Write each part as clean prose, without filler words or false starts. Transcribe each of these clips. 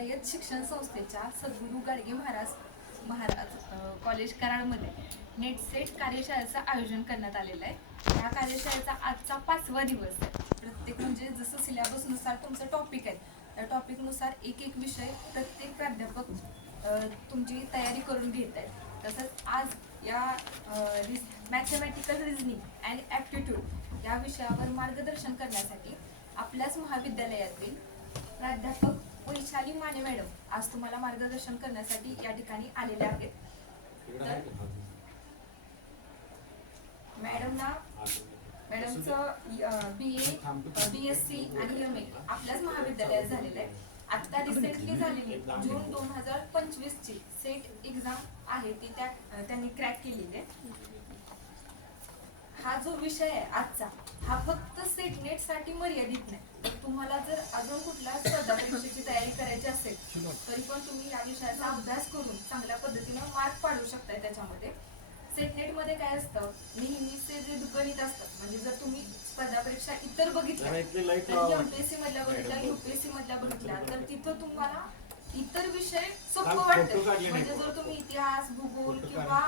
रयत शिक्षण संस्थेच्या सद्गुरू गाडगे महाराज कॉलेज कराडमध्ये NET SET कार्यशाळेचं आयोजन करण्यात आलेलं आहे। या कार्यशाळेचा आजचा 5वा दिवस आहे। प्रत्येक म्हणजे जसं सिलेबसनुसार तुमचं टॉपिक आहे त्या टॉपिकनुसार एक एक विषय प्रत्येक प्राध्यापक तुमची तयारी करून घेत आहेत। तसंच आज या मॅथमॅटिकल रिझनिंग अँड ॲप्टिट्यूड या विषयावर मार्गदर्शन करण्यासाठी आपल्याच महाविद्यालयातील प्राध्यापक वैशाली माने मॅडम आज तुम्हाला मार्गदर्शन करण्यासाठी या ठिकाणी आलेले आहेत। मॅडमचं BSc आणि MA आपल्याच महाविद्यालयात झालेलं आहे। आता रिसेंटली झालेली जून 2025 ची सेट एक्झाम आहे ती त्यांनी क्रॅक केलेली आहे। हा जो विषय आहे आजचा हा फक्त सेट नेट साठी मर्यादित नाही। तुम्हाला जर अजून कुठल्या स्पर्धा परीक्षेची तयारी करायची असेल तरी पण तुम्ही या विषयाचा अभ्यास करून चांगल्या पद्धतीने मार्क पाडू शकताय। त्याच्यामध्ये सेट नेट मध्ये काय असतं, नेहमीचे जे गणित असतात, म्हणजे जर तुम्ही स्पर्धा परीक्षा इतर बघितल्या MPSC मधल्या बघितल्या UPSC मधल्या बघितल्या तर तिथं तुम्हाला इतर विषय सोपं वाटतं। म्हणजे जर तुम्ही इतिहास भूगोल किंवा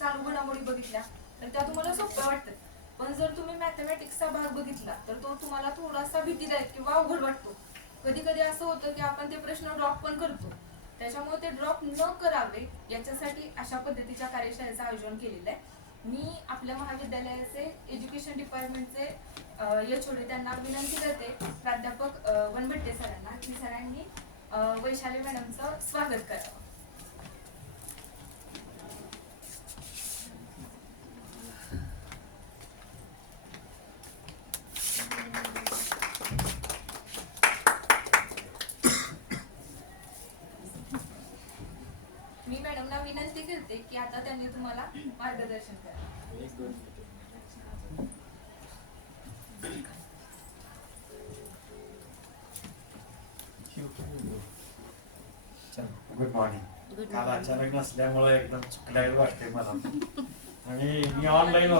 चालू घडामोडी बघितल्या तर त्या तुम्हाला सोप्या वाटतात, पण जर तुम्ही मॅथमॅटिक्सचा भाग बघितला तर तो तुम्हाला थोडासा भीतीदायक किंवा अवघड वाटतो। कधी कधी असं होतं की आपण ते प्रश्न ड्रॉप पण करतो। त्याच्यामुळे ते ड्रॉप न करावे याच्यासाठी अशा पद्धतीच्या कार्यशाळेचं आयोजन केलेलं आहे। मी आपल्या महाविद्यालयाचे एज्युकेशन डिपार्टमेंटचे HOD त्यांना विनंती करते, प्राध्यापक वनभट्टे सरांना, की सरांनी वैशाली मॅडमचं स्वागत करावं। मी मॅडमना विनंती करते की आता त्यांनी तुम्हाला मार्गदर्शन करावं। Good morning. काल अचानक नसल्यामुळे एकदम चुकल्यावर वाटते मला, आणि मी ऑनलाईन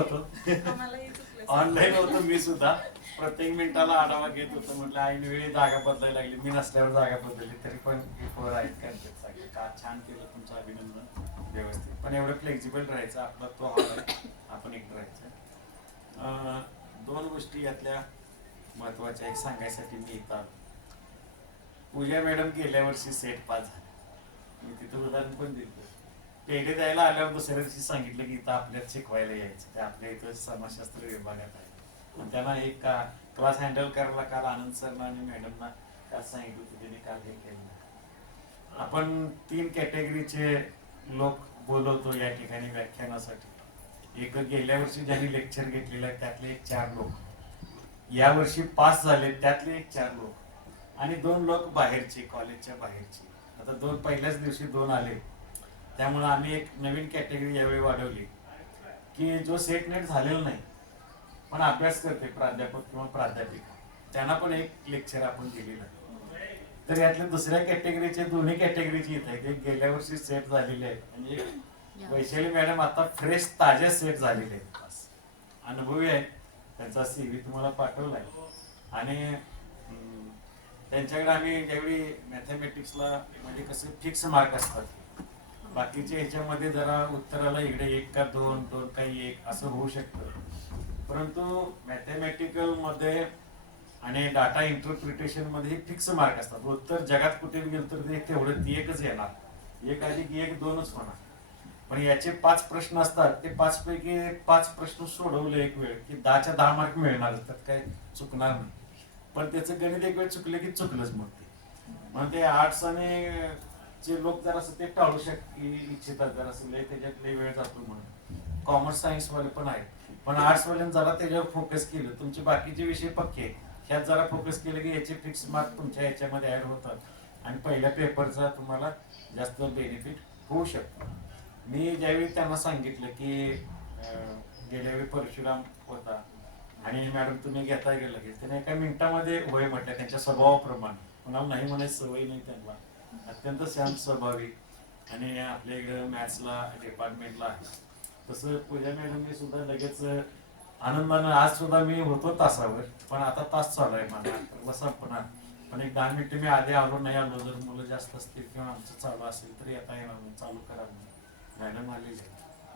होतो मी सुद्धा प्रत्येक मिनिटाला आढावा घेत होतो। म्हटलं ऐन वेळी जागा बदलायला लागली, मी नसल्यावर जागा बदलली तरी पण बिफोर आहेत करते का छान केलं, तुमचं अभिनंदन। व्यवस्थित पण एवढं फ्लेक्झिबल राहायचं, आपला तो हॉल आहे, आपण एकटं राहायचं। दोन गोष्टी यातल्या महत्वाच्या एक सांगायसाठी मी इथं पूजा मॅडम गेल्या वर्षी सेट पास झाली, मी तिथं उदाहरण पण दिलं। पेढे द्यायला आल्यावर दुसऱ्या दिवशी सांगितलं की इथं आपल्यात शिकवायला यायचं, ते आपल्या इथं समाजशास्त्र विभागात आहे। आणि त्यांना एक क्लास हँडल करायला काल आनंद सरना आणि मॅडमना काल सांगितलं होतं, त्यांनी काल हे केलं। आपण 3 कॅटेगरीचे लोक बोलवतो या ठिकाणी व्याख्यानासाठी। एक गेल्या वर्षी ज्यांनी लेक्चर घेतलेलं आहे त्यातले एक 4 लोक, या वर्षी पास झाले त्यातले एक 4 लोक, आणि 2 लोक बाहेरचे, कॉलेजच्या बाहेरचे। आता 2 पहिल्याच दिवशी 2 आले, त्यामुळे आम्ही एक नवीन कॅटेगरी यावेळी वाढवली की जो सेट नेट झालेला नाही पण अभ्यास करते प्राध्यापक किंवा प्राध्यापिका, त्यांना पण एक लेक्चर आपण दिलेलं आहे। तर यातल्या दुसऱ्या कॅटेगरीचे दोन्ही कॅटेगरीचे येत आहेत, एक गेल्या वर्षी सेट झालेले आहेत म्हणजे वैशाली मॅडम आता फ्रेश ताज्या सेट झालेले आहेत, अनुभवी आहेत। त्यांचा CV तुम्हाला पाठवलाय, आणि त्यांच्याकडे आम्ही ज्यावेळी मॅथमॅटिक्सला म्हणजे कसे फिक्स मार्क असतात, बाकीच्या ह्याच्यामध्ये जरा उत्तराला इकडे 1 का 2 काही 1 असं होऊ शकतं, परंतु मॅथमॅटिकल मध्ये आणि डाटा इंटरप्रिटेशन मध्ये फिक्स मार्क असतात। उत्तर जगात कुठे गेलं तर ते तेवढं ती एकच येणार, 1 अधिक 1 2च होणार। पण याचे 5 प्रश्न असतात, ते 5 पैकी 5 प्रश्न सोडवले एक वेळ की 10च्या 10 मार्क मिळणार, तर काय चुकणार नाही। पण त्याचं गणित एक वेळ चुकले की चुकलंच मग ते आर्ट्स आणि जे लोक जरा असं ते टाळू इच्छितात, जरा असं त्याच्यात वेळ जातो म्हणून। कॉमर्स सायन्स वाले पण आहेत, पण आर्ट्स वाल्यांनी जरा त्याच्यावर फोकस केलं, तुमचे बाकीचे विषय पक्के ह्यात जरा फोकस केलं की याचे फिक्स मार्क तुमच्या याच्यामध्ये ऍड होतात, आणि पहिल्या पेपरचा तुम्हाला जास्त बेनिफिट होऊ शकतो। मी ज्यावेळी त्यांना सांगितलं की गेल्या वेळी परशुराम होता आणि मॅडम तुम्ही घेता गेलं लगेच, त्याने एका मिनिटामध्ये वय म्हटलं, त्यांच्या स्वभावाप्रमाणे, कुणाला नाही म्हणायची सवय नाही त्यांना, अत्यंत शांत स्वभावी, आणि आपल्या इकडे मॅथ्सला डिपार्टमेंटला आहे। तसं पूजा मॅडमने सुद्धा लगेच आनंदानं, आज सुद्धा मी होतो तासावर, पण आता तास चालू आहे माझा संपणार, पण एक 10 मिनिटं मी आधी आलो नाही आलो, जर मुलं जास्त असतील किंवा आमचं चालू असेल तर येता येणार नाही, चालू करा म्हणून मॅडम आलेले.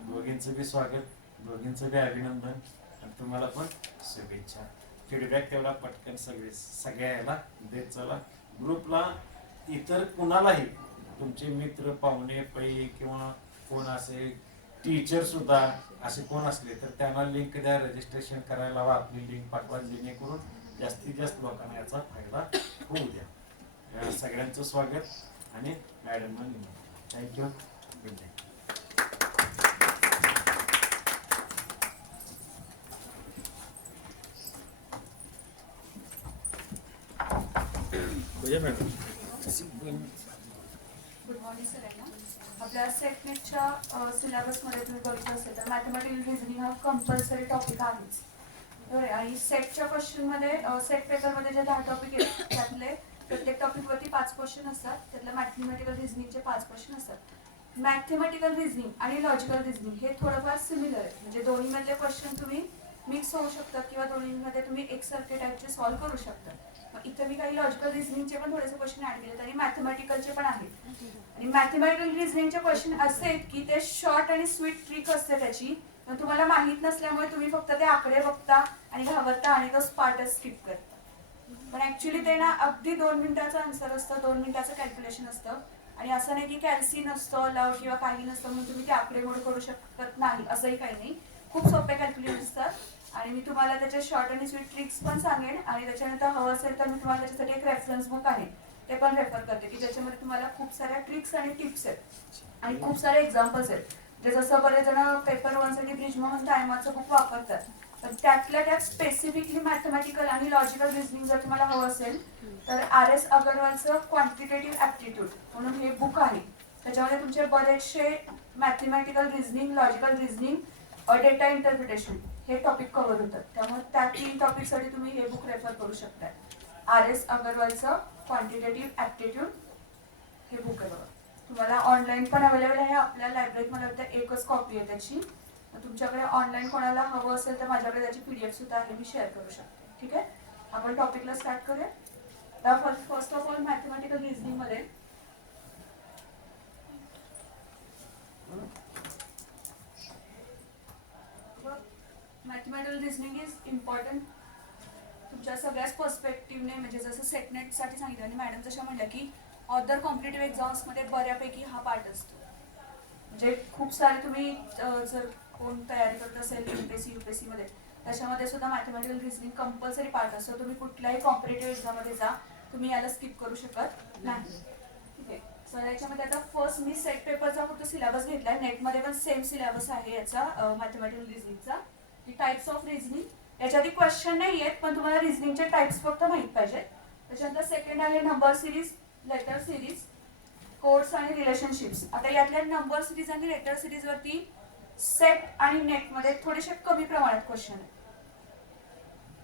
दोघींचं बी स्वागत, दोघींचं बी अभिनंदन आणि तुम्हाला पण शुभेच्छा. फीडबॅक तेवढा पटकन सगळ्या याला देत चला. ग्रुपला इतर कुणालाही तुमचे मित्र पाहुणे पै किंवा कोण असे टीचर सुद्धा असे कोण असले तर त्यांना लिंक द्या, रजिस्ट्रेशन करायला लावा, आपली लिंक पाठवा, जेणेकरून जास्तीत जास्त लोकांना याचा फायदा होऊ द्या. सगळ्यांचं स्वागत आणि मॅडमना thank you. Good night. Good morning सगळ्यांना. आपल्या सेटनेटच्या सिलेबसमध्ये तुम्ही बघितलं असेल तर मॅथमॅटिकल रिझनिंग हा कंपल्सरी टॉपिक आहेच. बरोबर. आणि सेटच्या क्वेश्चनमध्ये सेट पेपरमध्ये जे 10 टॉपिक आहेत त्यातले प्रत्येक टॉपिकवरती 5 क्वेश्चन असतात. त्यातले मॅथमॅटिकल रिझनिंगचे 5 क्वेश्चन असतात. मॅथमॅटिकल रिझनिंग आणि लॉजिकल रिझनिंग हे थोडंफार सिमिलर आहे, म्हणजे दोन्हीमधले क्वेश्चन तुम्ही मिक्स होऊ शकतात किंवा दोन्हीमध्ये तुम्ही एकसारखे टाईपचे सॉल्व्ह करू शकता. इथं मी काही लॉजिकल रिझनिंगचे पण थोडेसे क्वेश्चन ऍड केले आणि मॅथमॅटिकलचे पण आहेत. आणि मॅथमॅटिकल रिझनिंगचे क्वेश्चन असे आहेत की ते शॉर्ट आणि स्वीट ट्रिक असते त्याची, पण तुम्हाला माहित नसल्यामुळे तुम्ही फक्त ते आकडे बघता आणि घाबरता आणि तो पार्टच स्किप करता. पण ऍक्च्युली ते ना अगदी 2 मिनिटाचं आन्सर असतं, 2 मिनिटाचं कॅल्क्युलेशन असतं. आणि असं नाही की कॅल्सी नसतं, लव किंवा काही नसतं म्हणून तुम्ही ते आकडेमोड करू शकत नाही, असंही काही नाही. खूप सोपे कॅल्क्युलेशन असतात आणि मी तुम्हाला त्याचे शॉर्ट आणि स्वीट ट्रिक्स पण सांगेन. आणि त्याच्यानंतर हवं असेल तर मी तुम्हाला त्याच्यासाठी एक रेफरन्स बुक आहे ते पण रेफर करते की ज्याच्यामध्ये तुम्हाला खूप साऱ्या ट्रिक्स आणि टिप्स आहेत आणि खूप सारे एक्झाम्पल्स आहेत. जे जसं बरेच जण पेपर 1 साठी ब्रिजमोहन टायमाचं बुक वापरतात, पण त्यातल्या त्यात स्पेसिफिकली मॅथमॅटिकल आणि लॉजिकल रिझनिंग जर तुम्हाला हवं असेल तर RS अगरवालचं क्वांटिटेटिव्ह ॲप्टिट्यूड म्हणून हे बुक आहे. त्याच्यामध्ये तुमचे बरेचसे mathematical reasoning, logical reasoning, data interpretation हे टॉपिक कव्हर होतात. त्यामुळे त्या 3 टॉपिकसाठी तुम्ही हे बुक रेफर करू शकता. RS अगरवालचं क्वांटिटेटिव्ह ॲप्टिट्यूड हे बुक आहे बघा. तुम्हाला ऑनलाईन पण अवेलेबल आहे. आपल्या लायब्ररीमध्ये एकच कॉपी आहे त्याची. तुमच्याकडे ऑनलाईन कोणाला हवं असेल तर माझ्याकडे त्याची PDF सुद्धा आहे, मी शेअर करू शकते. ठीक आहे, आपण टॉपिकला स्टार्ट करूया. First of all mathematical reasoning मध्ये मॅथमॅटिकल रिझनिंग इज इम्पॉर्टंट तुमच्या सगळ्याच पर्स्पेक्टिव्हने. म्हणजे जसं सेटनेटसाठी सांगितलं आणि मॅडम जशा म्हणल्या की अदर कॉम्पिटेटिव्ह एक्झाम्समध्ये बऱ्यापैकी हा पार्ट असतो. म्हणजे खूप सारे तुम्ही जर कोण तयारी करत असेल UPSC UPSC मध्ये त्याच्यामध्ये सुद्धा मॅथमॅटिकल रिझनिंग कंपल्सरी पार्ट असतो. तुम्ही कुठल्याही कॉम्पिटेटिव्ह एक्झाममध्ये जा, तुम्ही याला स्किप करू शकत नाही. ठीक आहे. सर याच्यामध्ये आता फर्स्ट मी सेट पेपरचा फक्त सिलेबस घेतलाय. नेटमध्ये पण सेम सिलेबस आहे याचा मॅथमॅटिकल रिझनिंगचा. टाइप्स ऑफ रिझनिंग याच्या आधी क्वेश्चन नाही आहेत, पण तुम्हाला रिझनिंगचे टाइप्स फक्त माहित पाहिजे. त्याच्यानंतर सेकंड आहे number series, letter series, codes आणि रिलेशनशिप्स. आता यातल्या नंबर सिरीज आणि लेटर सिरीज वरती सेट आणि नेटमध्ये थोडेसे कमी प्रमाणात क्वेश्चन आहेत.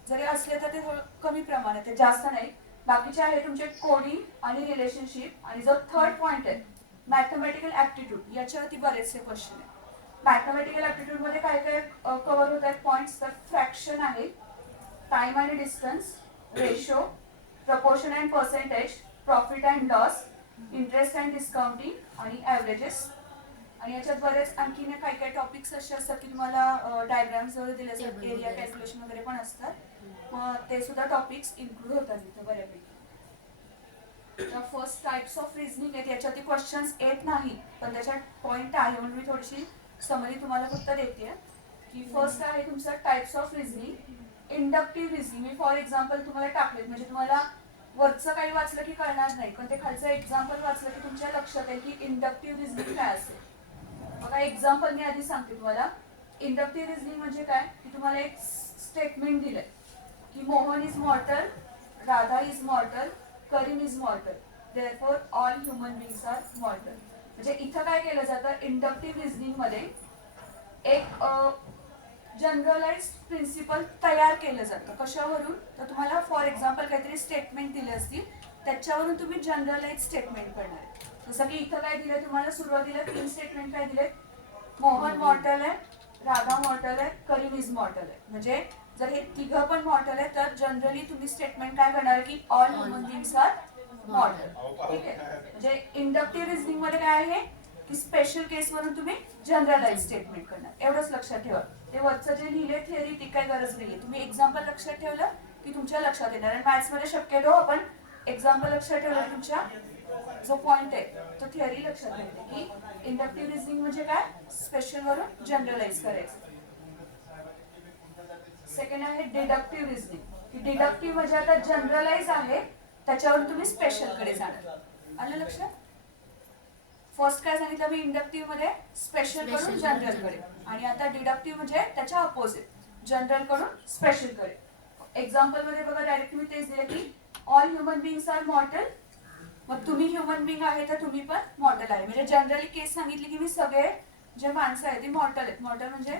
जरी असले तर ते कमी प्रमाणात आहे, जास्त नाही. बाकीचे आहे तुमचे कोडिंग आणि रिलेशनशिप. आणि जो थर्ड पॉइंट आहे मॅथमॅटिकल ॲप्टिट्यूड, याच्यावरती बरेचसे क्वेश्चन आहेत. मॅथमॅटिकल ॲप्टिट्यूड मध्ये काय काय कव्हर होत आहेत पॉइंट्स, तर फ्रॅक्शन आहे, टाइम आणि distance, ratio, proportion and percentage, profit and loss, interest and discounting आणि ॲव्हरेजेस. आणि याच्यात बरेच आणखीन काही काही टॉपिक्स असे असतात की तुम्हाला डायग्राम्स वगैरे दिले असतात, एरिया कॅल्क्युलेशन वगैरे पण असतात. ते सुद्धा टॉपिक्स इन्क्लूड होतात इथे बऱ्यापैकी. फर्स्ट टाइप्स ऑफ रिझनिंग आहेत, याच्यावरती क्वेश्चन्स येत नाही पण त्याच्यात पॉइंट आहे म्हणून मी थोडीशी समरी तुम्हाला फक्त देते की फर्स्ट आहे तुमचं types of reasoning. Inductive reasoning me for example तुम्हाला टाकलेत, म्हणजे तुम्हाला वरचं काही वाचलं की कळणार नाही, पण ते खालचं एक्झाम्पल वाचलं की तुमच्या लक्षात येईल की इंडक्टिव्ह रिझनिंग काय असेल. बघा एक्झाम्पल मी आधी सांगते तुम्हाला. इंडक्टिव्ह रिझनिंग म्हणजे काय की तुम्हाला एक स्टेटमेंट दिलंय की Mohan is mortal, Radha is mortal, Karim is mortal, therefore all human beings are mortal. म्हणजे इथं काय केलं जातं इंडक्टिव्ह रिझनिंग मध्ये एक जनरलाइज प्रिन्सिपल तयार केलं जातं. कशावरून, तर तुम्हाला फॉर एक्झाम्पल काहीतरी स्टेटमेंट दिले असतील त्याच्यावरून तुम्ही जनरलाइज स्टेटमेंट करणार आहे. जसं की इथं काय दिलंय तुम्हाला, सुरुवातीला 3 स्टेटमेंट काय दिले, मोहन मॉर्टल आहे, राधा मॉर्टल आहे, करीम इज मॉर्टल आहे. म्हणजे जर हे तिघं पण मॉर्टल आहे तर जनरली तुम्ही स्टेटमेंट काय करणार की ऑल ह्युमन बीइंग्स आर मॉर्टल. ठीक आहे, म्हणजे इंडक्टिव्ह रिझनिंग मध्ये काय आहे की स्पेशल केस वरून तुम्ही जनरलाइज स्टेटमेंट करणार. एवढंच लक्षात ठेवा. ते वरचं जे लिहिले थिअरी ती काय गरज नाहीये. तुम्ही एक्झाम्पल लक्षात ठेवलं की तुमच्या लक्षात येणार. आणि मॅथ्स मध्ये शक्यतो आपण एक्झाम्पल लक्षात ठेवलं तुमच्या जो पॉइंट आहे तो थिअरी लक्षात येते की इंडक्टिव्ह रिझनिंग म्हणजे काय, स्पेशल वरून जनरलाइज करायचं. सेकंड आहे डिडक्टिव्ह रिझनिंग. डिडक्टिव्ह म्हणजे आता जनरलाइज आहे त्याच्यावरून तुम्ही स्पेशल कडे जाणार. आलं लक्षात? फर्स्ट काय सांगितलं मी इंडक्टिव्ह मध्ये स्पेशल कडून जनरल कडे, आणि आता डिडक्टिव्ह म्हणजे त्याच्या अपोजिट जनरल कडून स्पेशल कडे. एक्झाम्पल मध्ये बघा डायरेक्ट मी तेच दिलं की ऑल ह्युमन बीइंग्स आर मॉर्टल. मग तुम्ही ह्युमन बीइंग आहे तर तुम्ही पण मॉर्टल आहे. म्हणजे जनरली केस सांगितली की मी सगळे जे माणसं आहेत ती मॉर्टल आहेत. मॉर्टल म्हणजे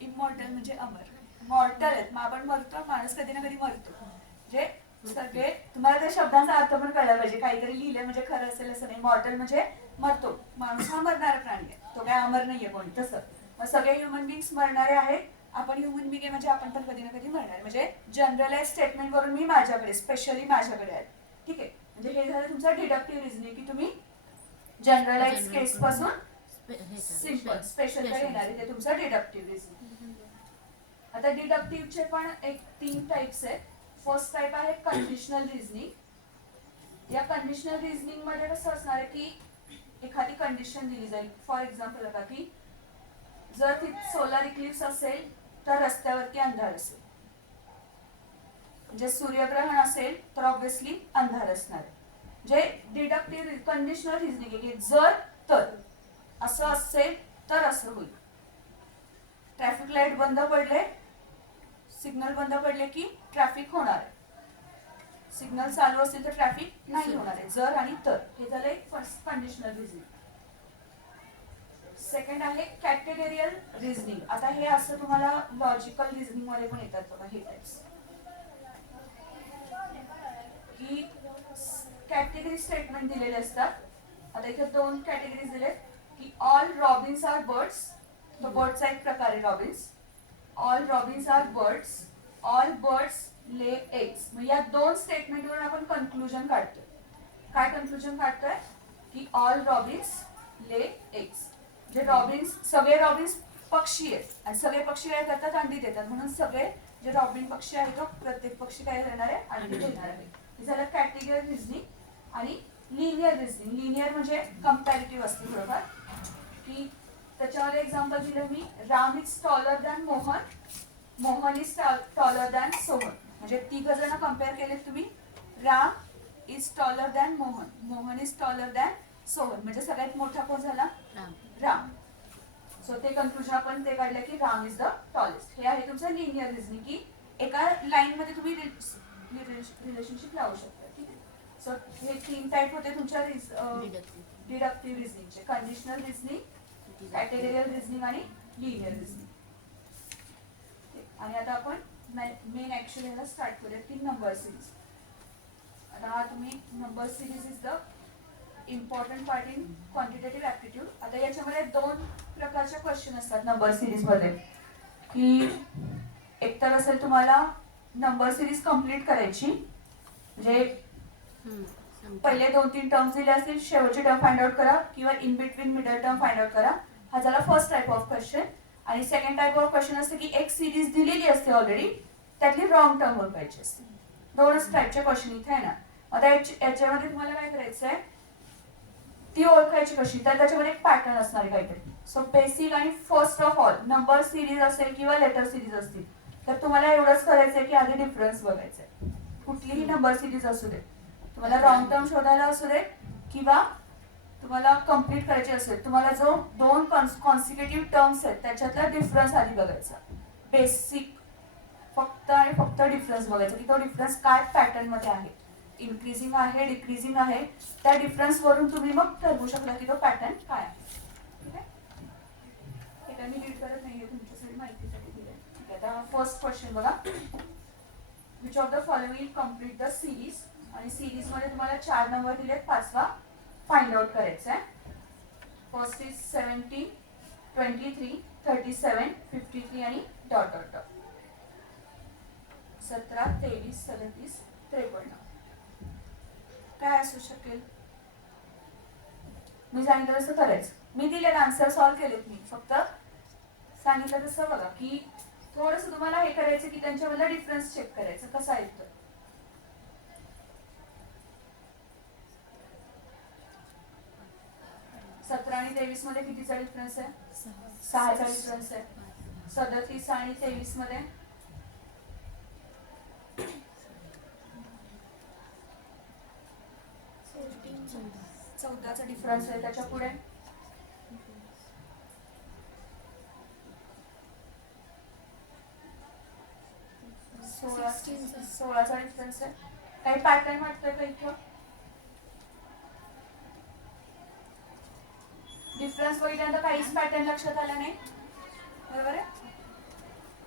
इमॉर्टल म्हणजे अमर. मॉर्टल आहेत, मग आपण मरतो, माणूस कधी ना कधी मरतो. म्हणजे सगळे, तुम्हाला त्या शब्दांचा अर्थ पण कळला पाहिजे. काहीतरी लिहिलं म्हणजे खरं असेल असं नाही. मॉर्टल म्हणजे मरतो, माणूस हा मरणारा प्राणी आहे, तो काय अमर नाहीये कोणी. तसं मग सगळे ह्युमन बीइंग्स मरणारे आहेत. आपण ह्युमन बीइंग आहे म्हणजे आपण पण कधी ना कधी मरणार आहे. म्हणजे जनरलाइज स्टेटमेंट वरून मी माझ्याकडे, स्पेशली माझ्याकडे आहे. ठीक आहे, म्हणजे हे झालं तुमचं डिडक्टिव्ह रिझनिंग की तुम्ही जनरलाइज केस पासून सिंपल स्पेशल कडे येणार आहे. ते तुमचं डिडक्टिव्ह रिझनिंग. आता डिडक्टिव्हचे पण एक 3 टाइप्स आहेत. फर्स्ट टाइप आहे कंडिशनल रिझनिंग. या कंडिशनल रिझनिंग मध्ये कसं असणार आहे की एखादी कंडिशन दिली जाईल. फॉर एक्झाम्पल बघा की जर ती सोलर इक्लिप्स असेल तर रस्त्यावरती अंधार असेल. म्हणजे सूर्यग्रहण असेल तर ऑब्व्हियसली अंधार असणार आहे. जे डिडक्टिव्ह कंडिशनल रिझनिंग आहे की जर तर असं असेल तर असं होईल. ट्रॅफिक लाईट बंद पडले, सिग्नल बंद पडले की ट्रॅफिक होणार आहे. सिग्नल चालू असेल तर ट्रॅफिक नाही होणार आहे. जर आणि तर, हे झालं एक फर्स्ट कंडिशनल रिझनिंग. सेकंड आहे कॅटेगोरियल रिझनिंग. आता हे असं तुम्हाला लॉजिकल रिझनिंग मध्ये पण येतात बघा हे टाइप्स. की कॅटेगरी स्टेटमेंट दिलेले असतात. आता इथे 2 कॅटेगरीज दिलेत की ऑल रॉबिन्स आर बर्ड्स. तो बर्डचा एक प्रकार आहे robins. All robins are birds, all birds lay eggs. मग या 2 स्टेटमेंटवरून आपण कन्क्लुजन काढतोय. काय कन्क्लुजन काढतोय की ऑल रॉबिन्स ले एग्स. जे रॉबिन्स, सगळे रॉबिन्स पक्षी आहेत आणि सगळे पक्षी काय करतात, अंडी देतात. म्हणून सगळे जे रॉबिन पक्षी आहे तो प्रत्येक पक्षी काय देणार आहे, अंडी देणार आहे. हे झालं कॅटेगोरियल रिझनिंग. आणि लिनियर रिझनिंग. लिनियर म्हणजे कंपॅरेटिव्ह असते थोडंफार. की त्याच्यामध्ये एक्झाम्पल दिलं मी, Ram is taller than Mohan, Mohan is taller than Sohan. म्हणजे 3 जण कम्पेअर केले तुम्ही. Ram is taller than Mohan, Mohan is taller than Sohan. म्हणजे सगळ्यात मोठा कोण झाला, राम. सो ते कन्क्लुजन आपण ते काढलं की राम इज द टॉलेस्ट. हे आहे तुमचं लिनियर रिझनिंग की एका लाईन मध्ये तुम्ही रिलेशनशिप लावू शकता. ठीक आहे. सो हे 3 टाइप होते तुमच्या डिडक्टिव्ह रिझनिंगचे. कंडिशनल रिझनिंग, कॅटेगोरियल रिझनिंग आणि लिनियर रिझनिंग. आणि आता आपण मेन ऍक्शन याला स्टार्ट करूया की नंबर सिरीज. आता हा तुम्ही number series is the important part in quantitative aptitude. आता याच्यामध्ये 2 प्रकारचे क्वेश्चन असतात नंबर सिरीज मध्ये. की एकतर असेल तुम्हाला नंबर सिरीज कंप्लीट करायची, म्हणजे पहिले 2-3 टर्म्स दिले असतील, शेवटची टर्म फाइंड आउट करा किंवा in between middle term find out करा. हा झाला फर्स्ट टाइप ऑफ क्वेश्चन. आणि सेकंड टाइप ऑफ क्वेश्चन असते की एक सिरीज दिलेली असते ऑलरेडी, त्यातली रॉंग टर्म ओळखायची असते. 2च टाइपचे क्वेश्चन इथे आहे ना. आता याच्यामध्ये तुम्हाला काय करायचं आहे, ती ओळखायची कशी, तर त्याच्यामध्ये एक पॅटर्न असणार आहे काहीतरी. सो बेसिक आणि first of all number series असेल किंवा लेटर सिरीज असतील तर तुम्हाला एवढंच करायचं आहे की आधी डिफरन्स बघायचा आहे. कुठलीही नंबर सिरीज असू दे, तुम्हाला रॉंग टर्म शोधायला असू दे किंवा तुम्हाला कंप्लीट करायची असेल, तुम्हाला जो 2 कॉन्सिक्युटिव्ह टर्म्स आहेत त्याच्यातला डिफरन्स आधी बघायचा. बेसिक फक्त आणि फक्त डिफरन्स बघायचा की तो डिफरन्स काय पॅटर्न मध्ये आहे, इन्क्रीजिंग आहे, डिक्रीजिंग आहे. त्या डिफरन्स वरून तुम्ही मग ठरवू शकता की तो पॅटर्न काय आहे. ठीक आहे. हे काय मी रीड करत नाहीये, तुमच्यासाठी माहितीसाठी दिलंय. ठीक आहे. आता फर्स्ट क्वेश्चन बघा. Which of the following complete the series. आणि सिरीज मध्ये तुम्हाला 4 नंबर दिलेत, 5वा फाइंड आउट करायचा आहे. फर्स्ट इज 17, 23, 37, 53 आणि डॉट डॉट डॉट. 17, 23, 37, 53. काय असू शकेल? मी सांगितलं तसं करायचं. मी दिलेलं आन्सर सॉल्व्ह केलेत मी, फक्त सांगितलं तसं बघा की थोडस तुम्हाला हे करायचं की त्यांच्यामधला डिफरन्स चेक करायचं कसा येतो. सतरा आणि 23 मध्ये कितीचा डिफरन्स आहे? 6चा डिफरन्स आहे. 37 आणि 23 मध्ये 14चा डिफरन्स आहे. त्याच्या पुढे 16चा डिफरन्स आहे. काही पॅटर्न वाटतोय का इथं? डिफरन्स बघितल्यानंतर काहीच पॅटर्न लक्षात आला नाही, बरोबर आहे?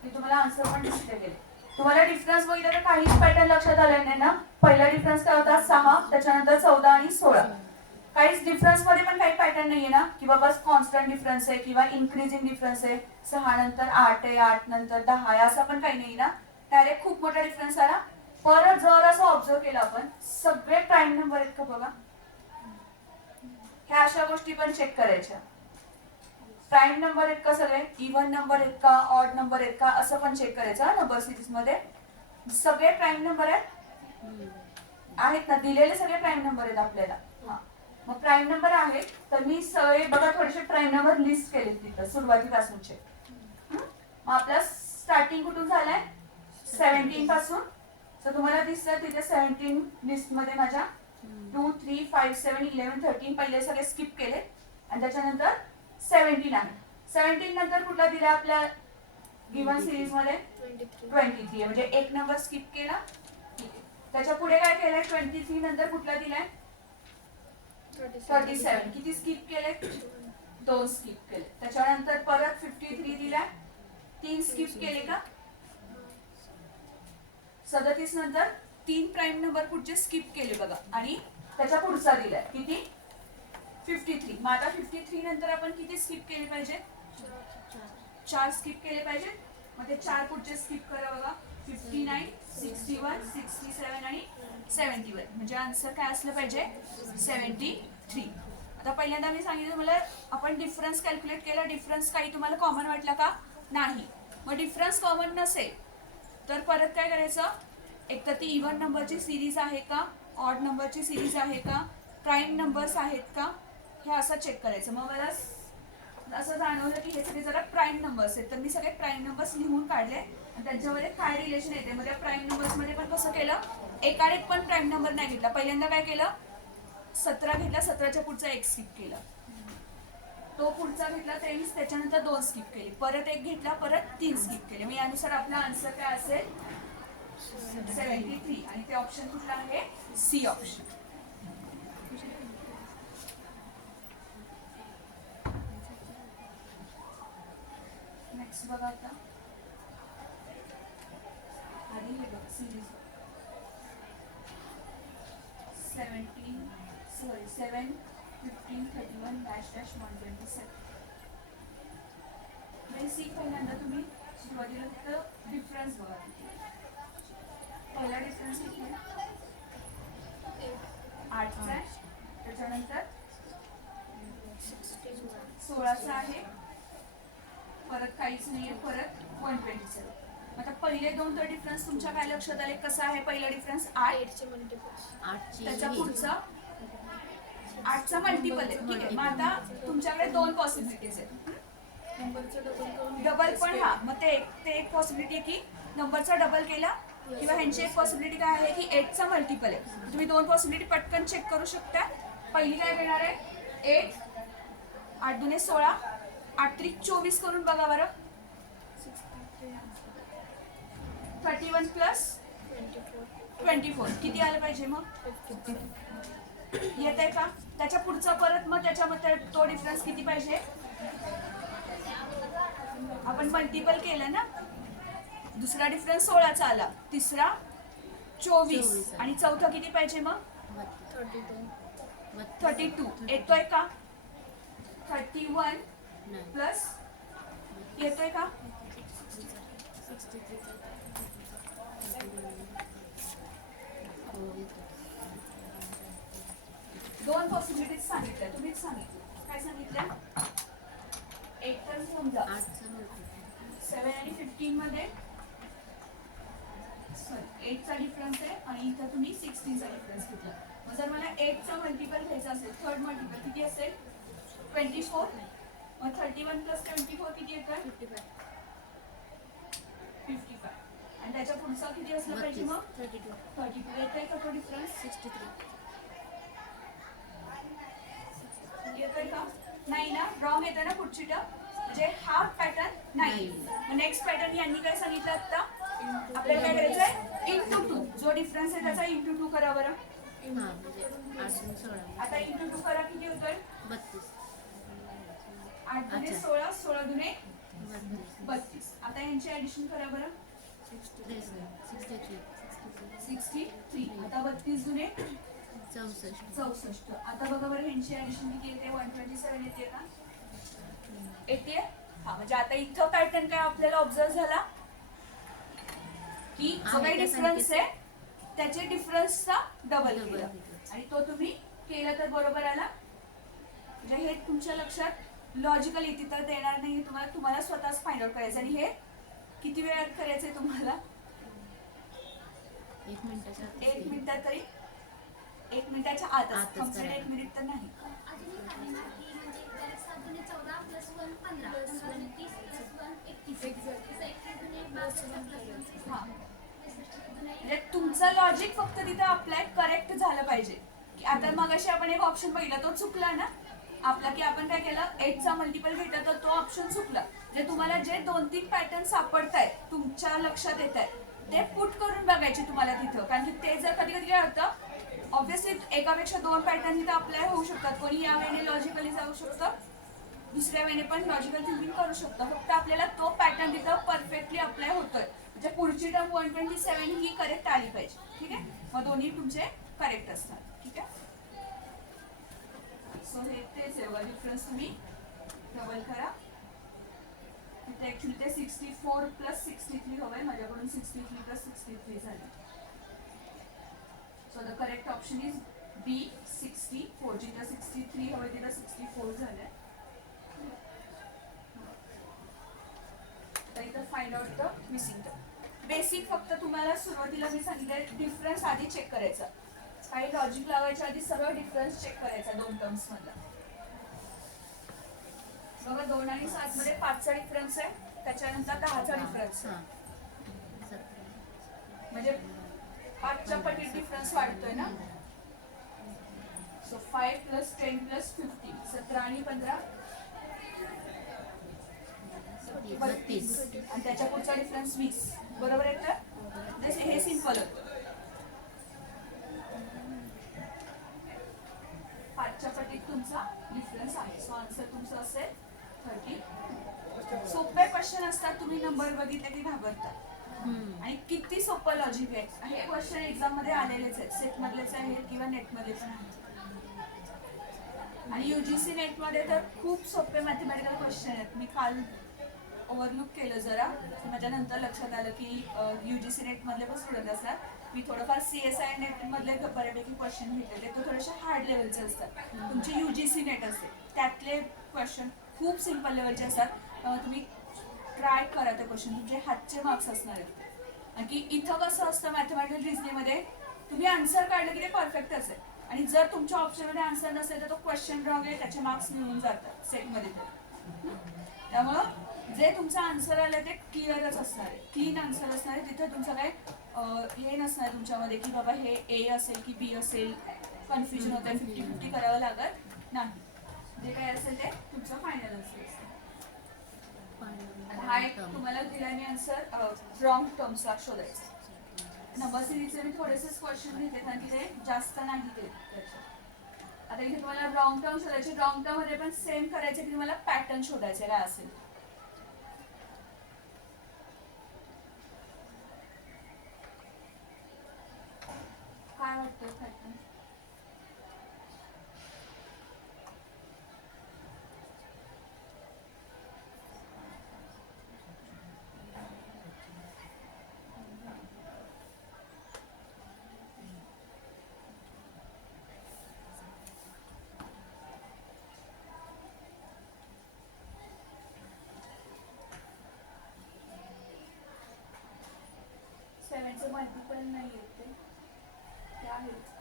मी तुम्हाला आन्सर पण डिस्प्ले केले. तुम्हाला डिफरन्स बघितलं तर काहीच पॅटर्न लक्षात आला नाही ना. पहिला डिफरन्स काय होता? 6, त्याच्यानंतर 14 आणि 16. काहीच डिफरन्स मध्ये पण काही पॅटर्न नाहीये ना की बाबा कॉन्स्टंट डिफरन्स आहे किंवा इन्क्रीजिंग डिफरन्स आहे. 6 नंतर 8 आहे, 8 नंतर 10 आहे, असं पण काही नाही ना. डायरेक्ट खूप मोठा डिफरन्स आला. परत जर असं ऑब्झर्व केलं आपण, सगळे प्राईम नंबर आहेत का बघा. ह्या अशा गोष्टी पण चेक करायच्या. प्राईम नंबर आहेत का सगळे, इव्हन नंबर आहेत का, ऑड नंबर आहेत का, असं पण चेक करायचं नंबर सिरीज मध्ये. सगळे प्राईम नंबर आहेत ना, दिलेले सगळे प्राईम नंबर आहेत आपल्याला. मग प्राईम नंबर आहेत तर मी सगळे बघा थोडेसे प्राईम नंबर लिस्ट केले तिथं सुरुवातीपासूनचे. मग आपला स्टार्टिंग कुठून झालाय? 17 पासून. तर तुम्हाला दिसतं तिथे 17 लिस्ट मध्ये माझ्या 2, 3, 5, 7, 11, 13 पहिले सगळे स्किप केले आणि त्याच्यानंतर 17 आहे. 17 नंतर कुठला दिला आपल्या गिवन सिरीज मध्ये? 23, म्हणजे एक नंबर स्किप केला. त्याच्या पुढे काय केलंय? 23 नंतर कुठला दिलाय? 37. किती स्किप केले? 2 स्किप केले. त्याच्यानंतर परत 53 दिलाय, 3 स्किप केले का? 37 नंतर 3 प्राईम नंबर पुढचे स्किप केले बघा आणि त्याच्या पुढचा दिलाय किती? 53. मग आता 53 नंतर आपण किती स्किप केले पाहिजे? 4 स्किप केले पाहिजे. मग ते 4 पुढचे स्किप करा बघा. 59, 61, 67 आणि 71. म्हणजे आन्सर काय असलं पाहिजे? 73. आता पहिल्यांदा मी सांगितलं मला आपण डिफरन्स कॅल्क्युलेट केला. डिफरन्स काही तुम्हाला कॉमन वाटला का? नाही. मग डिफरन्स कॉमन नसेल तर परत काय करायचं? एक तर ती इव्हन नंबरची सिरीज आहे का, ऑड नंबरची सिरीज आहे का, प्राईम नंबर्स आहेत का, हे असं चेक करायचं. मग मला असं जाणवलं की हे सगळे जरा प्राईम नंबर्स आहेत तर मी सगळे प्राईम नंबर्स लिहून काढले आणि त्यांच्यामध्ये काय रिलेशन येते. मग त्या प्राईम नंबर्स मध्ये पण कसं केलं? एकाने पण प्राईम नंबर नाही घेतला. पहिल्यांदा काय केलं? 17 घेतला, 17च्या पुढचा 1 स्किप केला. तो पुढचा घेतला 23, त्याच्यानंतर 2 स्किप केले. परत 1 घेतला, परत 3 स्किप केले. मग यानुसार आपला आन्सर काय असेल? 73. आणि ते ऑप्शन कुठला आहे? C option. नेक्स्ट बघा आता. आधी हे बघ सिरीज 7, 15, 31, -127. बेसिक पहिल्यांदा तुम्ही सुरुवातीला फक्त डिफरन्स बघा. पहिला डिफरन्स किती आहे? 8चा आहे. त्याच्यानंतर 16चा आहे. परत काहीच नाहीये. परत 127. आता पहिले 2 तर डिफरन्स तुमच्या काय लक्षात आले? कसा आहे पहिला डिफरन्स? 8. त्याच्या पुढचा 8चा मल्टिपल आहे. ठीक आहे. मग आता तुमच्याकडे 2 पॉसिबिलिटीज आहेत. डबल पण. हा, मग ते एक पॉसिबिलिटी आहे की नंबरचा डबल केला किंवा ह्यांची एक पॉसिबिलिटी काय आहे की 8चा मल्टिपल आहे. तुम्ही 2 पॉसिबिलिटी पटकन चेक करू शकता. पहिली काय देणार आहे? 8, 8 दुने 16, 8 त्रिक 24 करून बघा बरं. 31 प्लस 24 किती आलं पाहिजे? मग येत आहे का? त्याच्या पुढचा परत मग त्याच्यामध्ये तो डिफरन्स किती पाहिजे? आपण मल्टिपल केलं ना. दुसरा डिफरन्स 16चा आला, तिसरा 24 आणि चौथा किती पाहिजे? मग 32 येतोय का? 31 प्लस येतोय का? दोन पॉसिबिलिटीज सांगितल्या, तुम्हीच सांगितलं. काय सांगितल्या? 8 तर समजा 7 आणि 15 मध्ये 8 चा डिफरन्स आहे आणि इथं तुम्ही 16 चा डिफरन्स घेतला. मग जर मला 8 चा मल्टिपल घ्यायचा असेल, थर्ड मल्टिपल किती असेल? 24. मग 31 प्लस 24 किती येतं? 55. आणि त्याच्या पुढचा किती असलं पाहिजे मग? 32 येतोय का तो डिफरन्स? येतोय का? नाही ना, रॉंग येते ना पुढची टर्म, म्हणजे हाफ पॅटर्न नाही. मग नेक्स्ट पॅटर्न यांनी काय सांगितलं आता? आपल्याला काय करायचंय? इंटू 2. जो डिफरन्स आहे त्याचा इंटू 2 करा बरं. आता इंटू 2 करा, किती होतोय? 8 दुने 16, 16 दुने 32. आता यांची ऍडिशन करा बरं. 63. आता 32 दुने 64. आता बघा बरं ह्यांची ऍडिशन किती येते? 127 येते का? येते. हा, म्हणजे आता इथं पॅटर्न काय आपल्याला ऑब्झर्व झाला की जो काही डिफरन्स आहे त्याचे डिफरन्सचा डबल केला आणि तो तुम्ही केला तर बरोबर आला. म्हणजे हे तुमच्या लक्षात लॉजिकल येते तर देणार नाही, तुम्हाला स्वतःच फाइंड आउट करायचं. आणि हे किती वेळात करायचंय तुम्हाला? 1 मिनिटात तरी 1 मिनिटाच्या आतच, कम्प्लीट 1 मिनिट तर नाही. म्हणजे तुमचं लॉजिक फक्त तिथे अप्लाय करेक्ट झालं पाहिजे. की आता मगाशी आपण एक ऑप्शन बघितला, तो चुकला ना आपला, की आपण काय केलं? 8 चा मल्टिपल घेतला तर तो ऑप्शन चुकला. म्हणजे तुम्हाला जे 2-3 पॅटर्न सापडतायत, तुमच्या लक्षात येत आहे, ते पुट करून बघायचे तुम्हाला तिथं. कारण की ते जर कधी कधी काय होतं, ऑब्व्हियसली एकापेक्षा 2 पॅटर्न तिथे अप्लाय होऊ शकतात. कोणी या वेळेने लॉजिकली जाऊ शकतं, दुसऱ्या वेळेने पण लॉजिकल थिंकिंग करू शकतं. फक्त आपल्याला तो पॅटर्न तिथं परफेक्टली अप्लाय होतोय. म्हणजे पुढची टर्म 127 ही करेक्ट आली पाहिजे. ठीक आहे, मग दोन्ही तुमचे करेक्ट असतात. ठीक आहे, सो हे तेच आहे, डिफरन्स तुम्ही डबल करा. इथे ऍक्च्युली ते 64 प्लस 63 हवंय, माझ्याकडून 63 प्लस 63 झाले. So the correct option is B 64. जिथं 63 हवंय तिथं 64 झालंय. तर इथं find out the missing term. Basic फक्त तुम्हाला सुरुवातीला मी सांगितलं डिफरन्स आधी चेक करायचा. काही लॉजिक लावायच्या आधी सरळ डिफरन्स चेक करायचा 2 टर्म्स मधला. बघा 2 आणि 7 मध्ये 5 चा डिफरन्स आहे, त्याच्यानंतर 10 चा डिफरन्स आहे. म्हणजे 5 च्या पटीत डिफरन्स वाढतोय ना. सो 5 प्लस 10 प्लस 15, 17 आणि 15 32. आणि त्याच्या पुढचा डिफरन्स 20. बरोबर आहे तर हे सिंपल होतं. 5 च्या पटीत तुमचा डिफरन्स आहे. सो आन्सर तुमचं असेल 30. सोपे क्वेश्चन असतात, तुम्ही नंबर बघितले की घाबरतात. आणि किती सोपं लॉजिक आहे. हे क्वेश्चन एक्झाम मध्ये आलेलेच आहेत, सेट मधलेच आहेत किंवा नेट मध्ये पण आहेत. आणि युजीसी नेट मध्ये तर खूप सोपे मॅथमॅटिकल क्वेश्चन आहेत. मी काल ओव्हरलुक केलं जरा, माझ्या नंतर लक्षात आलं की युजीसी नेट मधले पण स्टुडंट असतात. मी थोडंफार CSI नेट मधले बऱ्यापैकी क्वेश्चन घेतलेले, ते थोडेसे हार्ड लेवलचे असतात. तुमची युजीसी नेट असते त्यातले क्वेश्चन खूप सिंपल लेवलचे असतात. तुम्ही ट्राय करा ते क्वेश्चन, तुमचे हातचे मार्क्स असणार आहेत. आणि की इथं कसं असतं मॅथमॅटिकल रिझनिंग मध्ये, तुम्ही आन्सर काढलं की ते परफेक्ट असेल आणि जर तुमच्या ऑप्शनमध्ये आन्सर नसेल तर तो क्वेश्चन रॉंग आहे, त्याचे मार्क्स निघून जातात सेटमध्ये. त्यामुळं जे तुमचं आन्सर आलं ते क्लिअरच असणार आहे, क्लीन आन्सर असणार आहे. तिथे तुमचं काय हे नसणार तुमच्यामध्ये की बाबा हे A असेल की B असेल, कन्फ्युजन होत आहे, 50-50 करावं लागत नाही. जे काय असेल ते तुमचं फायनल असेल. हा एक तुम्हाला दिला मी आन्सर रॉंग टर्म्सला शोधायचं. नंबर सिरीजचे मी थोडेसेच क्वेश्चन घेतले कारण की ते जास्त नाही ते. आता इथे तुम्हाला रॉंग टर्म शोधायचे, रॉंग टर्म मध्ये पण सेम करायचे की तुम्हाला पॅटर्न शोधायचे काय असेल. काय वाटतं पॅटर्न? तुमच्यापर्यंत नाही येत ते आहेत.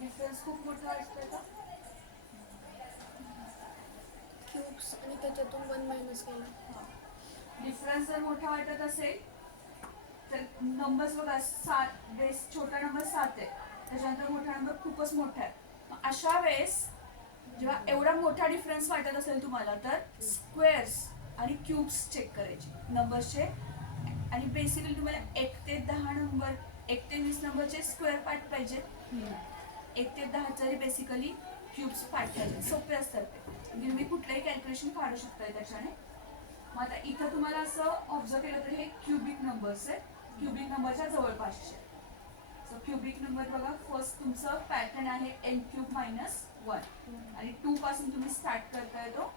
डिफरन्स खूप मोठा असतोय का? क्यूब्स आणि त्याच्यातून 1 मायनस केलं. डिफरन्स जर मोठा वाटत असेल तर नंबर्स बघा 7, बेस छोटा नंबर 7 आहे, त्याच्यानंतर मोठा नंबर खूपच मोठा आहे. मग अशा वेळेस जेव्हा एवढा मोठा डिफरन्स वाटत असेल तुम्हाला तर स्क्वेअर्स आणि क्यूब्स चेक करायचे नंबर्सचे. आणि बेसिकली तुम्हाला 1 ते 10 नंबर 1 ते 20 नंबरचे स्क्वेअर पार्ट पाहिजे, 1 ते 10 चे बेसिकली क्यूब्स पार्ट पाहिजे. सोपे असतात ते, म्हणजे तुम्ही कुठलंही कॅल्क्युलेशन काढू शकताय त्याच्याने. मग आता इथं तुम्हाला असं ऑब्झर्व केलं तर हे क्युबिक नंबर्स आहेत, क्युबिक नंबरच्या जवळपासचे. सो क्युबिक नंबर बघा, फर्स्ट तुमचं पॅटर्न आहे n³ - 1 आणि 2 पासून तुम्ही स्टार्ट करताय तो.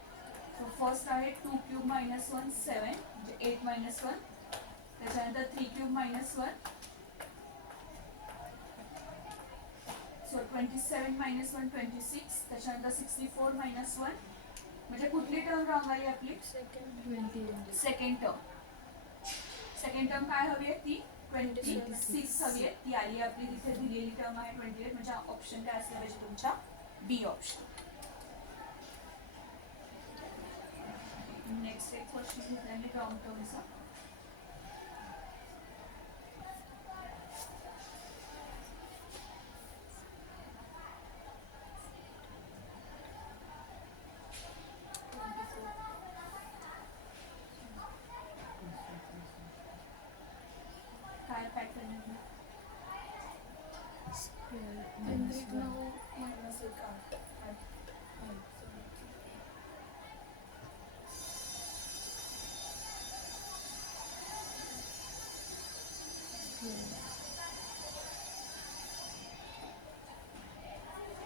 सो फर्स्ट आहे 2³ - 1 7 म्हणजे 8 - 1. त्याच्यानंतर 3³ - 1 सो 27 - 1 26. त्याच्यानंतर 64 - 1 म्हणजे कुठली टर्म रॉंग आली आपली? Second term. सेकंड टर्म काय हवी आहे? ती 26 हवी आहे, ती आली आपली. तिथे दिलेली टर्म आहे 28, म्हणजे ऑप्शन काय असला पाहिजे तुमचा? बी ऑप्शन. नेक्स्ट एक क्वेश्चन घेतला मी रॉंग टर्मचा. काय पॅटर्न आहे? केंद्रित 9 मायनस 1 8.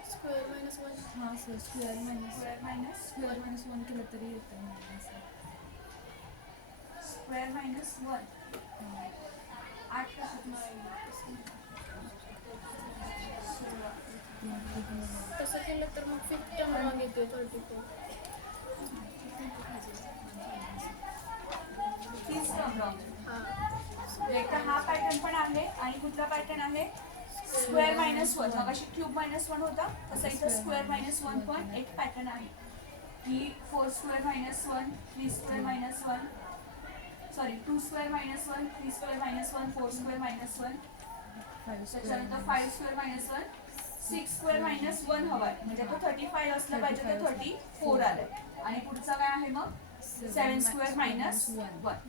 Square minus 1. हां सर, स्क्वेअर स्क्वेअर मायनस 1 केलं तरी येतं मला सर. स्क्वेअर मायनस 1 8 कशात नाही? तसं केलं तर मग 5th टर्म रॉंग येते 34. तीच टर्म रॉंग. हां, एक तर हा पॅटर्न पण आहे आणि कुठला पॅटर्न आहे? Square minus 1. मगाशी क्यूब मायनस 1 होता, तसं इथं स्क्वेअर मायनस 1 पण एक पॅटर्न आहे की 4² - 1 3² - 1 सॉरी 2² - 1 3² - 1 4² - 1 त्याच्यानंतर 5² - 1 6² - 1 हवाय, म्हणजे तो 35 असला पाहिजे, तर 34 आलाय. आणि पुढचा काय आहे मग? 7² - 1.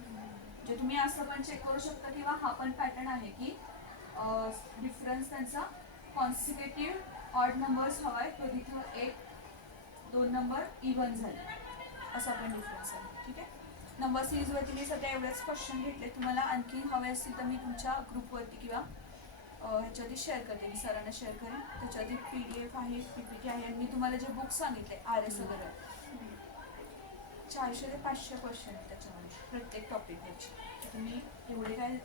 म्हणजे तुम्ही असं पण चेक करू शकता किंवा हा पण पॅटर्न आहे की डिफरन्स त्यांचा कॉन्सिक्युटिव्ह ऑड नंबर्स हवाय, तो तिथं 1-2 नंबर इव्हन झाले, असा पण डिफरन्स आहे. ठीक आहे. नंबर सिरीजवरती मी सध्या एवढेच क्वेश्चन घेतले. तुम्हाला आणखी हवे असतील तर मी तुमच्या ग्रुपवरती किंवा ह्याच्यावरती शेअर करते, मी सरांना शेअर करेन. त्याच्यावरती PDF आहे, PPT आहे. आणि मी तुम्हाला जे बुक सांगितले RS वगैरे 400 ते 500 क्वेश्चन आहेत त्याच्यामध्ये प्रत्येक टॉपिकवरची. तुम्ही एवढे काय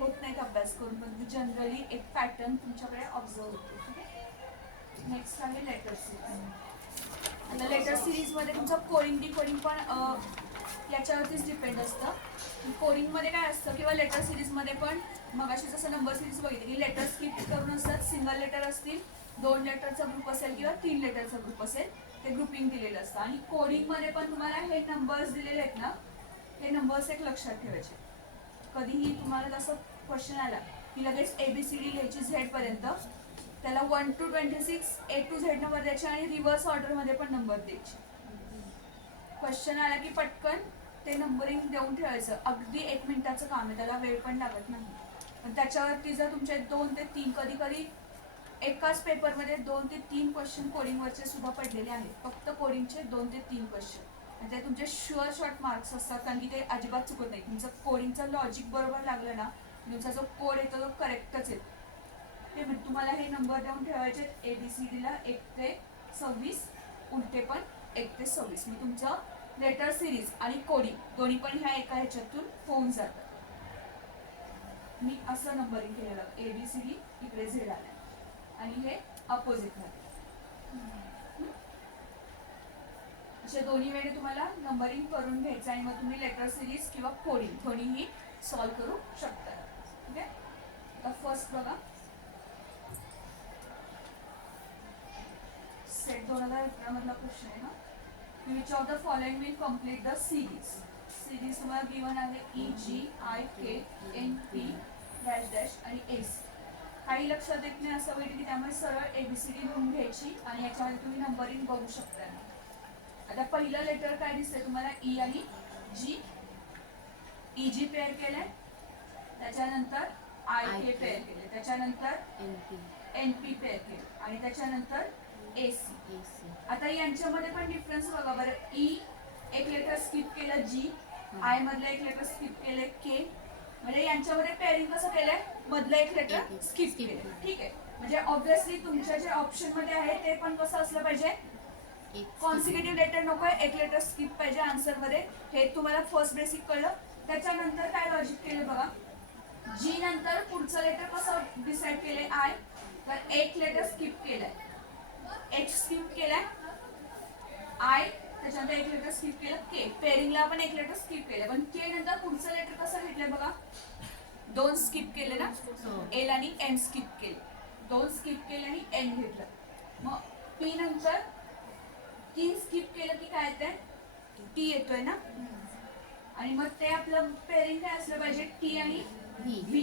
होत नाहीत अभ्यास करून, पण जनरली एक पॅटर्न तुमच्याकडे ऑब्झर्व होतो. ठीक आहे. नेक्स्ट आहे लेटर सिरीज. आता लेटर सिरीजमध्ये तुमचं कोडिंग डिकोडिंग पण याच्यावरतीच डिपेंड असतं. कोडिंगमध्ये काय असतं किंवा लेटर सिरीजमध्ये पण मगाशी जसं नंबर सिरीज बघितली की लेटर स्किप करून असतात, सिंगल लेटर असतील, 2 लेटरचा ग्रुप असेल किंवा 3 लेटरचा ग्रुप असेल, ते ग्रुपिंग दिलेलं असतं. आणि कोडिंगमध्ये पण तुम्हाला हे नंबर्स दिलेले आहेत ना, हे नंबर्स एक लक्षात ठेवायचे. कधीही तुम्हाला जसं क्वेश्चन आला की लगेच ABCD लिहायची Z पर्यंत, त्याला 1 to 26 A to Z number द्यायचे आणि रिव्हर्स ऑर्डरमध्ये पण नंबर द्यायचे. क्वेश्चन आला की पटकन ते नंबरिंग देऊन ठेवायचं. अगदी 1 मिनिटाचं काम आहे, त्याला वेळ पण लागत नाही. पण त्याच्यावरती जर तुमचे 2 ते 3 कधी एकाच पेपरमध्ये 2 ते 3 क्वेश्चन कोडिंगवरचे सुद्धा पडलेले आहेत, फक्त कोडिंगचे 2 ते 3 क्वेश्चन. आणि ते तुमचे शुअर शॉर्ट मार्क्स असतात, कारण की ते अजिबात चुकत नाही. तुमचं कोडिंगचं लॉजिक बरोबर लागलं ना, तुमचा जो कोड येतो तो करेक्टच येतो. ते म्हणजे तुम्हाला हे नंबर देऊन ठेवायचे ABCDला 1 ते 26, उलटे पण 1 ते 26. मी तुमचं लेटर सिरीज आणि कोडिंग दोन्ही पण ह्या एका ह्याच्यातून होऊन जातं. मी असं नंबरिंग केलेलं ABCD, इकडे झेड आला आणि हे अपोजिट मध्ये. अशा दोन्ही वेळी तुम्हाला नंबरिंग करून घ्यायचं आणि मग तुम्ही लेटर सिरीज किंवा कोडिंग दोन्हीही सॉल्व्ह करू शकता. ठीक आहे. आता फर्स्ट बघा, सेट 2011 मधला क्वेश्चन आहे ना. Which of the following will complete the series. Series तुम्हाला गिवन आहे EGIK NP -- आणि S. काही लक्षात येत नाही असं होईल की त्यामुळे सरळ ABCD लिहून घ्यायची आणि याच्यामध्ये तुम्ही नंबरिंग बघू शकता. आता पहिलं लेटर काय दिसतंय तुम्हाला E आणि G. EG पेअर केलंय, त्याच्यानंतर IK पेअर केले, त्याच्यानंतर NP पेअर केले आणि त्याच्यानंतर AC. आता यांच्यामध्ये पण डिफरन्स बघा बरं. E एक लेटर स्किप केलं, G I मधलं एक लेटर स्किप केलंय, K. म्हणजे यांच्यामध्ये पेअरिंग कसं केलंय, मधलं एक लेटर स्किप केलंय. ठीक आहे. म्हणजे ऑब्व्हियसली तुमच्या जे ऑप्शन मध्ये आहे ते पण कसं असलं पाहिजे, कॉन्सिक्युटिव्ह लेटर नकोय, एक लेटर स्किप पाहिजे आन्सर मध्ये. हे तुम्हाला फर्स्ट बेसिक कळलं. त्याच्यानंतर काय लॉजिक केलं बघा. G नंतर पुढचं लेटर कसं डिसाइड केलंय I, तर एक लेटर स्किप केलंय, H स्किप केलाय, I, त्याच्यानंतर एक लेटर स्किप केलं K. पेअरिंगला आपण एक लेटर स्किप केलं, पण K नंतर पुढचं लेटर कसं घेतलंय बघा, 2 स्किप केले ना, L आणि N स्किप केले, 2 स्किप केले आणि N घेतलं. मग P नंतर 3 स्किप केलं की काय येतंय, T येतोय ना. आणि मग ते आपलं पेअरिंग काय असलं पाहिजे, T आणि V.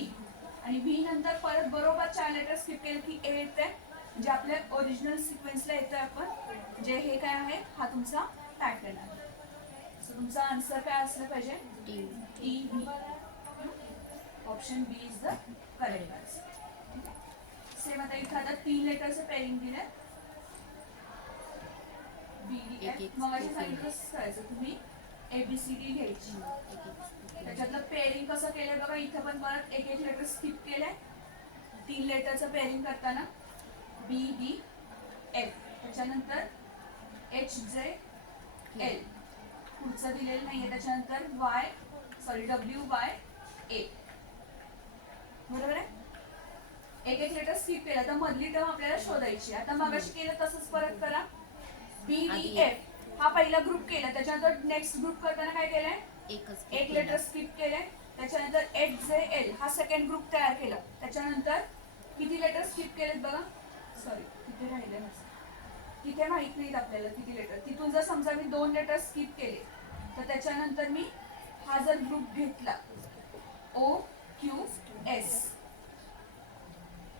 आणि V नंतर परत बरोबर 4 लेटर स्किप केलं की A येतंय. म्हणजे आपल्या ओरिजिनल सिक्वेन्सला येतोय आपण. म्हणजे हे काय आहे, हा तुमचा पॅटर्न आहे. सो तुमचा आन्सर काय असलं पाहिजे, TB. Option B is the correct answer. Same आता इथं आता 3 लेटरचं पेअरिंग दिलंय, BDF. मग अशी सांगितलं करायचं तुम्ही ABCD घ्यायची. त्याच्यातलं पेअरिंग कसं केलंय बघा. इथं पण परत एक एक लेटर स्किप केलंय 3 लेटरचं पेअरिंग करताना, BDF. त्याच्यानंतर HJL पुढचं दिलेलं नाहीये, त्याच्यानंतर WYA. बरोबर आहे. एक एक लेटर स्किप केलं तर मधली टर्म आपल्याला शोधायची. आता मगाशी केलं तसंच परत करा. BDF हा पहिला ग्रुप केला, त्याच्यानंतर नेक्स्ट ग्रुप करताना काय केलंय, एक लेटर स्किप केलंय. त्याच्यानंतर HJL हा सेकंड ग्रुप तयार केला. त्याच्यानंतर किती लेटर स्किप केलेत बघा, सॉरी तिथे राहिले नसतं, तिथे माहित नाहीत आपल्याला किती लेटर. तिथून जर समजा मी 2 लेटर स्किप केले तर त्याच्यानंतर मी हा जर ग्रुप घेतला OQS,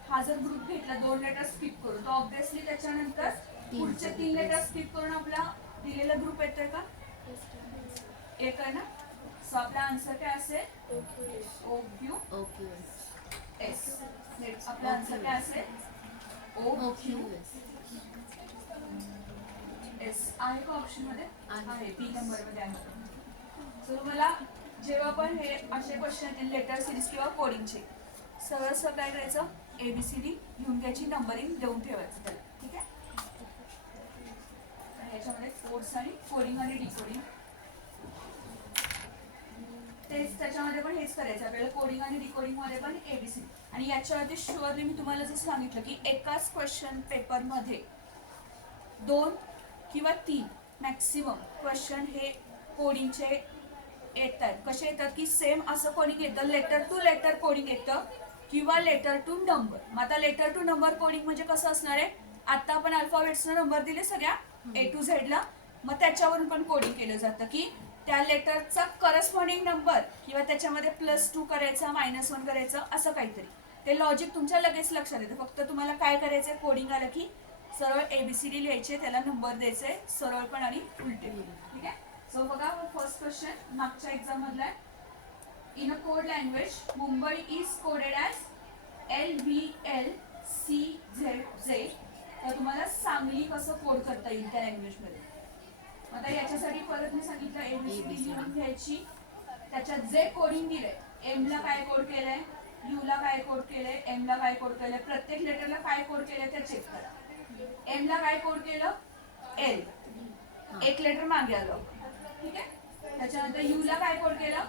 हा जर ग्रुप घेतला 2 लेटर स्किप करून, तर ऑब्व्हियसली त्याच्यानंतर पुढचे 3 लेटर स्किप करून आपला दिलेला ग्रुप येतोय का, एक आहे ना. सो आपला आन्सर काय असेल, OQS. आपला आन्सर काय असेल, OQS. आहे का ऑप्शन मध्ये, आहे B नंबर मध्ये आहे. सो तुम्हाला जेव्हा पण हे असे क्वेश्चन येतील लेटर सिरीज किंवा कोडिंगचे, सरळ सरळ काय करायचं, ABCD घेऊन घ्यायची, नंबरिंग देऊन ठेवायचं त्याला. ठीक आहे. याच्यामध्ये कोड्स आणि कोडिंग आणि डिकोडिंग तेच, त्याच्यामध्ये पण हेच करायचं आपल्याला, कोडिंग आणि डिकोडिंग मध्ये पण ABCD. आणि याच्यावरती शुअरली मी तुम्हाला जसं सांगितलं की एकाच क्वेश्चन पेपरमध्ये 2 किंवा 3 मॅक्सिमम क्वेश्चन हे कोडिंगचे येतात. कसे येतात की सेम असं कोडिंग येतं, लेटर टू लेटर कोडिंग येतं किंवा लेटर टू नंबर. मग आता लेटर टू नंबर कोडिंग म्हणजे कसं असणार आहे, आता आपण अल्फाबेट्सना नंबर दिले सगळ्या A to Z ला, मग त्याच्यावरून पण कोडिंग केलं जातं की त्या लेटरचा करस्पॉन्डिंग नंबर किंवा त्याच्यामध्ये +2 करायचा, -1 करायचं, असं काहीतरी. ते लॉजिक तुमच्या लगेच लक्षात येतं. फक्त तुम्हाला काय करायचंय, कोडिंग आलं की सरळ ABCD लिहायचे, त्याला नंबर द्यायचे, सरळ पण आणि उलटे. ठीक आहे. सो बघा फर्स्ट क्वेश्चन मागच्या एक्झाम मधला आहे. In a code language Mumbai is coded as LVLCZZ. तर तुम्हाला सांगली कसं कोड करता येईल त्या लँग्वेजमध्ये. आता याच्यासाठी परत मी सांगितलं एबीसीडी लिहून घ्यायची. त्याच्यात जे कोडिंग दिलंय, एम ला काय कोड केलंय, यू ला काय कोड केलंय, एम ला काय कोड केलंय, प्रत्येक लेटरला काय कोड केलंय ते चेक करा. एम ला काय कोड केलं, एल, एक लेटर मागे आलं, ठीक आहे. त्याच्यानंतर यू ला काय कोड केलं,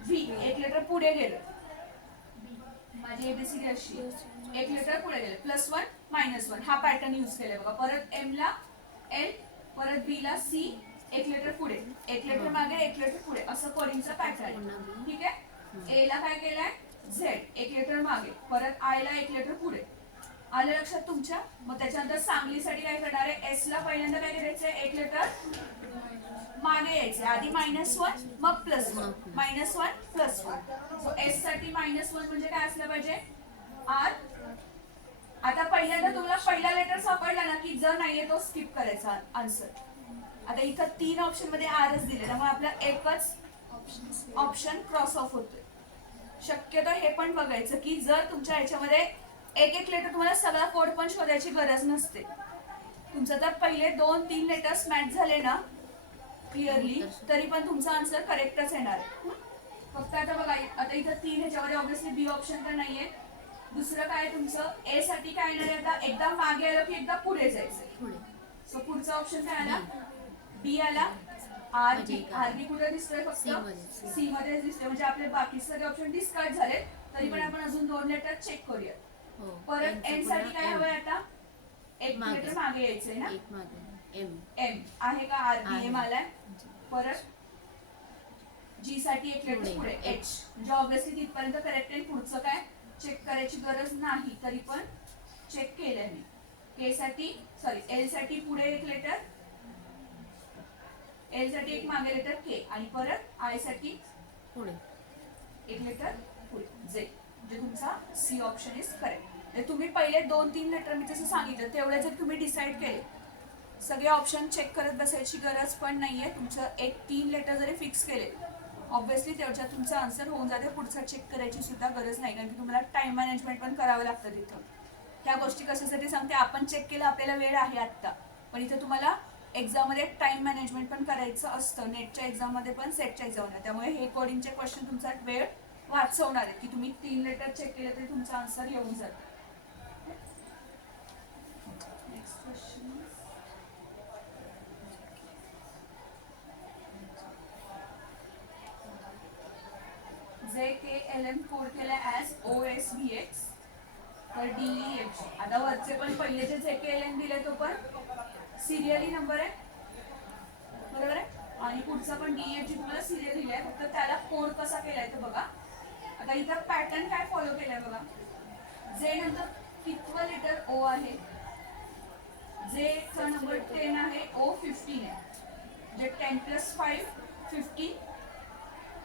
व्ही, एक लेटर पुढे गेलं. माझी एबीसीडी अशी एक लेटर पुढे गेलं, +1 -1 हा पॅटर्न यूज केलाय बघा. परत एम ला एल, परत बी ला सी, एक लेटर पुढे, एक लेटर मागे, एक लेटर पुढे, असं कोडिंगचा पॅटर्न, ठीक आहे. ए ला काय केलंय, झेड, एक लेटर मागे, परत आय ला एक लेटर पुढे. आलं लक्षात तुमच्या? मग त्याच्यानंतर सांगलीसाठी काय करणार आहे, एस ला पहिल्यांदा काय करायचंय, एक लेटर मागे यायचे, आधी -1 मग +1, -1 +1. सो एस साठी -1 म्हणजे काय असलं पाहिजे, आर. आता पहिल्यांदा तुम्हाला पहिला लेटर सापडला ना की जर नाहीये तो स्किप करायचा आन्सर. आता इथं 3 ऑप्शन मध्ये आरच दिले, त्यामुळे आपला एकच ऑप्शन क्रॉस ऑफ होतोय. शक्यतो हे पण बघायचं की जर तुमच्या ह्याच्यामध्ये एक लेटर तुम्हाला सगळा कोड पण शोधायची गरज नसते. तुमचं जर पहिले 2-3 लेटर्स मॅच झाले ना क्लिअरली, तरी पण तुमचा आन्सर करेक्टच येणार आहे. फक्त आता बघा, आता इथं 3 ह्याच्यामध्ये ऑब्विसली बी ऑप्शन तर नाहीये. दुसरं काय तुमचं ए साठी काय येणार आहे, आता एकदा मागे आलं की एकदा पुढे जायचंय. सो पुढचा ऑप्शन काय आला, बी आला. आर बी कुठे दिसतोय, फक्त सी मध्ये दिसतोय. म्हणजे आपले बाकी सगळे ऑप्शन डिस्कार्ड झाले, तरी पण आपण अजून 2 लेटर चेक करूया. परत एम साठी काय हवंय, आता एक लेटर मागे यायचंय ना, एम आहे का, आर बी एम आलाय. परत जी साठी एक लेटर पुढे, एच, म्हणजे ऑब्विसली तिथपर्यंत करेक्ट आहे. पुढचं काय चेक करायची गरज नाही, तरी पण चेक केलंय मी. के साठी एल साठी पुढे एक लेटर, एल साठी एक मागे लेटर के, आणि परत आय साठी पुढे एक लेटर पुढे, जे, म्हणजे तुमचा सी ऑप्शन इज करेक्ट. तुम्ही पहिले 2-3 लेटर मी जसं सांगितलं तेवढे जर तुम्ही डिसाईड केले, सगळे ऑप्शन चेक करत बसायची गरज पण नाहीये. तुमचं 1-3 लेटर जरी फिक्स केले, ऑब्विसली त्याच्यात तुमचा आन्सर होऊन जाते. पुढचा चेक करायची सुद्धा गरज नाही, कारण की तुम्हाला टाइम मॅनेजमेंट पण करावं लागतं तिथं. ह्या गोष्टी कशासाठी सांगते, आपण चेक केलं, आपल्याला वेळ आहे आत्ता, पण इथे तुम्हाला एक्झाममध्ये टाइम मॅनेजमेंट पण करायचं असतं, नेटच्या एक्झाममध्ये पण, सेटच्या एक्झाममध्ये. त्यामुळे हे कोडिंगचे क्वेश्चन तुमचा वेळ वाचवणार आहे की तुम्ही 3 लेटर चेक केले तरी तुमचा आन्सर येऊन जातो. नेक्स्ट क्वेश्चन, JKLM कोड केला ऍज OSVX, तर DEF. आता वरचे पण पहिले जे JKLM दिले तो पण सिरियली नंबर आहे, बरोबर आहे, आणि पुढचा पण DEF जी तुम्हाला सिरियल दिलाय, फक्त त्याला कोड कसा केलाय तर बघा. आता इथं पॅटर्न काय फॉलो केलाय बघा. जे नंतर कितवं लेटर O आहे, जे चा नंबर 10 आहे, O15 आहे, म्हणजे 10 + 5 15.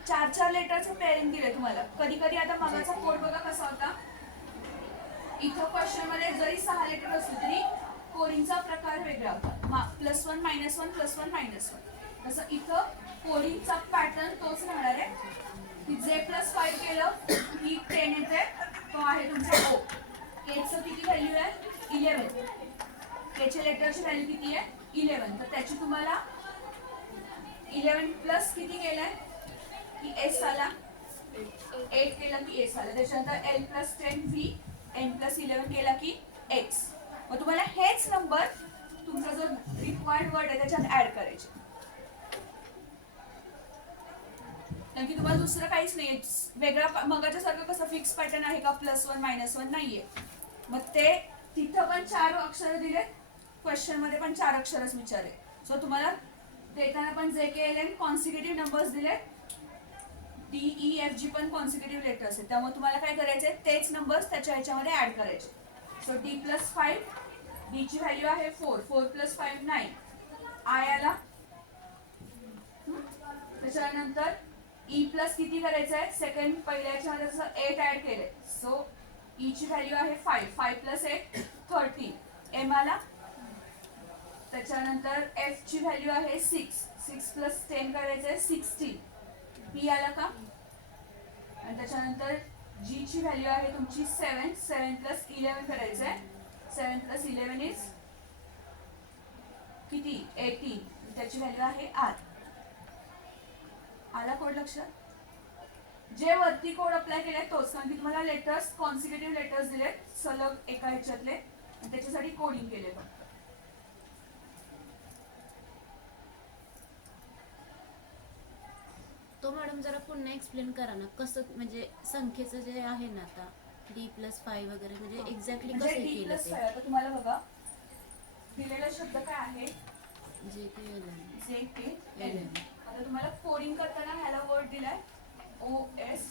4 लेटरचं पेअरिंग दिले तुम्हाला. कधी कधी आता मागाचा कोड बघा कसा होता, इथं क्वेश्चन मध्ये जरी 6 लेटर असले तरी कोडिंगचा प्रकार वेगळा होता, +1 -1 +1 -1. तसं इथं कोडिंगचा पॅटर्न तोच राहणार आहे की जे +5 केलं की 10 येते, तो आहे तुमचा O. केचं किती व्हॅल्यू आहे, 11. केच्या लेटरची व्हॅल्यू किती आहे, 11. तर त्याची तुम्हाला 11 प्लस किती केलंय की एस आला, 8 केला की एस आला. त्याच्यानंतर L + 10 V, N + 11 केला की X. मग तुम्हाला हेच नंबर तुमचा जो रिक्वायर्ड वर्ड आहे त्याच्यात ऍड करायचे, कारण की तुम्हाला दुसरं काहीच नाहीये वेगळा. मगाच्या सारखं कसं फिक्स पॅटर्न आहे का, +1 -1 नाहीये. मग ते तिथं पण 4 अक्षर दिले, क्वेश्चन मध्ये पण 4 अक्षरच विचारले. सो तुम्हाला देताना पण JKLM कॉन्सिक्युटिव्ह नंबर्स दिले, DEFG पण कॉन्सिक्युटिव्ह लेटर्स आहेत. त्यामुळे तुम्हाला काय करायचंय, तेच नंबर्स त्याच्या ह्याच्यामध्ये ऍड करायचे. सो D + 5, D ची व्हॅल्यू आहे 4, 4 + 5 9, I आला. त्याच्यानंतर E प्लस किती करायचंय, सेकंड पहिल्या ह्याच्यामध्ये जसं 8 ऍड केले, सो E ची व्हॅल्यू आहे 5, 5 + 8 13, M आला. त्याच्यानंतर F ची व्हॅल्यू आहे 6, 6 + 10 करायचंय 16, P आला का. आणि त्याच्यानंतर G ची व्हॅल्यू आहे तुमची 7, 7 + 11 करायचंय, 7 + 11 इज किती, 18. त्याची व्हॅल्यू आहे आर. आला कोड लक्षात? जे वरती कोड अप्लाय केलाय तोच, कारण की तुम्हाला लेटर्स कॉन्सिक्युटिव्ह लेटर्स दिलेत सलग एका ह्याच्यातले, आणि त्याच्यासाठी कोडिंग केले फक्त. तो मॅडम जरा पुन्हा एक्सप्लेन करा ना, कसं म्हणजे संख्येचं जे आहे ना आता D+5 वगैरे म्हणजे एक्झॅक्टली म्हणजे कसं डी केलं प्लस ते फाय. आता तुम्हाला बघा दिलेला शब्द काय आहे, जे काही जे के एल. 11. आता तुम्हाला कोडिंग करताना ह्याला वर्ड दिलाय OS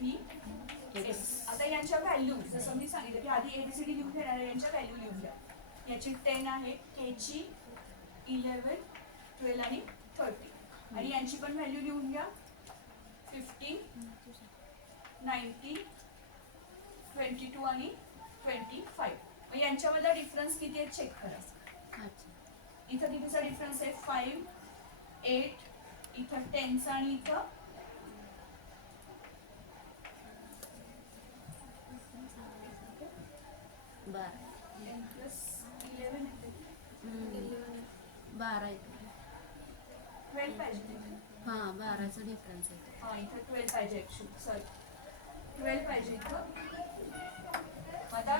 V S. आता यांच्या व्हॅल्यू जसं मी सांगितलं की आधी ABCD लिहून घेणार आहे, यांच्या व्हॅल्यू लिहून घ्या. याची 10 आहे, K ची 11, 12 आणि 30, आणि यांची पण व्हॅल्यू लिहून घ्या 15, 19, 22 आणि 25. मग यांच्यामध्ये डिफरन्स किती आहे चेक करा. अच्छा. इथं कितीचा डिफरन्स आहे 5, 8, इथं 10चा आणि इथं बारा. 10 प्लस 11 आहे. 12 आहे. 12 पाहिजे. हां 12चा डिफरन्स आहे. हा इथं 12 पाहिजे ऍक्च्युली, सॉरी 12 पाहिजे इथं. आता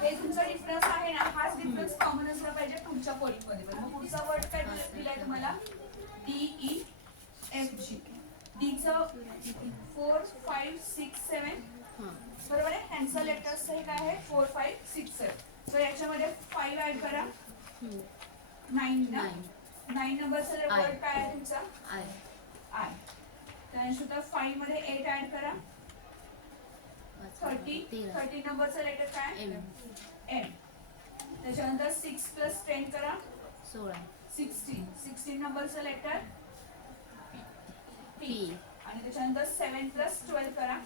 हे तुमचा डिफरन्स आहे ना, हाच डिफरन्स कॉमन असला पाहिजे पुढच्या कोडिंग मध्ये पण. मग पुढचा वर्ड काय दिलाय तुम्हाला DEFG. डीचं 4, 5, 6, 7 हां बरोबर आहे. ह्यांचं लेटर्स हे काय आहे 4, 5, 6, 7. तर याच्यामध्ये 5 ऍड करा, 9 ना. 9 नंबरचा वर्ड काय आहे तुमचा आहे. आय. त्यानंतर 5 मध्ये 8 ऍड करा 30. 30 नंबरचं लेटर काय M. एम. त्याच्यानंतर 6 प्लस 10 करा 16. 16. 16 नंबरचं लेटर P. आणि त्याच्यानंतर 7 प्लस 12 करा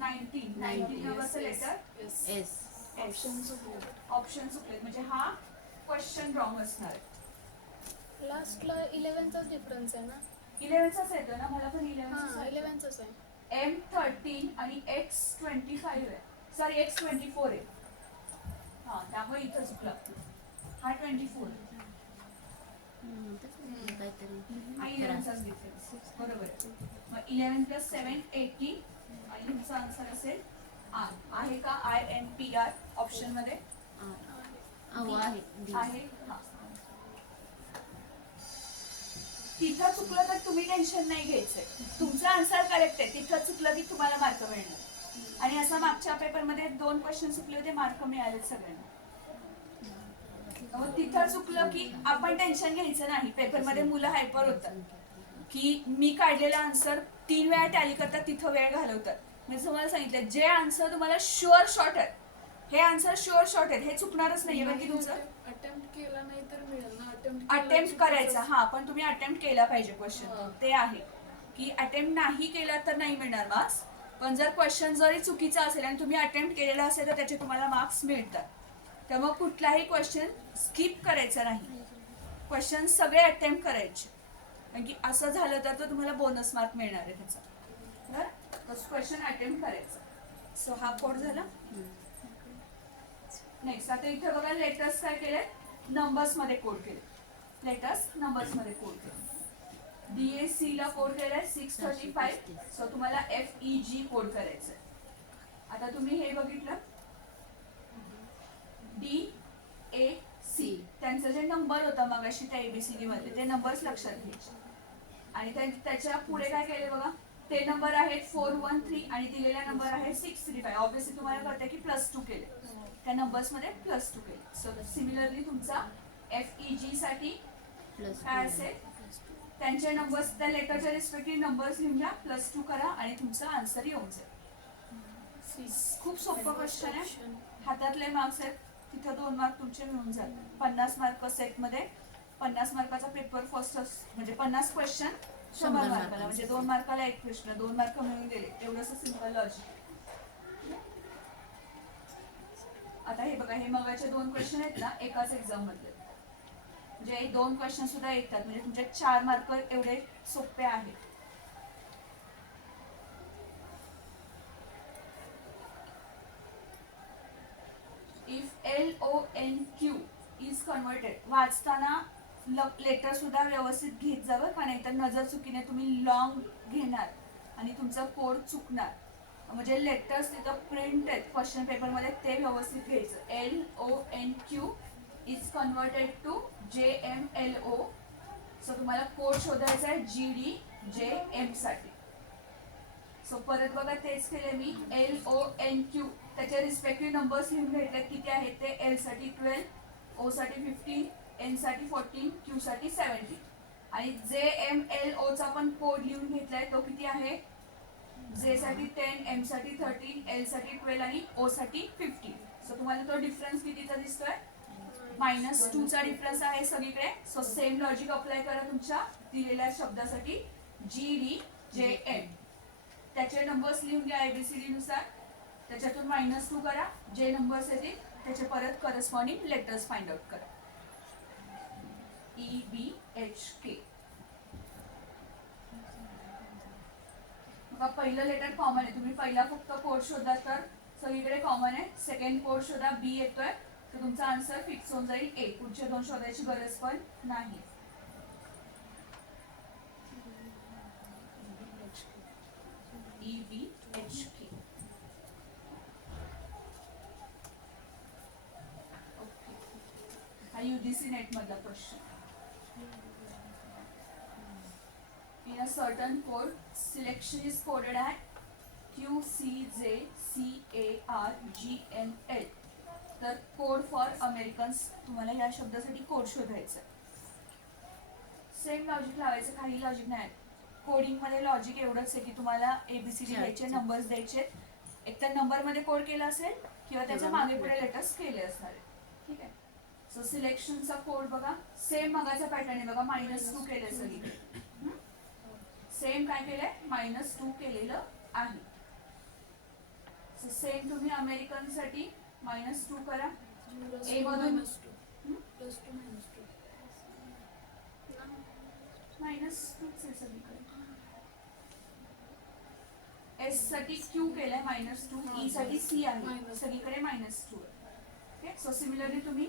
19. 19 नंबरचं लेटर S. ऑप्शन चुकले. ऑप्शन चुकलेत म्हणजे हा क्वेश्चन रॉंग असणार आहे. लास्टला 11चाच डिफरन्स आहे ना? 11चाच येतो ना, मला पण 11 हां 11चाच आहे. M13 आणि X25 आहे, सॉरी X24 आहे. हा त्यामुळे इथं चुकला, हा 24, काहीतरी हा 11चाच डिफरन्स बरोबर आहे. मग 11 प्लस 7 18 आणि तुमचा आन्सर असेल आर. आहे का INPR ऑप्शन मध्ये आहे. D. आहे. हा तिथं चुकलं तर तुम्ही टेन्शन नाही घ्यायचंय, तुमचं आन्सर करेक्ट आहे. तिथं चुकलं की तुम्हाला मार्क मिळणार. आणि असं मागच्या पेपरमध्ये 2 क्वेश्चन चुकले होते, मार्क मिळाले सगळ्यांना. मग तिथं चुकलं की आपण टेन्शन घ्यायचं नाही. पेपरमध्ये मुलं हायपर होतात की मी काढलेला आन्सर 3 वेळा टॅली करतात, तिथं वेळ घालवतात. मी तुम्हाला सांगितलं जे आन्सर तुम्हाला शुअर शॉर्ट आहे, हे आन्सर शुअर शॉर्ट आहेत, हे चुकणारच नाहीये. कारण की तुमचं अटेम्प्ट केला नाही तर मिळेल ना? अटेम्प्ट करायचा. हा पण तुम्ही अटेम्प्ट केला पाहिजे क्वेश्चन, ते आहे की अटेम्प्ट नाही केला तर नाही मिळणार मार्क्स. पण जर क्वेश्चन जरी चुकीचा असेल आणि तुम्ही अटेम्प्ट केलेला असेल तर त्याचे तुम्हाला मार्क्स मिळतात. त्यामुळे कुठलाही क्वेश्चन स्किप करायचा नाही, क्वेश्चन सगळे अटेम्प्ट करायचे. कारण की असं झालं तर तुम्हाला बोनस मार्क मिळणार आहे त्याचा. तर क्वेश्चन अटेम्प्ट करायचं. सो हा कोड झाला. नेक्स्ट आता इथे बघा लेटर्स काय केले, नंबर्स मध्ये कोड केले. लेटर्स नंबर्स मध्ये कोड केले. DAC ला कोड केलाय 635. सो तुम्हाला FEG कोड करायचं. आता तुम्ही हे बघितलं DAC, त्यांचा जे नंबर होता मगाशी त्या ABCD मध्ये ते नंबर्स लक्षात घ्यायचे. आणि त्याच्या पुढे काय केले बघा, ते नंबर आहेत 413 आणि दिलेला नंबर आहे 635. ऑब्विसली तुम्हाला कळतं की +2 केले, त्या नंबर्स मध्ये +2 केले. सो सिमिलरली तुमचा FEG साठी काय असेल, त्यांचे नंबर्स त्या लेटरच्या रिस्पेक्टिव्ह नंबर्स लिहून घ्या, +2 करा आणि तुमचा आन्सर येऊन जाईल. खूप सोपं क्वेश्चन आहे. हातातले मार्क्स आहेत, तिथं 2 मार्क तुमचे मिळून जातात. 50 मार्क सेट मध्ये 50 मार्काचा पेपर फर्स्ट म्हणजे 50 क्वेश्चन 100 मार्काला, म्हणजे 2 मार्काला 1 प्रश्न, 2 मार्क मिळून गेले. एवढंसं सिंपल लॉजिक. आता हे बघा, हे मगाचे 2 क्वेश्चन आहेत ना एकाच एक्झाम मधले, म्हणजे 2 क्वेश्चन सुद्धा येतात, म्हणजे तुमचे 4 मार्क एवढे सोपे आहेत. If LONQ इज कन्वर्टेड वाचताना लेटर सुद्धा व्यवस्थित घेत जावं का नाही तर नजर चुकीने तुम्ही लॉंग घेणार आणि तुमचा कोड चुकणार. म्हणजे लेटर्स तिथं प्रिंट आहेत क्वेश्चन पेपरमध्ये ते व्यवस्थित घ्यायचं. LONQ is converted to JMLO. So तुम्हाला कोड शोधायचा आहे GDJM साठी. सो परत बघा तेच केले मी. LONQ त्याचे रिस्पेक्टिव्ह नंबर्स लिहून घेतले किती आहेत ते. L साठी 12, O साठी 15, N साठी 14, Q साठी 17 आणि JMLO चा पण कोड लिहून घेतलाय तो किती आहे. J साठी 10, M साठी 13, L साठी 12 आणि O साठी 15. सो तुम्हाला तो डिफरन्स कितीचा दिसतोय. -2 चा डिफरन्स आहे सगळीकडे. सो सेम लॉजिक अप्लाय करा तुमच्या दिलेल्या शब्दासाठी GDJM. त्याचे नंबर्स लिहून घ्या ABCD नुसार. त्याच्यातून -2 करा. जे नंबर्स येतील त्याचे परत करस्पॉन्डिंग लेटर्स फाइंड आउट करा. EBHK. बघा पहिलं लेटर कॉमन आहे. तुम्ही पहिला फक्त कोड शोधा तर सगळीकडे कॉमन आहे. सेकंड कोड शोधा B येतोय तर तुमचा आन्सर फिक्स होऊन जाईल A. पुढचे 2 शोधायची गरज पण नाही. EBHK. हा UGC नेट मधला question. In a certain code, selection is coded at QCJCARGNL. तर कोड फॉर अमेरिकन्स तुम्हाला या शब्दासाठी कोड शोधायचा. सेम लॉजिक लावायचं, काही लॉजिक नाही. कोडिंग मध्ये लॉजिक एवढंच आहे की तुम्हाला ABCD द्यायचे, नंबर्स द्यायचे. एक तर नंबर मध्ये कोड केला असेल किंवा त्याच्या मागे पुढे लेटर्स केले असणार. ठीक आहे. सो सिलेक्शनचा कोड बघा सेम मगाचा पॅटर्न आहे बघा. -2 केले सगळी. सेम काय केलंय -2 केलेलं आहे. सो सेम तुम्ही अमेरिकन साठी -2 करा. A मधून S साठी Q केलंय -2. E साठी C आहे सगळीकडे -2. ओके. सो सिमिलरली तुम्ही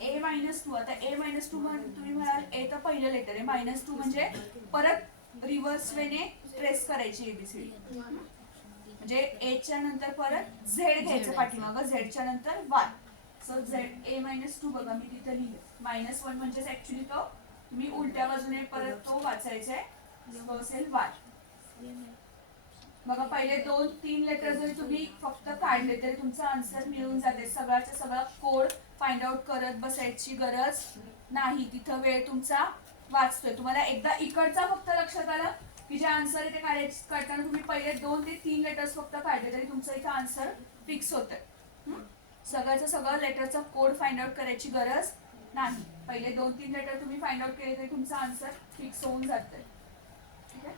A -2. आता A -2 मध्ये तुम्ही म्हणाल A तर पहिलं लेटर आहे. -2 म्हणजे परत रिव्हर्स वेने ट्रेस करायची ABCD. म्हणजे A च्या नंतर परत Z घ्यायचं पाठीमागं. Z च्या नंतर Y. सो A-2 बघा मी तिथे लिहिले. -1 म्हणजे ऍक्च्युली तो तुम्ही उलट्या बाजूने परत तो वाचायचा आहे. तो असेल Y. बघा पहिले 2-3 लेटर जरी तुम्ही फक्त काढले तरी तुमचा आन्सर मिळून जाते. सगळ्याचा सगळा कोड फाइंड आउट करत बसायची गरज नाही. तिथं वेळ तुमचा वाचतोय. तुम्हाला एकदा इकडचा फक्त लक्षात आलं की जे आन्सर इथे काढताना तुम्ही पहिले 2 ते 3 लेटर्स फक्त काढले तरी तुमचं इथं आन्सर फिक्स होतंय. सगळ्याचं सगळं लेटरचा कोड फाइंड आउट करायची गरज नाही. पहिले 2-3 लेटर तुम्ही फाइंड आउट केले तरी तुमचा आन्सर फिक्स होऊन जातंय. ठीक आहे.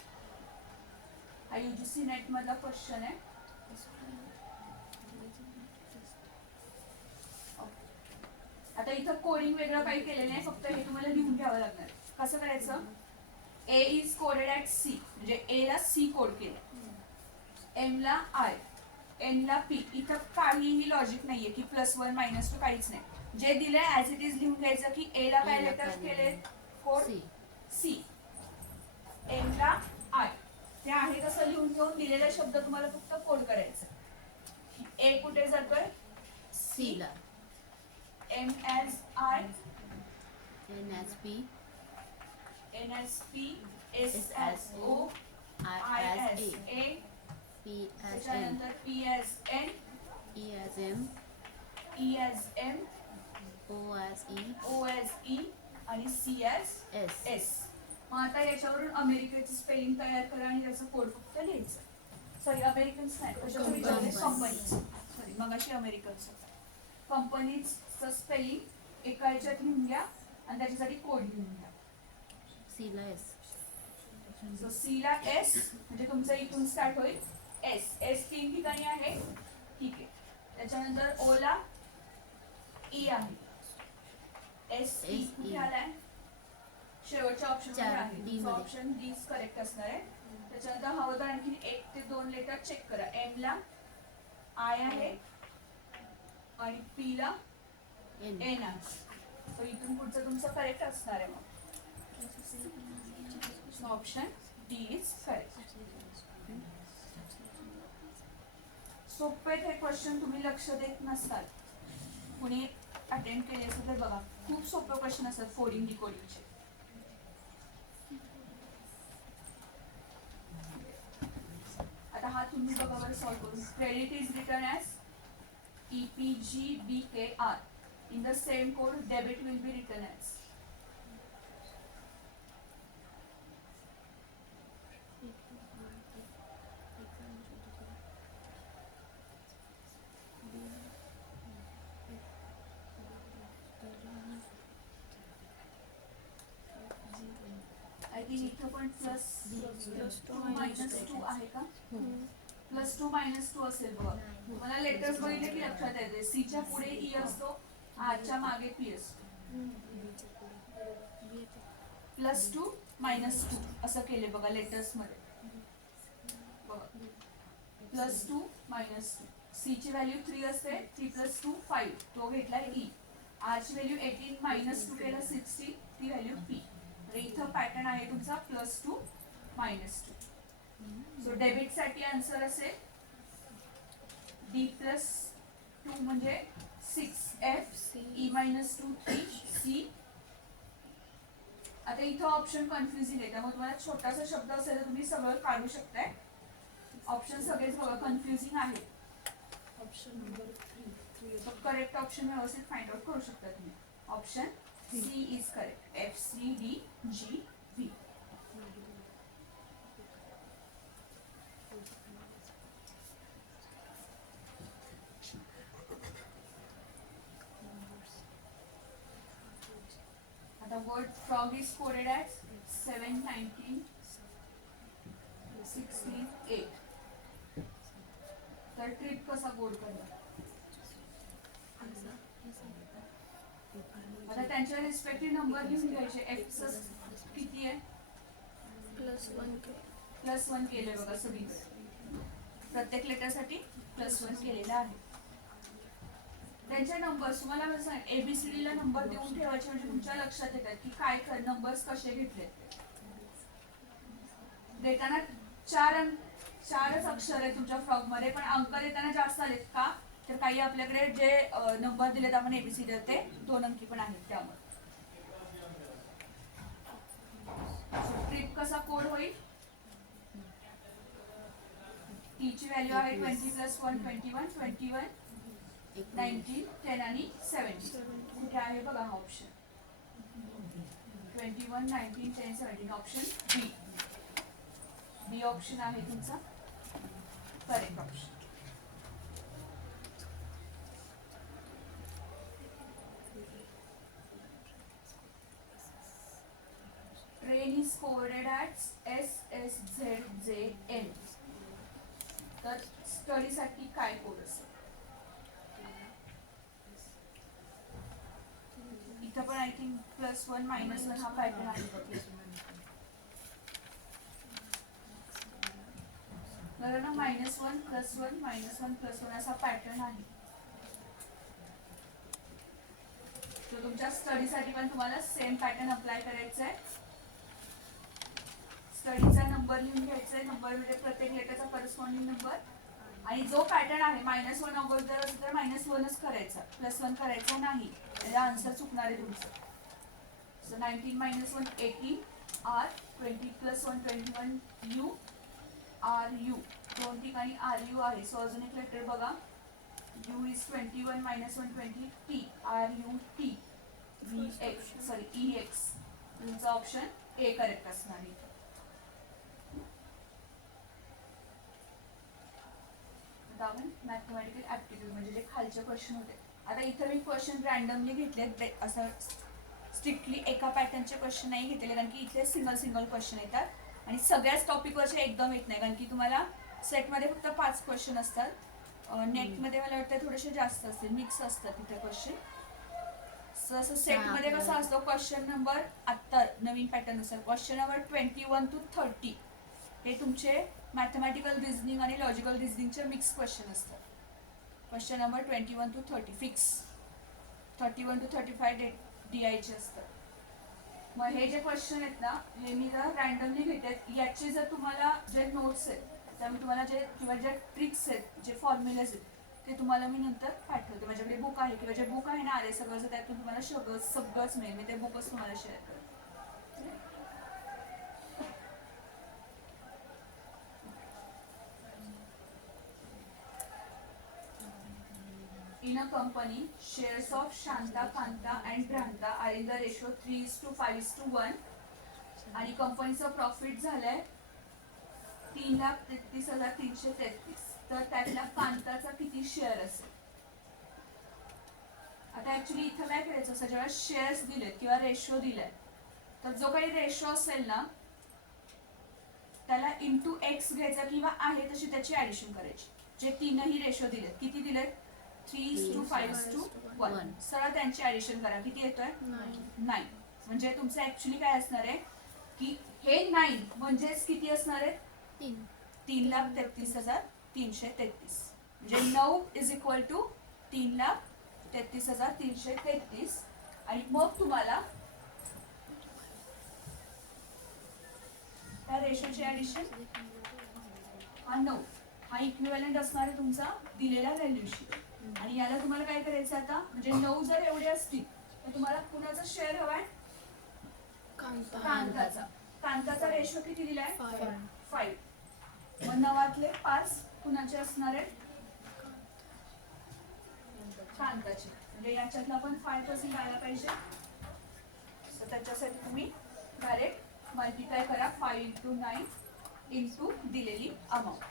हा UGC नेट मधला क्वेश्चन आहे. आता इथं कोडिंग वेगळं काही केलेलं नाही. फक्त हे तुम्हाला लिहून घ्यावं लागणार. कसं करायचं. A is coded at C म्हणजे A ला C कोड केलं. M ला I, N ला P. इथं काहीही लॉजिक नाहीये की +1 -2 काहीच नाही. जे दिलंय ऍज इट इज लिहून घ्यायचं की A ला काय लेटर्स केले कोड C, M ला I. ते आहे तसं लिहून घेऊन दिलेला शब्द तुम्हाला फक्त कोड करायचा. A कुठे जातोय C ला. M as I, N as P, N as P, S as O, I I as as A, A, P as N, त्याच्यानंतर P as N, E as M, E as M, O as E, O as E आणि C as S. S. मग आता याच्यावरून अमेरिकेचं spelling तयार करा आणि त्याचा कोड फक्त लिहायचा. सॉरी अमेरिकन्स नाही कंपनीज. सॉरी मगाशी अमेरिकन्स होता. कंपनीजचं स्पेलिंग एका याच्यात लिहून घ्या आणि त्याच्यासाठी कोड लिहून घ्या. C ला S. सो C ला S म्हणजे तुमचं इथून स्टार्ट होईल S. S 3 ठिकाणी आहे. ठीक आहे. त्याच्यानंतर O ला E आहे. S E कुठे आलाय शेवटच्या ऑप्शन मध्ये चार, आहे. D तुमचं मध्ये. ऑप्शन डी करेक्ट असणार आहे. त्याच्यानंतर हवं तर आणखी 1 ते 2 लेटर चेक करा. M ला I आहे आणि P ला N. N आहे. सो इथून पुढचं तुमचं करेक्ट असणार आहे मग. So option D is correct. सोपे हे क्वेश्चन तुम्ही लक्ष देत नसताल. कुणी अटेंड केले असेल तर बघा, खूप सोपे क्वेश्चन असतात कोडिंग डिकोडिंगचे. आता हा तुम्ही बघा बरं सॉल्व्ह करून. Credit is return as EPGBKR. In the same code, debit will be written as. I think इथं पण प्लस टू मायनस टू आहे का? प्लस टू मायनस टू असेल बघा. मला लेटर्स बघितले की लक्षात येते. सीच्या पुढे ई असतो, आरच्या मागे पी असतो. प्लस टू मायनस टू असं केले बघा लेटर्स मध्ये. बघा plus two minus two. C ची व्हॅल्यू 3 असते, 3 प्लस 2 5, तो घेतलाय ई. आर ची व्हॅल्यू 18 मायनस 2 केलं 60, ती व्हॅल्यू पी. इथं पॅटर्न आहे तुमचा plus two minus to. So debit साठी आन्सर असेल डी प्लस 2 म्हणजे 6F, E मायनस 2 3C. आता इथं ऑप्शन कन्फ्युजिंग आहे, त्यामुळे तुम्हाला छोटासा शब्द असेल तर तुम्ही सगळं काढू शकताय. ऑप्शन सगळेच बघा कन्फ्युजिंग आहे. ऑप्शन नंबर 3 करेक्ट ऑप्शन व्यवस्थित फाइंड आउट करू शकता तुम्ही. Option C is correct. FCDGV. आता word frog is coded as 7 19 16 8. तर ट्रिप कसा कोड करणार? आता त्यांच्या रिस्पेक्टिव्ह नंबर लिहून घ्यायचे. F किती आहे? +1 केले बघा सगळीकडे. प्रत्येक लेटरसाठी +1 केलेला आहे. त्यांच्या नंबर्स तुम्हाला कसं सांग ABCD ला नंबर देऊन ठेवायचे म्हणजे तुमच्या लक्षात येतात की काय नंबर्स कसे घेतले. देताना चारच अक्षर आहे तुमच्या फ्रॉग मध्ये, पण अंक देताना जास्त आलेत का? तर काही आपल्याकडे जे नंबर दिलेत आपण ABCD ते 2 अंकी पण आहेत. त्यामुळे ट्रिप कसा कोड होईल? टी ची व्हॅल्यू आहे 20 + 1 21 21 19 10 आणि 17. कुठे आहे बघा हा ऑप्शन 21 19 10 17. ऑप्शन बी ऑप्शन आहे तुमचा correct option. Train is coded at SSZJN. तर स्टडीसाठी काय कोड असेल? इथं पण आय थिंक +1 -1 हा पॅटर्न आहे बघा. बरं ना, -1 +1 -1 +1 असा पॅटर्न आहे. तर तुमच्या स्टडीसाठी पण तुम्हाला सेम पॅटर्न अप्लाय करायचा आहे. स्टडीचा नंबर लिहून घ्यायचा आहे. नंबरमध्ये प्रत्येक लेटरचा करस्पॉन्डिंग नंबर आणि जो पॅटर्न आहे -1 अगोदर असेल तर -1च करायचा, +1 करायचा नाही. त्याचा आन्सर चुकणार आहे तुमचं. So 19 - 1 18 R 20 + 1 21 U RU. 2 ठिकाणी RU आहे. सो अजून एक लेटर बघा. U is 21 - 1 20 T RUT EX. तुमचा ऑप्शन ए करेक्ट असणार आहे. मॅथमॅटिकल ॲप्टिट्यूड म्हणजे जे खालचे क्वेश्चन होते. आता इथं मी क्वेश्चन रँडमली घेतले, असं स्ट्रिक्टली एका पॅटर्नचे क्वेश्चन नाही घेतलेले, कारण की इथे सिंगल क्वेश्चन येतात आणि सगळ्याच टॉपिकवरचे एकदम येत नाही, कारण की तुम्हाला सेटमध्ये फक्त 5 क्वेश्चन असतात. नेटमध्ये मला वाटतं थोडेसे जास्त असतील, मिक्स असतात तिथे क्वेश्चन. जसं सेटमध्ये कसं असतो क्वेश्चन नंबर आत्ता नवीन पॅटर्न नुसार क्वेश्चन नंबर 21 to 30 हे तुमचे मॅथमॅटिकल रिझनिंग आणि लॉजिकल रिझनिंगचे मिक्स क्वेश्चन असतात. Question number 21 to 30 fix, 31 to 35 DI चे असतात. मग हे जे क्वेश्चन आहेत ना हे मी जर रॅन्डमली घेते, याचे जर तुम्हाला जे नोट्स आहेत त्यामुळे तुम्हाला जे किंवा ज्या ट्रिक्स आहेत जे फॉर्म्युलेज आहेत ते तुम्हाला मी नंतर पाठवते. माझ्याकडे बुक आहे किंवा जे बुक आहे ना आले सगळं त्यातून तुम्हाला सगळंच मिळेल. मी ते बुकच तुम्हाला शेअर करते. In a company, shares of Shanta, Kanta and Bhranta are in the ratio 3:5:1 आणि कंपनीचं प्रॉफिट झालंय 3,33,333. तर त्यातल्या कांताचा किती शेअर असेल? आता ऍक्च्युली इथं काय करायचं असं जेव्हा शेअर्स दिलेत किंवा रेशो दिलाय तर जो काही रेशो असेल ना त्याला इंटू एक्स घ्यायचा किंवा आहे तशी त्याची ऍडिशन करायची. जे तीनही रेशो दिलेत, किती दिलेत? 3:5:1. सरळ त्यांची ऍडिशन करा. किती येतोय? 9. म्हणजे तुमचं ऍक्च्युली काय असणार आहे की हे 9 म्हणजेच किती असणार आहे? 3,33,333. म्हणजे 9 इज इक्वल टू 3,33,333. आणि मग तुम्हाला त्या रेशोची ऍडिशन हा 9 हा इक्विव्हॅलंट असणार आहे तुमचा दिलेल्या व्हॅल्यूशी. आणि याला तुम्हाला काय करायचं आता म्हणजे 9 जर एवढे असतील तर तुम्हाला कुणाचा शेअर हवाय? कांताचा. कांताचा रेशो किती दिलाय? 5. मग 9तले 5 कुणाचे असणार आहेत? कांताचे. म्हणजे याच्यातला पण 5% आला पाहिजे. तर त्याच्यासाठी तुम्ही डायरेक्ट मल्टिप्लाय करा 5 × 9 इंटू दिलेली अमाऊंट.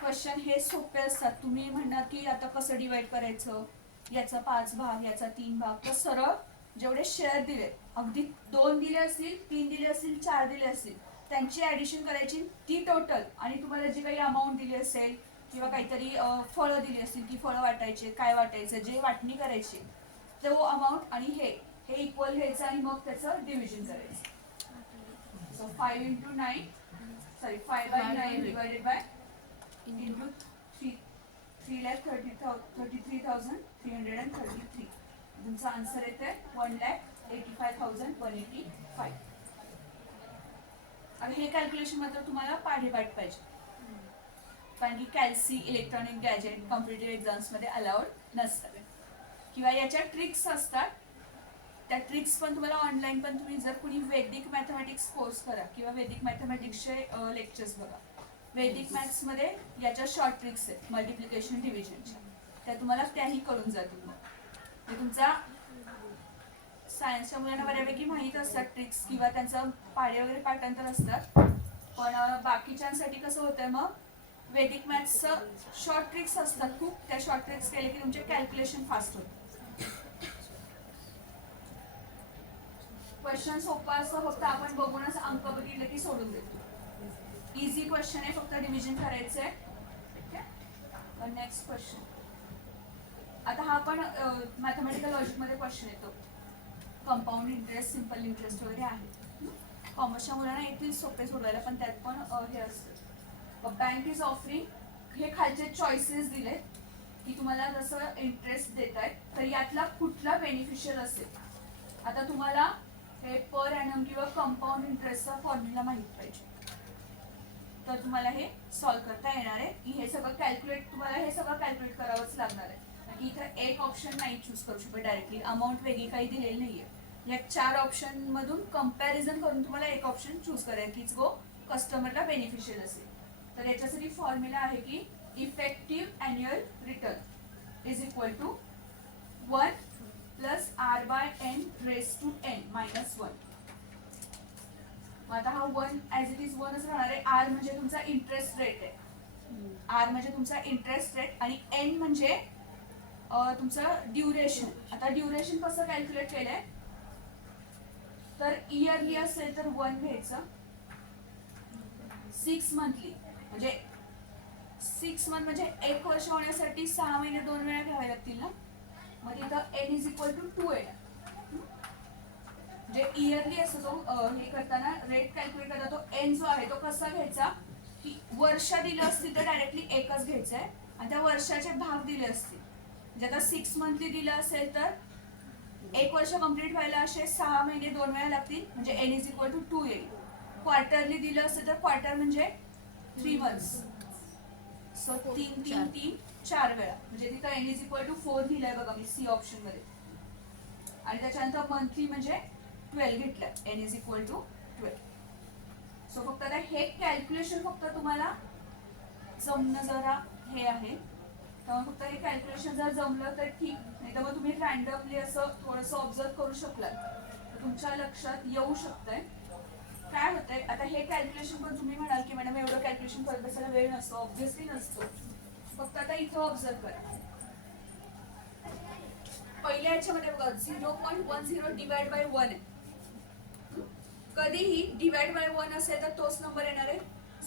क्वेश्चन हे सोपे असतात. तुम्ही म्हणणार की आता कसं डिवाइड करायचं, याचा 5 भाग याचा 3 भाग. तर सरळ जेवढे शेअर दिले अगदी 2 दिले असतील 3 दिले असतील 4 दिले असतील त्यांची ऍडिशन करायची ती टोटल. आणि तुम्हाला जी काही अमाऊंट दिली असेल किंवा काहीतरी फळं दिली असतील की फळं वाटायचे काय वाटायचं जे वाटणी करायची तो अमाऊंट आणि हे इक्वल घ्यायचं आणि मग त्याचं डिव्हिजन करायचं. So 5 × 9 sorry 5/9 divided by into 3,33,333. तुमचा आन्सर येते 1,85,185. आणि हे कॅल्क्युलेशन मात्र तुम्हाला पाठेपाठ पाहिजे कारण की कॅल्सी इलेक्ट्रॉनिक गॅजेट कॉम्पिटेटिव्ह एक्झाम्स मध्ये अलाउड नसतात. किंवा याच्या ट्रिक्स असतात. त्या ट्रिक्स पण तुम्हाला ऑनलाईन पण तुम्ही जर कुणी वैदिक मॅथमॅटिक्स कोर्स करा किंवा वैदिक मॅथमॅटिक्सचे लेक्चर्स बघा. वैदिक मॅथ्स मध्ये याच्या शॉर्ट ट्रिक्स आहेत मल्टिप्लिकेशन डिव्हिजनच्या. त्या तुम्हाला त्याही करून जातील. मग तुमचा सायन्सच्या मुलांना बऱ्यापैकी माहीत असतात ट्रिक्स किंवा त्यांचं पाढे वगैरे पाठांतर असतात. पण बाकीच्यांसाठी कसं होतंय मग वैदिक मॅथ्सचं शॉर्ट ट्रिक्स असतात खूप. त्या शॉर्ट ट्रिक्स केले की तुमचे कॅल्क्युलेशन फास्ट होतं. क्वेश्चन सोपा असं फक्त आपण बघूनच अंक बघितले की सोडून देतो. इझी क्वेश्चन आहे, फक्त डिव्हिजन करायचं आहे. Next question. आता हा पण मॅथमॅटिकल लॉजिक मध्ये क्वेश्चन येतो. कंपाऊंड इंटरेस्ट सिंपल इंटरेस्ट वगैरे आहे. कॉमर्सच्या मुलांना येतील सोपे सोडवायला पण त्यात पण हे असतं. बँक इज ऑफरिंग हे खालचे चॉईसेस दिले की तुम्हाला जसं इंटरेस्ट देत आहेत तर यातला कुठला बेनिफिशियल असेल. आता तुम्हाला हे पर ॲनम किंवा कंपाऊंड इंटरेस्टचा फॉर्म्युला माहित पाहिजे तर तुम्हाला हे सॉल्व्ह करता येणार आहे. की हे सगळं कॅल्क्युलेट तुम्हाला हे सगळं कॅल्क्युलेट करावंच लागणार आहे. की इथं एक ऑप्शन नाही चूज करू शकत डायरेक्टली. अमाऊंट वेगळी काही दिलेली नाहीये. या 4 ऑप्शन मधून कंपॅरिझन करून तुम्हाला एक ऑप्शन चूज करायचं की जो कस्टमरला बेनिफिशियल असेल. तर याच्यासाठी फॉर्म्युला आहे की effective annual return is equal to 1 + r/n raised to n - 1. आता हा 1 ॲज इट इज 1च राहणार आहे. आर म्हणजे तुमचा इंटरेस्ट रेट आहे. आर म्हणजे तुमचा इंटरेस्ट रेट आणि एन म्हणजे तुमचं ड्युरेशन. आता ड्युरेशन कसं कॅल्क्युलेट केलंय तर इयरली असेल तर 1 घ्यायचं. 6 मंथली म्हणजे 6 मंथ म्हणजे 1 वर्ष होण्यासाठी 6 महिने 2 वेळा घ्यावे लागतील ना. मग तिथं n = 2 येणार. म्हणजे इयरली असं जो हे करताना रेट कॅल्क्युलेट करता तो एन जो आहे तो कसा घ्यायचा की वर्ष दिलं असतील तर डायरेक्टली एकच घ्यायचं आहे आणि त्या वर्षाचे भाग दिले असतील. म्हणजे आता 6 मंथली दिलं असेल तर 1 वर्ष कंप्लीट व्हायला असे 6 महिने 2 वेळा लागतील, म्हणजे एन इज इक्वल टू 2 येईल. क्वार्टरली दिलं असतं तर क्वार्टर म्हणजे 3 मंथ्स, सो 3 3 3 4 वेळा, म्हणजे तिथं एन इज इक्वल टू 4 लिहिलंय बघा मी सी ऑप्शन मध्ये. आणि त्याच्यानंतर मंथली म्हणजे 12 घेतलं, n is equal to 12. So फक्त आता हे कॅल्क्युलेशन फक्त तुम्हाला जमणं जरा हे आहे, त्यामुळे फक्त हे कॅल्क्युलेशन जर जमलं तर ठीक, नाही तर मग तुम्ही रॅन्डमली असं थोडंसं ऑब्झर्व करू शकलात तर तुमच्या लक्षात येऊ शकतंय. काय होतंय आता हे कॅल्क्युलेशन पण तुम्ही म्हणाल की मॅडम एवढं कॅल्क्युलेशन करत बसायला वेळ नसतो, ऑब्व्हियसली नसतो. फक्त आता इथं ऑब्झर्व करा. पहिल्या याच्यामध्ये बघा 0.10 डिवाइड बाय 1 आहे. कधीही डिवाइड बाय 1 असेल तर तोच नंबर येणार आहे,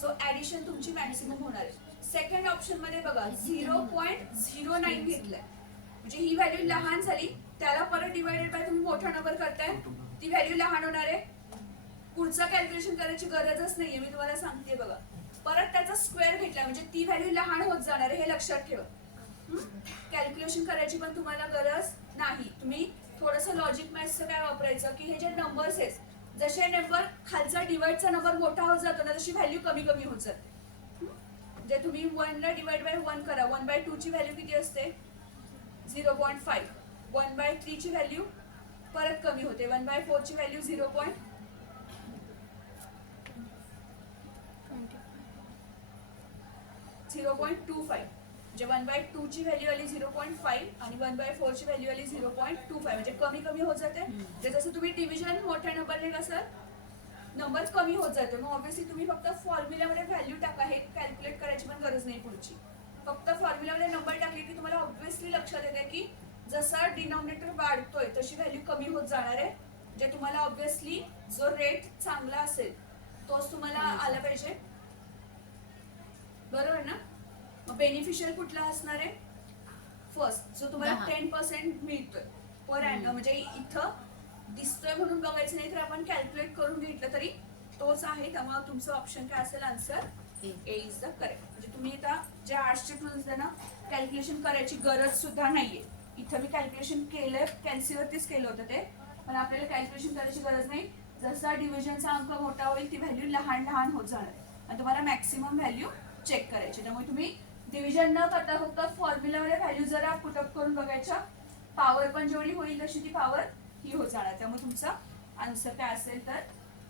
सो ऍडिशन तुमची मॅक्सिमम होणार आहे. सेकंड ऑप्शन मध्ये बघा 0.09 घेतलंय, म्हणजे ही व्हॅल्यू लहान झाली, त्याला परत डिवाइडेड बाय तुम्ही मोठा नंबर करताय, ती व्हॅल्यू लहान होणार आहे. पुढचं कॅल्क्युलेशन करायची गरजच नाहीये, मी तुम्हाला सांगते बघा. परत त्याचा स्क्वेअर घेतला म्हणजे ती व्हॅल्यू लहान होत जाणार आहे, हे लक्षात ठेवा. कॅल्क्युलेशन करायची पण तुम्हाला गरज नाही. तुम्ही थोडंसं लॉजिक मॅथ्सचं काय वापरायचं की हे जे नंबर्स आहेत, जसे नंबर खालचा डिवाइडचा नंबर मोठा होत जातो ना तशी व्हॅल्यू कमी कमी होत जाते. म्हणजे तुम्ही 1 ला डिवाइड बाय 1 करा, 1/2 ची व्हॅल्यू किती असते 0.5, 1/3 ची व्हॅल्यू परत कमी होते, 1/4 ची व्हॅल्यू 0.25, म्हणजे 1/2 ची व्हॅल्यू आली 0.5 आणि 1/4 ची व्हॅल्यू आली 0.25, म्हणजे कमी कमी होत जाते. म्हणजे जसं तुम्ही डिव्हिजन मोठ्या नंबरने कसं नंबर कमी होत जातो, मग ऑब्व्हियसली तुम्ही फक्त फॉर्म्युलामध्ये व्हॅल्यू टाका, हे कॅल्क्युलेट करायची पण गरज नाही पुढची. फक्त फॉर्म्युलामध्ये नंबर टाकले की तुम्हाला ऑब्व्हियसली लक्षात येते की जसा डिनॉमिनेटर वाढतोय तशी व्हॅल्यू कमी होत जाणार आहे. म्हणजे तुम्हाला ऑब्व्हियसली जो रेट चांगला असेल तोच तुम्हाला आला पाहिजे, बरोबर ना. मग बेनिफिशियल कुठला असणार आहे फर्स्ट, जो तुम्हाला 10% मिळतोय पर ॲनम, म्हणजे इथं दिसतोय म्हणून बघायचं नाही तर आपण कॅल्क्युलेट करून घेतलं तरी तोच आहे. त्यामुळे तुमचं ऑप्शन काय असेल answer A is the correct. म्हणजे तुम्ही आता जे आर्ट्सचे स्टुडंट्स ना कॅल्क्युलेशन करायची गरज सुद्धा नाहीये. इथं मी कॅल्क्युलेशन केलंय, कॅल्सीवरतीच केलं होतं ते, पण आपल्याला कॅल्क्युलेशन करायची गरज नाही. जसा डिव्हिजनचा अंक मोठा होईल ती व्हॅल्यू लहान लहान होत जाणार आहे आणि तुम्हाला मॅक्सिमम व्हॅल्यू चेक करायची. त्यामुळे तुम्ही डिव्हिजन न करता फक्त फॉर्म्युलामध्ये व्हॅल्यू जरा पुटअप करून बघायच्या, पॉवर पण जेवढी होईल तशी ती पॉवर ही होत जाणार. त्यामुळे तुमचा आन्सर काय असेल तर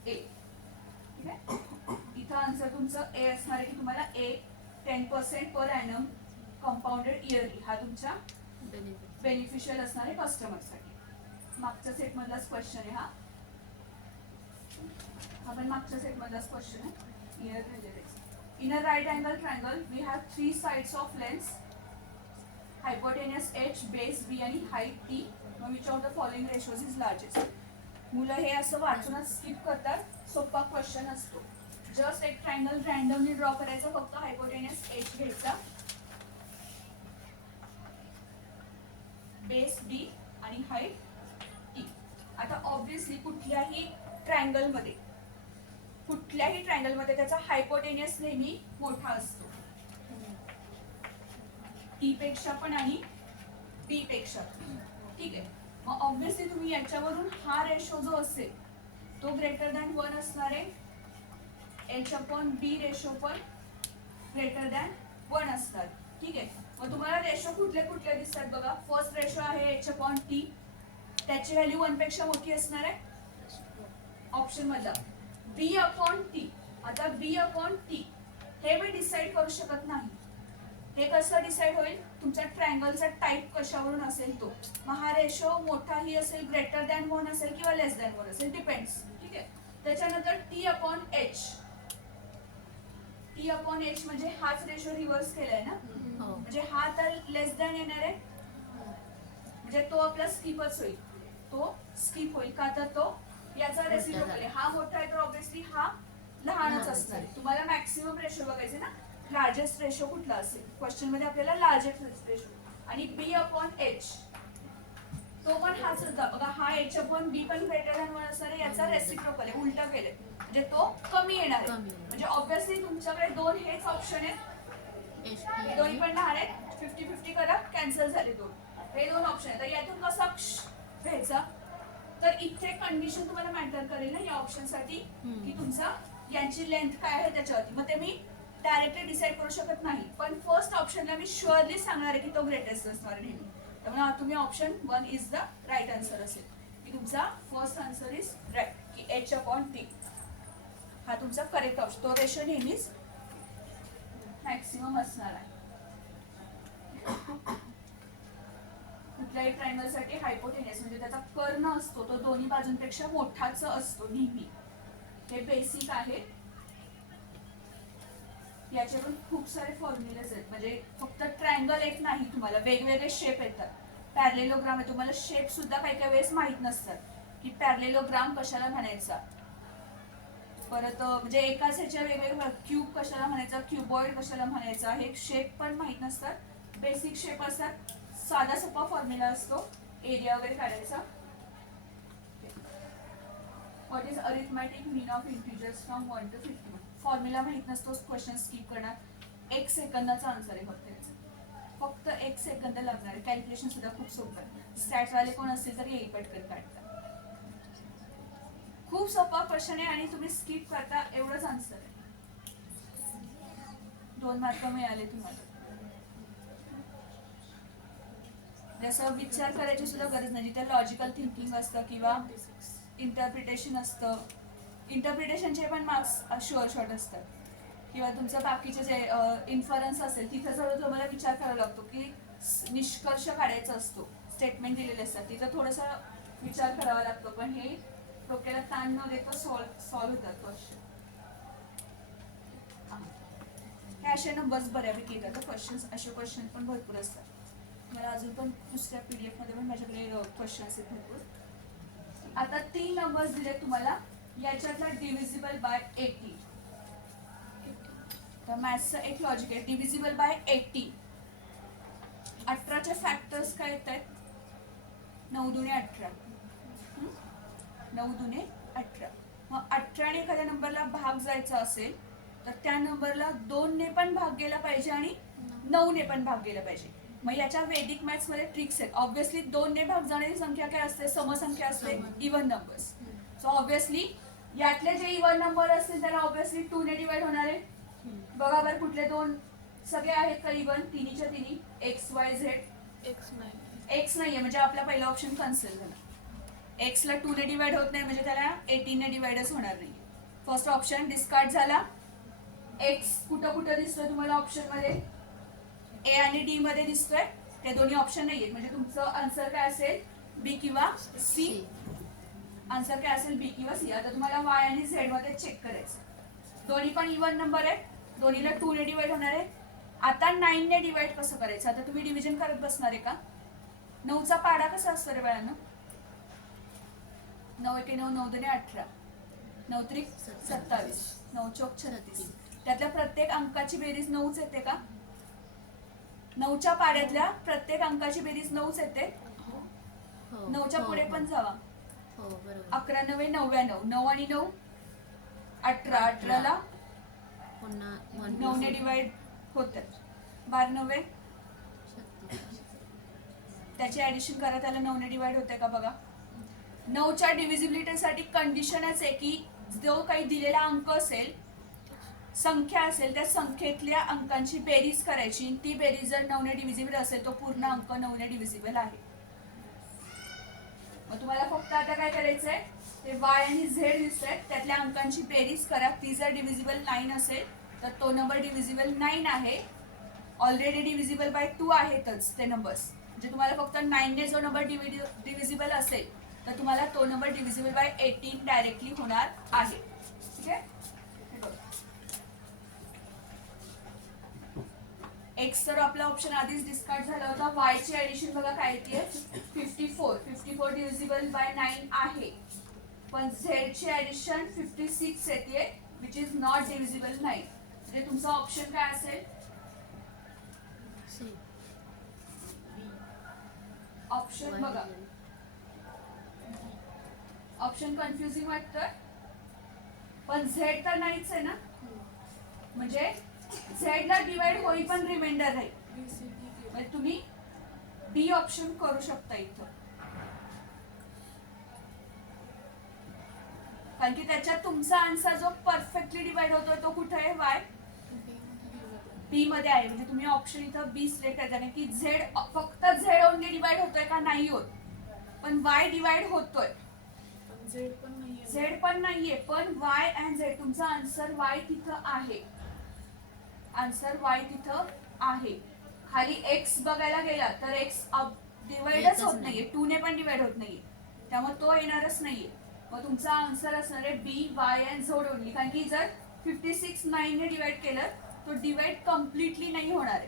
ए. ठीक आहे, इथं आन्सर तुमचं ए असणार आहे की तुम्हाला ए 10% पर ॲनम कंपाऊंडेड इयरली हा तुमचा बेनिफिशियल असणार आहे कस्टमरसाठी. मागच्या सेट मधलाच क्वेश्चन आहे हा, पण मागच्या सेट मधलाच क्वेश्चन आहे. Year related. In a right angle triangle, we have 3 sides of lengths, hypotenuse h, base b आणि height t. Which of the following ratios is largest? मुलं हे असं वाचूनच स्किप करतात, सोपा क्वेश्चन असतो. जस्ट एक ट्रायंगल रॅन्डमली ड्रॉ करायचा, फक्त हायपोटेनियस h घ्यायचा, बेस b आणि हाईट t. आता ऑब्व्हियसली कुठल्याही ट्रायंगलमध्ये त्याचा हायपोटेनियस नेहमी मोठा असतो, टी पेक्षा पण आणि बी पेक्षा. ठीक आहे, मग ऑब्व्हियसली तुम्ही याच्यावरून हा रेशो जो असेल तो ग्रेटर दॅन 1 असणार आहे, h/b रेशो पण ग्रेटर दॅन 1 असतात. ठीक आहे, मग तुम्हाला रेशो कुठले कुठले दिसतात बघा. फर्स्ट रेशो आहे h/t, त्याची व्हॅल्यू 1 पेक्षा मोठी असणार आहे ऑप्शन मधला. b/t, आता b/t हे मी डिसाईड करू शकत नाही. हे कसं डिसाईड होईल, तुमच्या ट्रायंगलचा टाईप कशावरून असेल तो. मग हा रेशो मोठाही असेल, ग्रेटर दॅन 1 असेल किंवा लेस दॅन 1 असेल, डिपेंड्स. ठीक आहे, त्याच्यानंतर t/h. t/h म्हणजे हाच रेशो रिव्हर्स केलाय ना, म्हणजे हा तर लेस दॅन येणार आहे, म्हणजे तो आपला स्किपच होईल, तो स्किप होईल का तर तो याचा रेसिप्रोकल आहे. हा मोठा आहे तर ऑब्व्हियसली हा लहानच असणार आहे. तुम्हाला मॅक्सिमम रेशो बघायचे ना, लार्जेस्ट रेशो कुठला असेल क्वेश्चन मध्ये आपल्याला लार्जेस्ट रेशो. आणि b/h तो पण हाच होता बघा, हा h/b पण ग्रेटर दॅन 1 असणार आहे, याचा रेसिप्रोकल आहे, उलटा केलंय म्हणजे तो कमी येणार आहे. म्हणजे ऑब्व्हियसली तुमच्याकडे 2 हेच ऑप्शन आहेत, दोन्ही पण लहान आहेत, 50-50 करा, कॅन्सल झाले 2. हे 2 ऑप्शन आहेत. तर यातून कसा घ्यायचा. तर इथे कंडिशन तुम्हाला मॅटर करेल ना या ऑप्शनसाठी की तुमचा यांची लेंथ काय आहे त्याच्यावरती. मग ते मी डायरेक्टली डिसाईड करू शकत नाही, पण फर्स्ट ऑप्शनला मी शुअरली सांगणार आहे की तो ग्रेटेस्ट असणार आहे नेहमी. त्यामुळे तुम्ही option 1 is the right answer असेल की तुमचा फर्स्ट आन्सर इज राईट की h/t हा तुमचा करेक्ट ऑप्शन. तो रेशो नेहमीच मॅक्सिमम असणार आहे. कुठल्याही ट्रायंगलसाठी हायपोटेनियस म्हणजे त्याचा कर्ण असतो तो दोन्ही बाजूंपेक्षा मोठाच असतो नेहमी. हे बेसिक आहे. याचे पण खूप सारे फॉर्म्युलेज आहेत, म्हणजे फक्त ट्रायंगल एक नाही, तुम्हाला वेगवेगळे शेप येतात. पॅरेललोग्राम आहे, तुम्हाला शेप सुद्धा काही काही वेळेस माहित नसतात की पॅरेललोग्राम कशाला म्हणायचा. परत म्हणजे एकाच ह्याच्या वेगवेगळ्या क्यूब कशाला म्हणायचा, क्यूबॉइड कशाला म्हणायचा, हे शेप पण माहित नसतात. बेसिक शेप असतात. साधा सोपा फॉर्म्युला असतो एरिया वगैरे काढायचा. What is arithmetic mean of integers from 1 to 51. Formula माहित नसतो, क्वेश्चन स्किप करणार. 1 सेकंदाचा आन्सर आहे फक्त 1 सेकंद लागणार आहे. कॅल्क्युलेशन सुद्धा खूप सोपं आहे. स्टॅटवाले कोण असतील तर येईल पटकन काढता. खूप सोपा क्वेश्चन आहे आणि तुम्ही स्किप करता एवढंच आन्सर आहे. 2 मार्क मिळाले तुम्हाला. जसं विचार करायची सुद्धा गरज नाही. जिथे लॉजिकल थिंकिंग असतं किंवा इंटरप्रिटेशन असतं, इंटरप्रिटेशनचे पण मार्क्स शुअर शॉर्ट असतात. किंवा तुमचं बाकीचे जे इन्फरन्स असेल तिथं जवळ तुम्हाला विचार करावा लागतो की निष्कर्ष काढायचा असतो. स्टेटमेंट दिलेले असतात तिथं थोडासा विचार करावा लागतो, पण हे डोक्याला ताण न देता सॉल्व्ह होतात क्वेश्चन. हे असे नंबर्स बऱ्यापैकी येतात क्वेश्चन्स. असे क्वेश्चन पण भरपूर असतात. मला अजून पण दुसऱ्या PDF मध्ये पण माझ्याकडे क्वेश्चन्स आहेत भरपूर. आता 3 नंबर्स दिले तुम्हाला. याच्यातला डिव्हिजिबल बाय 80. तर मॅथ्सचं एक लॉजिक आहे. Divisible by 80. 18चे फॅक्टर्स काय येत आहेत? 9 दुणे 18. 9 दुणे 18. मग 18 ने एखाद्या नंबरला भाग जायचा असेल तर त्या नंबरला 2 ने पण भाग गेला पाहिजे आणि 9 ने पण भाग गेला पाहिजे. मग याच्या वैदिक मॅथ्स मध्ये ट्रिक्स आहेत. ऑब्व्हियसली 2 ने भाग जाणारी संख्या काय असते? समसंख्या असते, इव्हन नंबर्स. सो ऑब्व्हियसली यातले जे इव्हन नंबर असतील त्याला ऑब्व्हियसली 2 ने डिवाइड होणार आहे. बघा बरं कुठले 2 सगळे आहेत का इव्हन? तिन्हीच्या तिन्ही एक्स वाय झेड. एक्स नाहीये म्हणजे आपला पहिला ऑप्शन कॅन्सल झाला. एक्सला 2 ने डिवाइड होत नाही म्हणजे त्याला 18 ने डिवाइडच होणार नाही. फर्स्ट ऑप्शन डिस्कार्ड झाला. एक्स कुठं कुठं दिसतोय तुम्हाला ऑप्शन मध्ये? ए आणि डी मध्ये दिसतोय. ते दोन्ही ऑप्शन नाहीये म्हणजे तुमचं आन्सर काय असेल? बी किंवा सी. आन्सर काय असेल? बी किंवा सी. आता तुम्हाला वाय आणि झेड मध्ये चेक करायचं. दोन्ही पण इव्हन नंबर आहेत. दोन्हीला 2 ने डिवाइड होणार आहे. आता 9 ने डिवाइड कसं करायचं? आता तुम्ही डिव्हिजन करत बसणार आहे का? 9चा पाडा कसा असतो रे बाळांनो? 9 एके 9, 9 दुणे 18, 9 त्रिक 27, 9 चौक 36. त्यातल्या प्रत्येक अंकाची बेरीज 9च येते का? 9च्या पाड्यातल्या प्रत्येक अंकाची बेरीज 9च येते. 9च्या पुढे पण जावा. 11 9 99, 9 आणि 9 18. 18ला पुन्हा 9 ने डिवाइड होतात. 12 9 त्याची ऍडिशन करा, त्याला 9 ने डिवाइड होते का बघा. 9च्या डिव्हिजिबिलिटीसाठी कंडिशनच आहे की जो काही दिलेला अंक असेल, संख्या असेल, त्या संख्येतल्या अंकांची बेरीज करायची. ती बेरीज जर 9 ने डिव्हिजिबल असेल तो पूर्ण अंक 9 ने डिव्हिजिबल आहे. मग तुम्हाला फक्त आता काय करायचंय? ते वाय आणि झेड दिसतंय त्यातल्या अंकांची बेरीज करा. ती जर डिव्हिजिबल 9 असेल तर तो नंबर डिव्हिजिबल 9 आहे. ऑलरेडी डिव्हिजिबल बाय 2 आहेतच ते नंबर्स. म्हणजे तुम्हाला फक्त 9 ने जो नंबर डिव्हिजिबल असेल तर तुम्हाला तो नंबर डिव्हिजिबल बाय 18 डायरेक्टली होणार आहे. ठीक आहे. एक्स तर आपला ऑप्शन आधीच डिस्कार्ड झाला होता. वाय ची ऍडिशन बघा काय येते? 54. 54 डिव्हिजिबल बाय 9 आहे. पण झेड ची ऍडिशन 56 येते विच इज नॉट डिव्हिजिबल 9. म्हणजे तुमचा ऑप्शन काय असेल? ऑप्शन बघा. ऑप्शन कन्फ्युजिंग वाटतोय पण झेड तर नाहीच आहे ना. म्हणजे झेड ला डिवाइड होई पण रिमाइंडर राहील. म्हणजे तुम्ही बी ऑप्शन करू शकता इथं. कारण की त्याच्यात तुमचा आन्सर जो परफेक्टली डिवाइड होतोय तो कुठे आहे वाय बी मध्ये आहे. म्हणजे तुम्ही ऑप्शन इथं बी सिलेक्ट करता की झेड फक्त झेड ओनली डिवाइड होतोय का नाही होत, पण वाय डिवाइड होतोय. झेड पण नाहीये. झेड पण नाहीये, पण वाय अँड झेड तुमचा आन्सर वाय तिथं आहे. आन्सर वाय तिथं आहे. खाली एक्स बघायला गेला तर एक्स डिवाइडच होत नाहीये, 2 ने पण डिवाइड होत नाहीये, त्यामुळे तो येणारच नाहीये. मग तुमचा आन्सर असणार आहे बी वाय अँड झेड ओनली. कारण की जर 56 9 ने डिवाइड केलं तो डिवाइड कम्प्लिटली नाही होणार आहे.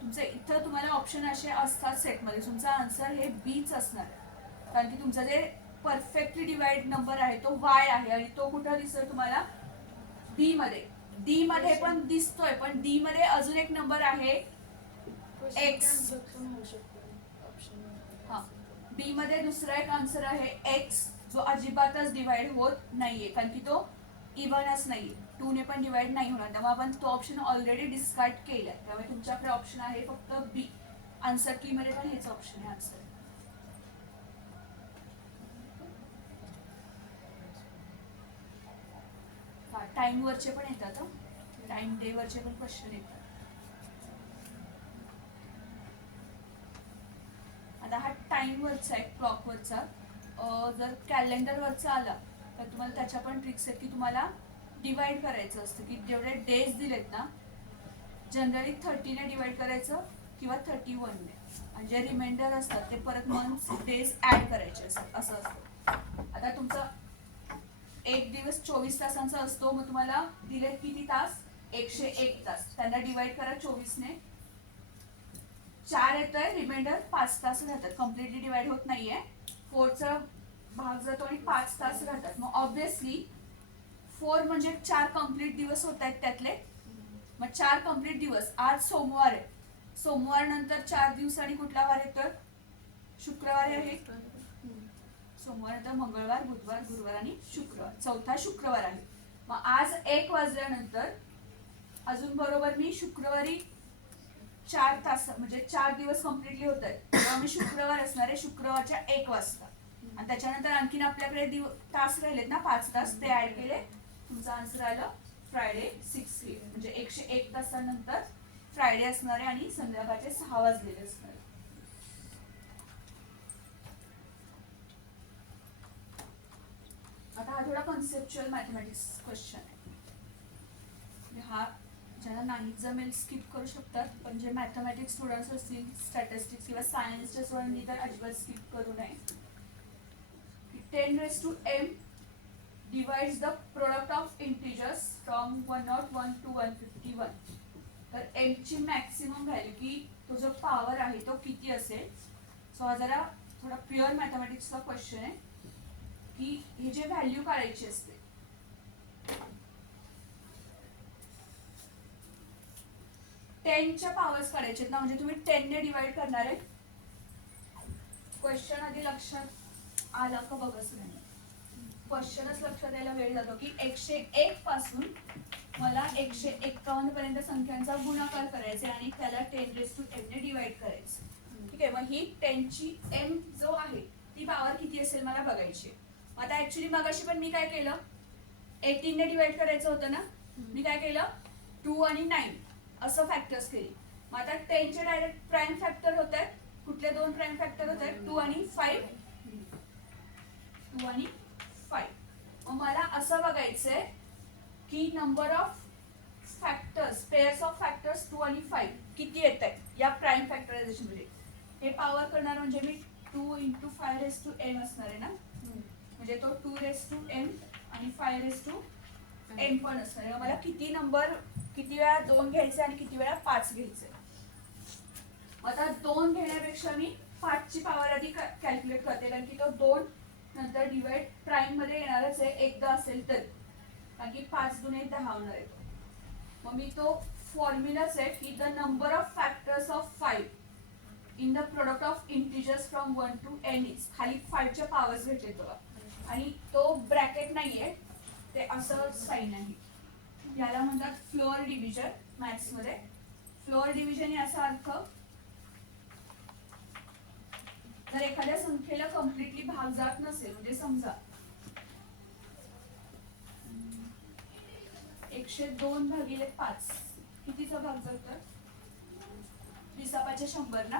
तुमचं इथं तुम्हाला ऑप्शन असे असतात सेटमध्ये, तुमचा आन्सर हे बीच असणार आहे. कारण की तुमचा जे परफेक्टली डिवाइड नंबर आहे तो वाय आहे आणि तो कुठं दिसतोय तुम्हाला डी मध्ये. डी मध्ये पण दिसतोय, पण डी मध्ये अजून एक नंबर आहे एक्स. पण होऊ शकतो ऑप्शन. हा, बी मध्ये दुसरा एक आन्सर आहे एक्स, जो अजिबातच डिवाइड होत नाहीये कारण की तो इव्हनच नाहीये, 2 ने पण डिवाइड नाही होणार. त्यामुळे आपण तो ऑप्शन ऑलरेडी डिस्कार्ड केलाय. त्यामुळे तुमच्याकडे ऑप्शन आहे फक्त बी. आन्सर की मध्ये पण हेच ऑप्शन आहे आन्सर. टाइम वरचे पण येतात, टाइम डे वरचे पण क्वेश्चन येतात. आता हा टाइम वरचा आहे, क्लॉक वरचा. जर कॅलेंडर वरचा आला तर तुम्हाला त्याच्या पण ट्रिक्स आहेत की तुम्हाला डिवाइड करायचं असतं की जेवढे डेज दिलेत ना, जनरली 30 ने डिवाइड करायचं किंवा 31 ने, आणि जे रिमाइंडर असतात ते परत मंथ्स डेज ऍड करायचे असतात, असं असतं. आता तुमचा एक दिवस 24 तासांचा असतो, मग तुम्हाला दिले किती तास, 101 तास. त्यांना डिवाइड करा 24 ने, 4 येतोय, रिमाइंडर 5 तास राहतात, कम्प्लिटली डिवाइड होत नाहीये. 4 चा भाग जातो आणि 5 तास राहतात. मग ऑब्विसली 4 म्हणजे 4 कम्प्लीट दिवस होत आहेत त्यातले. मग 4 कम्प्लीट दिवस, आज सोमवार आहे, सोमवार नंतर 4 दिवसांनी कुठला वार येतोय, शुक्रवार आहे. सोमवार नंतर मंगळवार, बुधवार, गुरुवार आणि शुक्रवार, चौथा शुक्रवार आहे. मग आज 1 वाजल्यानंतर अजून बरोबर मी शुक्रवारी 4 तास म्हणजे 4 दिवस कम्प्लिटली होत आहेत, तेव्हा मी शुक्रवार असणार आहे शुक्रवारच्या 1 वाजता. आणि त्याच्यानंतर आणखीन आपल्याकडे तास राहिलेत ना 5 तास, ते ऍड केले, तुमचा आन्सर आलं फ्रायडे 6 PM. म्हणजे 101 तासानंतर फ्रायडे असणार आहे आणि संध्याकाळचे 6 वाजलेले असणार आहे. आता हा थोडा कन्सेप्च्युअल मॅथमॅटिक्स क्वेश्चन आहे. हा ज्यांना नाही जमेल स्किप करू शकतात, पण जे मॅथमॅटिक्स स्टुडंट्स असतील, स्टॅटिस्टिक्स किंवा सायन्सच्या स्टुडंटनी तर अजिबात स्किप करू नये. 10 raised to m divides the product of integers from 101 to 151. तर m ची मॅक्सिमम व्हॅल्यू की तो जो पॉवर आहे तो किती असेल. सो हा जरा थोडा प्युअर मॅथमॅटिक्सचा क्वेश्चन आहे की हे जे व्हॅल्यू काढायची असते, टेनच्या पॉवर्स काढायचे ना, म्हणजे तुम्ही 10 ने डिवाइड करणार आहे. क्वेश्चन आधी लक्षात आला का बघच नाही, क्वेश्चनच लक्षात यायला वेळ जातो की 101 पासून मला 151 पर्यंत संख्यांचा गुणाकार करायचा आणि त्याला 10 raised to m ने डिवाइड करायचं. ठीक आहे, मग ही 10 ची m जो आहे ती पॉवर किती असेल मला बघायची. आता ऍक्च्युली मगाशी पण मी काय केलं, 18 ने डिवाइड करायचं होतं ना, मी काय केलं 2 आणि 9 असं फॅक्टर्स केली. मग आता 10 चे डायरेक्ट प्राइम फॅक्टर होत आहेत. कुठले 2 प्राइम फॅक्टर होत आहेत, 2 आणि 5. 2 आणि 5. मग मला असं बघायचंय की number of factors, pairs of factors 2 आणि 5 किती येत आहेत या प्राइम फॅक्टरायझेशन मध्ये. हे पॉवर करणार म्हणजे मी 2 × 5 raised to m असणार आहे ना, म्हणजे तो 2 raised to m आणि 5 raised to m पण असणार आहे. मला किती नंबर, किती वेळा 2 घ्यायचे आणि किती वेळा 5 घ्यायचे. आता 2 घेण्यापेक्षा मी 5 ची पॉवर आधी कॅल्क्युलेट करते, कारण की तो 2 नंतर डिवाइड प्राइम मध्ये येणारच आहे एकदा असेल तर, कारण की 5 × 2 10 होणार आहे. मग मी तो फॉर्म्युलाच आहे की the number of factors of 5 in the product of integers from 1 to n is, खाली 5 च्या पॉवर्स भेटले तुला, आणि तो ब्रॅकेट नाहीये, ते असं साइन आहे. याला म्हणतात फ्लोअर डिव्हिजन मॅथ्स मध्ये. फ्लोअर डिव्हिजन याचा अर्थ जर एखाद्या संख्येला कम्प्लिटली भाग जात नसेल, म्हणजे समजा 102 भागिले 5 कितीचा भाग जातोय? 20 100 ना,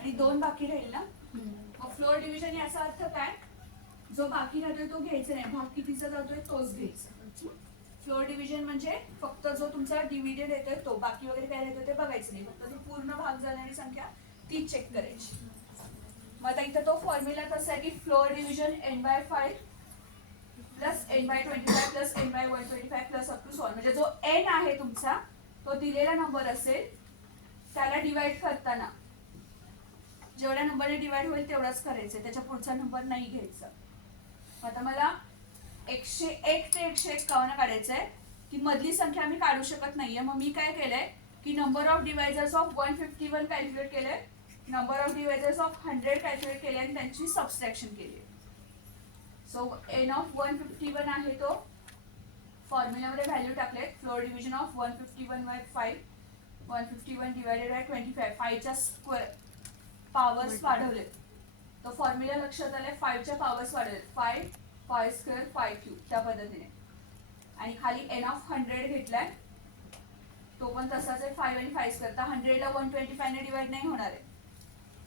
आणि 2 बाकी राहील ना. मग फ्लोअर डिव्हिजन याचा अर्थ काय? जो बाकी राहतोय तो घ्यायचा नाही, भाग कितीचा जातोय तोच घ्यायचा. फ्लोअर डिव्हिजन म्हणजे फक्त जो तुमचा डिव्हिडेड येतोय तो, बाकी वगैरे काय राहतोय ते बघायचं नाही, फक्त ती पूर्ण भाग जाणारी संख्या ती चेक करायची. मग आता इथं तो फॉर्म्युला कसा आहे की floor division n/5 plus n/25 plus n/125 plus up to solve, म्हणजे जो n आहे तुमचा तो दिलेला नंबर असेल त्याला डिवाइड करताना जेवढ्या नंबरने डिवाइड होईल तेवढाच करायचं, त्याच्या पुढचा नंबर नाही घ्यायचा. आता मला 101 ते 151 काढायचं आहे, की मधली संख्या मी काढू शकत नाहीये. मग मी काय केलंय की number of divisors of 151 calculate केलंय, number of divisors of 100 calculate केले आणि त्यांची सबस्ट्रॅक्शन केली. सो n ऑफ 151 आहे तो फॉर्म्युलामध्ये व्हॅल्यू टाकले. Floor division of 151/5 151 divided by 25 5 च्या स्क्वेअर पॉवर्स वाढवले. तो फॉर्म्युला लक्षात आले, 5 च्या पॉवर्स वाढवले, 5 5 स्क्वेअर 5 क्यूब त्या पद्धतीने. आणि खाली n ऑफ 100 घेतलाय, तो पण तसाच आहे, 5 आणि 5 स्क्वेअर. तर 100 ला 125 ने डिवाइड नाही होणार आहे,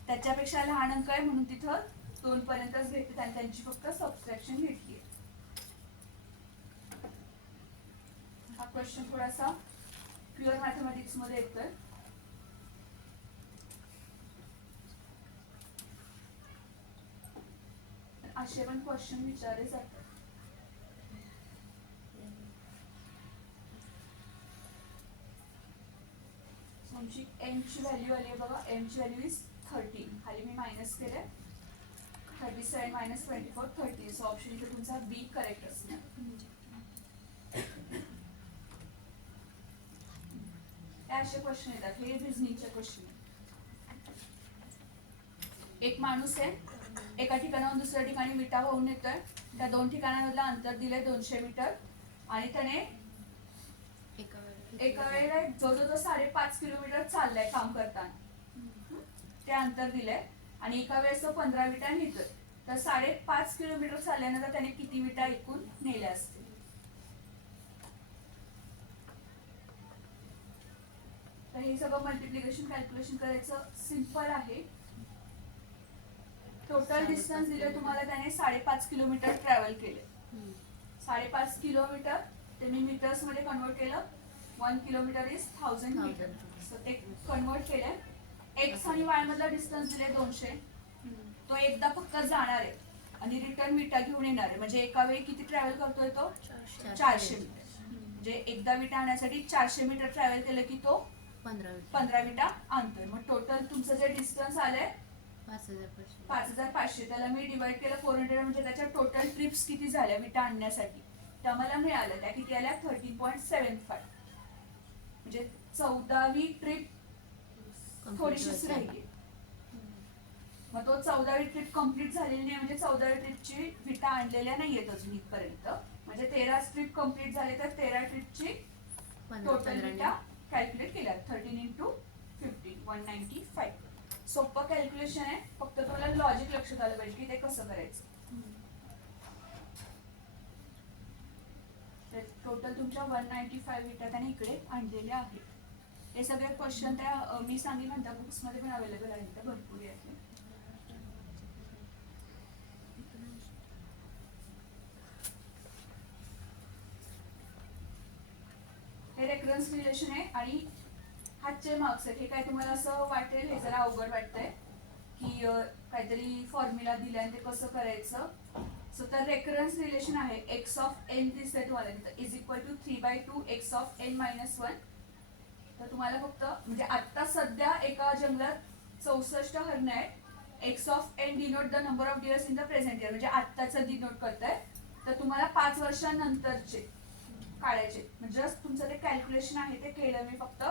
त्याच्यापेक्षा लहान अंक आहे म्हणून तिथं 2 पर्यंतच घेतले आणि त्यांची फक्त सबट्रॅक्शन घेतली. हा क्वेश्चन थोडासा प्युअर मॅथमॅटिक्स मध्ये येतोय. असे पण क्वेश्चन विचारले जातात. तुमची m ची व्हॅल्यू आली आहे बघा, m ची व्हॅल्यू इज 13. खाली मी मायनस केले, 37 मायनस 24 30. सो ऑप्शन इथे तुमचा बी करेक्ट असणार. हे असे क्वेश्चन येतात, हे रिझनिंगचे क्वेश्चन. एक माणूस आहे, एका ठिकाणाहून दुसऱ्या ठिकाणी विटा वाहून येतोय. त्या 2 ठिकाणांमधलं अंतर दिलंय 200 मीटर आणि त्याने एका वेळेला जवळजवळ 5.5 किलोमीटर चाललाय काम करताना. ते अंतर दिलंय आणि एका वेळेस तो 15 विटा नेतोय. तर 5.5 किलोमीटर चालल्यानंतर त्याने किती विटा एकूण नेल्या असतील? तर हे सगळं मल्टिप्लिकेशन कॅल्क्युलेशन करायचं सिंपल आहे. टोटल डिस्टन्स दिले तुम्हाला, त्याने 5.5 किलोमीटर ट्रॅव्हल केले. 5.5 किलोमीटर ते मी मीटर्स मध्ये कन्वर्ट केलं. 1 किलोमीटर इज 1000 मीटर. सो ते कन्वर्ट केले. एक्स आणि वाय मधला डिस्टन्स दिले 200. तो एकदा फक्त जाणार आहे आणि रिटर्न विटा घेऊन येणार आहे, म्हणजे एका वेळी किती ट्रॅव्हल करतोय तो? 400 मीटर. म्हणजे एकदा विटा आणण्यासाठी 400 मीटर ट्रॅव्हल केलं की तो 15 विटा आणतोय. मग टोटल तुमचं जे डिस्टन्स आलंय 5500, त्याला मी डिवाइड केलं 400, म्हणजे त्याच्या टोटल ट्रिप्स किती झाल्या विटा आणण्यासाठी त्या मला मिळाल्या. त्या किती आल्या? 13.75. म्हणजे 14वी ट्रिप थोडीशीच राहिली. मग तो 14वी ट्रिप कम्प्लीट झालेली नाही, म्हणजे 14वी ट्रिपची विटा आणलेल्या नाहीयेत अजून इथपर्यंत. म्हणजे 13 ट्रिप कम्प्लीट झाले तर 13 ट्रिपची टोटल विटा कॅल्क्युलेट केल्या. 13 × 15 195. सोपं कॅल्क्युलेशन आहे, फक्त तुम्हाला लॉजिक लक्षात आलं पाहिजे की ते कसं करायचं. टोटल तुमच्या 195 विटा त्याने इकडे आणलेल्या आहेत. हे सगळे क्वेश्चन त्या मी सांगितलं त्या बुक्स मध्ये पण अवेलेबल आहेत, त्या भरपूर आहेत. हे रेफरन्स रिलेशन आहे आणि हातचे मार्क्स आहेत. हे काय तुम्हाला असं वाटेल हे जरा अवघड वाटतंय की काहीतरी फॉर्म्युला दिलाय आणि ते कसं करायचं. सो तर रेकरन्स रिलेशन आहे, एक्स ऑफ एन दिसतंय तुम्हाला तिथं is equal to 3/2 x of n minus 1. तर तुम्हाला फक्त म्हणजे आता सध्या एका जंगलात 64 हरणं आहेत. X of n denote the number of deers in the present year, म्हणजे आत्ताचं डिनोट करताय. तर तुम्हाला 5 वर्षांनंतरचे काढायचे. म्हणजे तुमचं ते कॅल्क्युलेशन आहे ते केलं मी फक्त.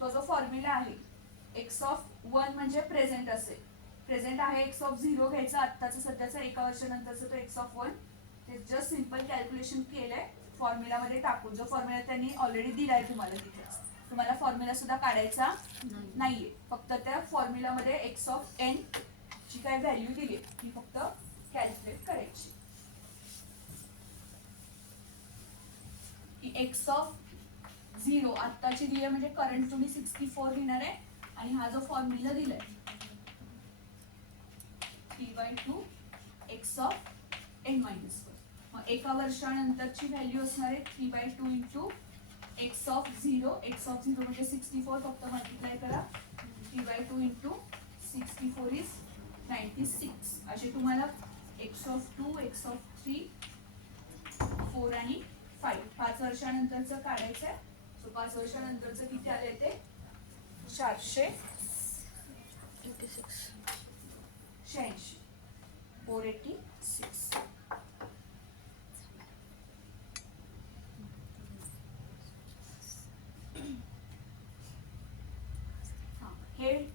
तो जो फॉर्म्युला आहे एक्स ऑफ 1 म्हणजे प्रेझेंट असेल, प्रेझेंट आहे एक्स ऑफ 0 घ्यायचं आत्ताचं सध्याचं, एका वर्षानंतरचं तो एक्स ऑफ 1. ते जस्ट सिंपल कॅल्क्युलेशन केलंय फॉर्म्युलामध्ये टाकून. जो फॉर्म्युला त्यांनी ऑलरेडी दिलाय तुम्हाला तिथेच. तुम्हाला फॉर्म्युला सुद्धा काढायचा नाहीये, फक्त त्या फॉर्म्युलामध्ये एक्स ऑफ एन ची काय व्हॅल्यू दिली ती फक्त कॅल्क्युलेट करायची. की एक्स ऑफ 0 आत्ताची दिली आहे म्हणजे करंट तुम्ही 64 घेणार आहे आणि हा जो फॉर्म्युला दिलाय 3/2 एक्स ऑफ n-1. मग एका वर्षानंतरची व्हॅल्यू असणार आहे 3/2 into x of 0. X of 0 म्हणजे 64, फक्त मल्टिप्लाय करा. 3/2 इंटू 64 इज 96. असे तुम्हाला एक्स ऑफ 2, एक्स ऑफ 3, 4 आणि 5 5 वर्षानंतरचं काढायचं आहे. सो 5 वर्षानंतरचं किती आले ते 486. 486.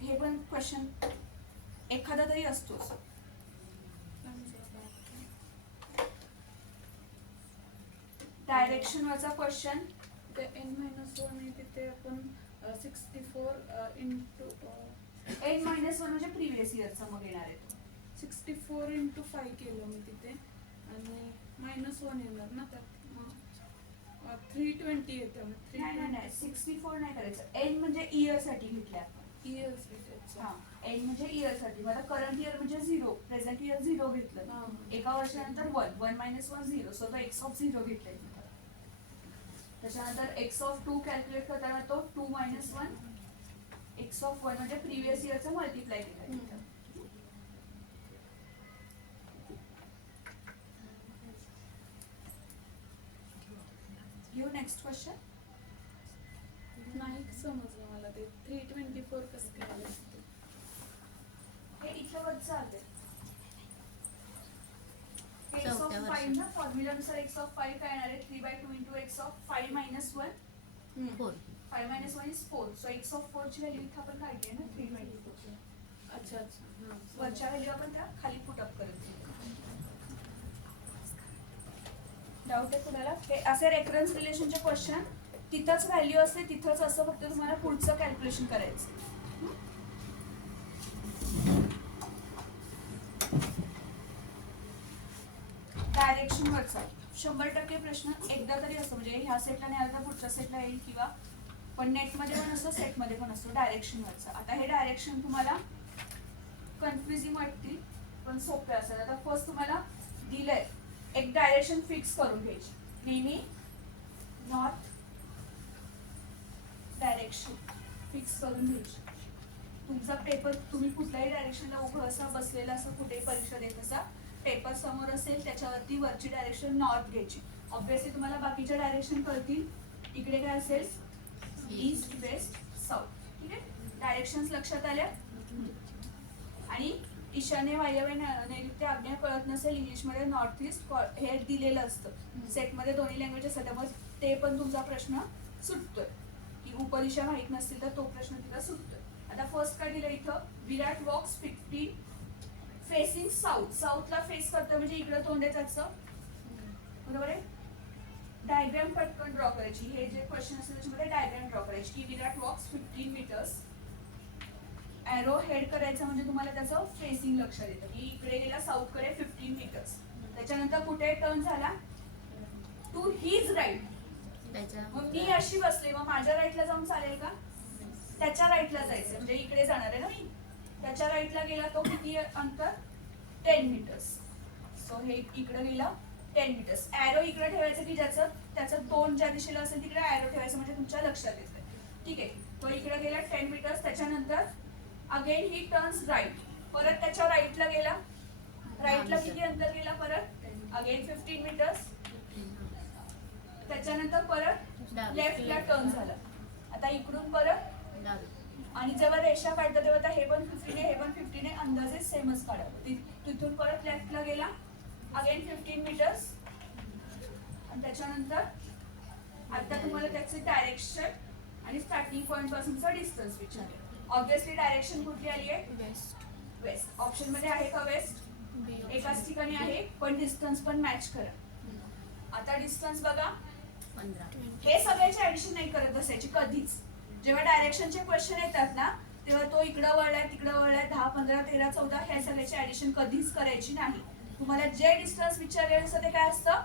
हे पण क्वेश्चन एखादा तरी असतोच. डायरेक्शन वरचा क्वेश्चन ते n-1 आहे तिथे आपण 64 इंटू n-1 म्हणजे प्रिव्हियस इयरचा मग येणार आहे तो. 64 इंटू 5 केलं मी तिथे आणि -1 येणार ना त्यात. मग 320 येतं. नाही 64 नाही करायचं. n म्हणजे इयर साठी घेतले आपण. इयर्स हा n म्हणजे इयर साठी. मला करंट इयर म्हणजे 0, प्रेझेंट इयर 0 घेतलं. एका वर्षानंतर 1 1 - 1 0. सो एक्स ऑफ 0 घेतलंय. त्याच्यानंतर एक्स ऑफ 2 कॅल्क्युलेट करताना तो 2 - 1 एक्स ऑफ 1 म्हणजे प्रिव्हियस इयरचा मल्टिप्लाय केला. घेऊ नेक्स्ट क्वेश्चन. नाही समजलं मला ते 324 कसं काय आलं ते. हे इथलं वरचं आलंय. एक्स ऑफ चौथ्या 5 ना फॉर्म्युलानुसार एक्स ऑफ 5 काय येणार आहे 3/2 into x of 5 - 1. 4. 5 - 1 is 4. So x of 4 ची व्हॅल्यू इथं आपण काढली आहे ना 3/2. अच्छा अच्छा हां. वरच्या व्हॅल्यू आपण त्या खाली पुट अप करत. डाऊट आहे कुणाला? हे असे रेफरन्स रिलेशनचे क्वेश्चन तिथंच व्हॅल्यू असते तिथंच असं फक्त तुम्हाला पुढचं कॅल्क्युलेशन करायचं. डायरेक्शन वरचा 100% प्रश्न एकदा तरी असतो. म्हणजे ह्या सेटला नाही आला तर पुढच्या सेटला येईल किंवा पण नेटमध्ये पण असतो सेटमध्ये पण असतो डायरेक्शन वरचा. आता हे डायरेक्शन तुम्हाला कन्फ्युजिंग वाटतील पण सोपे असेल. आता फर्स्ट तुम्हाला दिलंय एक डायरेक्शन फिक्स करून घ्यायची. नेहमी नॉर्थ डायरेक्शन फिक्स करून घ्यायची. तुमचा पेपर तुम्ही कुठल्याही डायरेक्शनला उभं असा बसलेला असं कुठेही परीक्षा देत असा पेपर समोर असेल त्याच्यावरती वरची डायरेक्शन नॉर्थ घ्यायची. ऑब्विसली तुम्हाला बाकीच्या डायरेक्शन कळतील. इकडे काय असेल ईस्ट वेस्ट साऊथ. ठीक आहे. डायरेक्शन्स लक्षात आल्या. आणि ईशान्य वायव्य नैऋत्य आज्ञा कळत नसेल इंग्लिशमध्ये नॉर्थ ईस्ट हे दिलेलं असतं. सेटमध्ये दोन्ही लँग्वेज असतात त्यामुळे ते पण तुमचा प्रश्न सुटतोय की उपदिशा माहित नसतील तर तो प्रश्न तिला सुटतोय. आता फर्स्ट काय दिलं इथं विराट वॉक्स 15 फेसिंग साऊथ. साऊथला फेस करतं म्हणजे इकडं तोंड आहे त्याचं. बरोबर आहे. डायग्राम पटकन ड्रॉ करायची. हे जे क्वेश्चन असतील त्याच्यामध्ये डायग्राम ड्रॉ करायची की विराट वॉक्स 15 मीटर्स. ॲरो हेड करायचं म्हणजे तुम्हाला त्याचं फेसिंग लक्षात येतं की इकडे गेला साऊथकडे 15 मीटर्स. त्याच्यानंतर कुठे टर्न झाला टू हिज राईट. मग मी अशी बसले मग माझ्या राईटला जाऊन चालेल का? त्याच्या राईटला जायचं म्हणजे इकडे जाणार आहे ना मी. त्याच्या राईटला गेला तो किती अंतर 10 मीटर्स. सो हे इकडे गेला 10 मीटर्स. ॲरो इकडे ठेवायचं की त्याचं तोंड ज्या दिशेला असेल तिकडे ॲरो ठेवायचं म्हणजे तुमच्या लक्षात येतं. ठीक आहे. तो इकडे गेला 10 मीटर्स. त्याच्यानंतर अगेन ही टर्न्स राईट. परत त्याच्या राईटला गेला. राईटला किती अंतर गेला परत अगेन 15 मीटर्स. त्याच्यानंतर परत लेफ्टला टर्न झाला. आता इकडून परत आणि जेव्हा रेषा काढतात तेव्हा आता हे पण 15 आहे हे पण 15 आहे अंदाजे सेमच काढावं. तिथून परत लेफ्टला गेला अगेन 15 मीटर्स. आणि त्याच्यानंतर आता तुम्हाला त्याचे डायरेक्शन आणि स्टार्टिंग पॉइंट पासूनचा डिस्टन्स विचारले. ऑब्विसली डायरेक्शन कुठली आली आहे वेस्ट. ऑप्शन मध्ये आहे का वेस्ट? एकाच ठिकाणी आहे पण डिस्टन्स पण मॅच करा. आता डिस्टन्स बघा 15. हे सगळ्याची ऍडिशन नाही करत बसायची कधीच. जेव्हा डायरेक्शनचे क्वेश्चन येतात ना तेव्हा तो इकडं वळलाय तिकडं वळलाय 10 15 13 14 ह्या सगळ्याची ऍडिशन कधीच करायची नाही. तुम्हाला जे डिस्टन्स विचारलेलं असतं ते काय असतं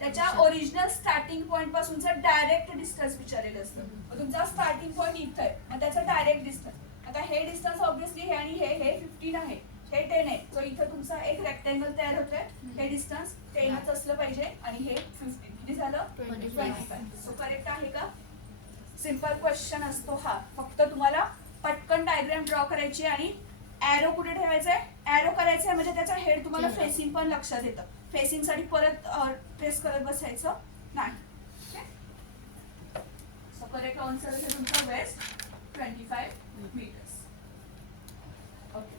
त्याच्या ओरिजिनल स्टार्टिंग पॉईंट पासूनचं डायरेक्ट डिस्टन्स विचारलेलं असतं. मग तुमचा स्टार्टिंग पॉईंट इथं आहे, मग त्याचा डायरेक्ट डिस्टन्स. आता हे डिस्टन्स ऑब्व्हियसली हे आणि हे 15 आहे, हे 10 आहे. सो इथं तुमचा एक रेक्टँगल तयार होतोय. हे डिस्टन्स 10च असलं पाहिजे आणि हे 15. किती झालं? 25. सो करेक्ट आहे का? सिंपल क्वेश्चन असतो हा. फक्त तुम्हाला पटकन डायग्राम ड्रॉ करायची आणि ॲरो कुठे ठेवायचा आहे? ॲरो करायचा आहे म्हणजे त्याचा हेड तुम्हाला फेसिंग पण लक्षात येतं. फेसिंग साठी परत ट्रेस करत बसायचं नाही. सो करेक्ट आन्सर आहे तुमचा वेस्ट 25 मीटर्स. ओके.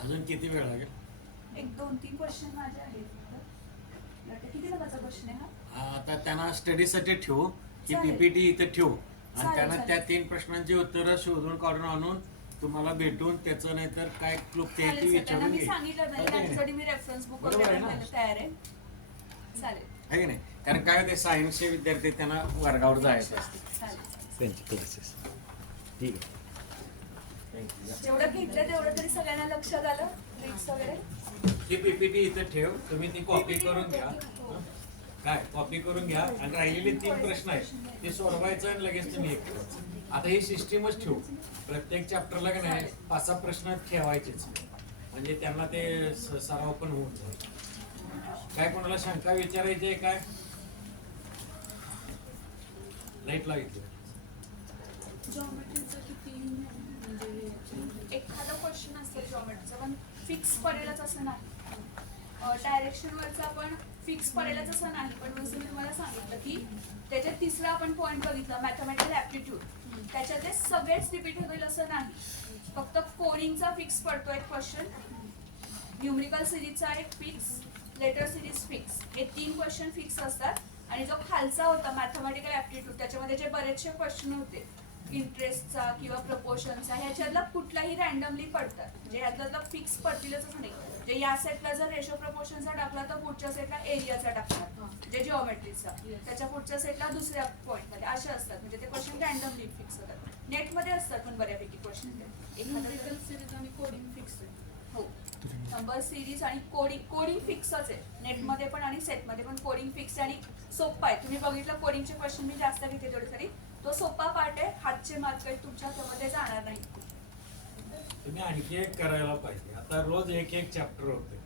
अजून किती वेळ लागेल? एक 2-3 क्वेश्चन माझे आहेत. किती नंबरचा क्वेश्चन आहे हा? आता त्यांना स्टडीसाठी ठेवू की चालेल. पीपीटी इथे ठेवू आणि चालेल, त्यांना त्या चालेल. 3 प्रश्नांची उत्तरं शोधून काढून आणून तुम्हाला भेटून त्याचं नाहीतर काय क्लुप्ती आहे ती चालेल सर, त्यांना विचारून मी घे. सांगितलं नाही, आहे की नाही? त्याच्यासाठी मी रेफरन्स बुक बरोबर वगैरे आहे ना? द्यायला तयार आहे. चालेल आहे की नाही? कारण काय होते सायन्सचे विद्यार्थी त्यांना वर्गावर जायचं असते चालेल. त्यांचे क्लासेस. ठीक आहे. थँक्यू. जेवढं घेतलं तेवढं तरी सगळ्यांना लक्षात आलं. ट्रिक्स वगैरे ही पीपीटी इथे ठेव, तुम्ही ती कॉपी करून घ्या. काय कॉपी करून घ्या आणि राहिलेले 3 प्रश्न आहेत ते सोडवायचं आणि लगेच तुम्ही एक करायचं. आता ही सिस्टीमच ठेवू. प्रत्येक चॅप्टरला का नाही 5-6 प्रश्न ठेवायचेच म्हणजे त्यांना ते सराव पण होऊन जाईल. काय कोणाला शंका विचारायची आहे काय? लाईट लागितली. जॉमेट्रीचं किती म्हणजे एखादा क्वेश्चन असेल जॉमेट्रीचा पण फिक्स पडेलच असं नाही. डायरेक्शन वरचा पण फिक्स पडेलच असं नाही. पण जसं मी तुम्हाला सांगितलं की त्याच्यात तिसरा आपण पॉईंट बघितला मॅथमॅटिकल ॲप्टिट्यूड. त्याच्यातले सगळेच रिपीट होईल असं नाही. फक्त कोडिंगचा फिक्स पडतो एक क्वेश्चन, न्यूमरिकल सिरीजचा एक फिक्स, लेटर सिरीज फिक्स. हे 3 क्वेश्चन फिक्स असतात. आणि जो खालचा होता मॅथमॅटिकल ॲप्टिट्यूड त्याच्यामध्ये जे बरेचसे क्वेश्चन होते इंटरेस्टचा किंवा प्रपोर्शनचा ह्याच्यातला कुठलाही रँडमली पडतात. म्हणजे ह्यातला फिक्स पडतीलच असं नाही. म्हणजे या सेटला जर रेशो प्रपोर्शनचा टाकला तर पुढच्या सेटला एरियाचा टाकणार, म्हणजे जिओमेट्रीचा. त्याच्या पुढच्या सेटला दुसऱ्या पॉईंटमध्ये असे असतात. म्हणजे ते क्वेश्चन रँडमली फिक्स होतात. नेटमध्ये असतात पण बऱ्यापैकी क्वेश्चन एखादा न्यूमेरिकल सिरीज आणि कोडिंग फिक्स आहे. हो. नंबर सिरीज आणि कोडिंग फिक्सच आहे नेटमध्ये पण आणि सेटमध्ये पण. कोडिंग फिक्स आणि सोपा आहे. तुम्ही बघितलं कोडिंगचे क्वेश्चन मी जास्त घेते तेवढे तरी तो सोपा पार्ट आहे. हातचे मार्क काही तुमच्या हातामध्ये जाणार नाही. तुम्ही आणखी एक करायला पाहिजे. आता रोज एक चॅप्टर होते.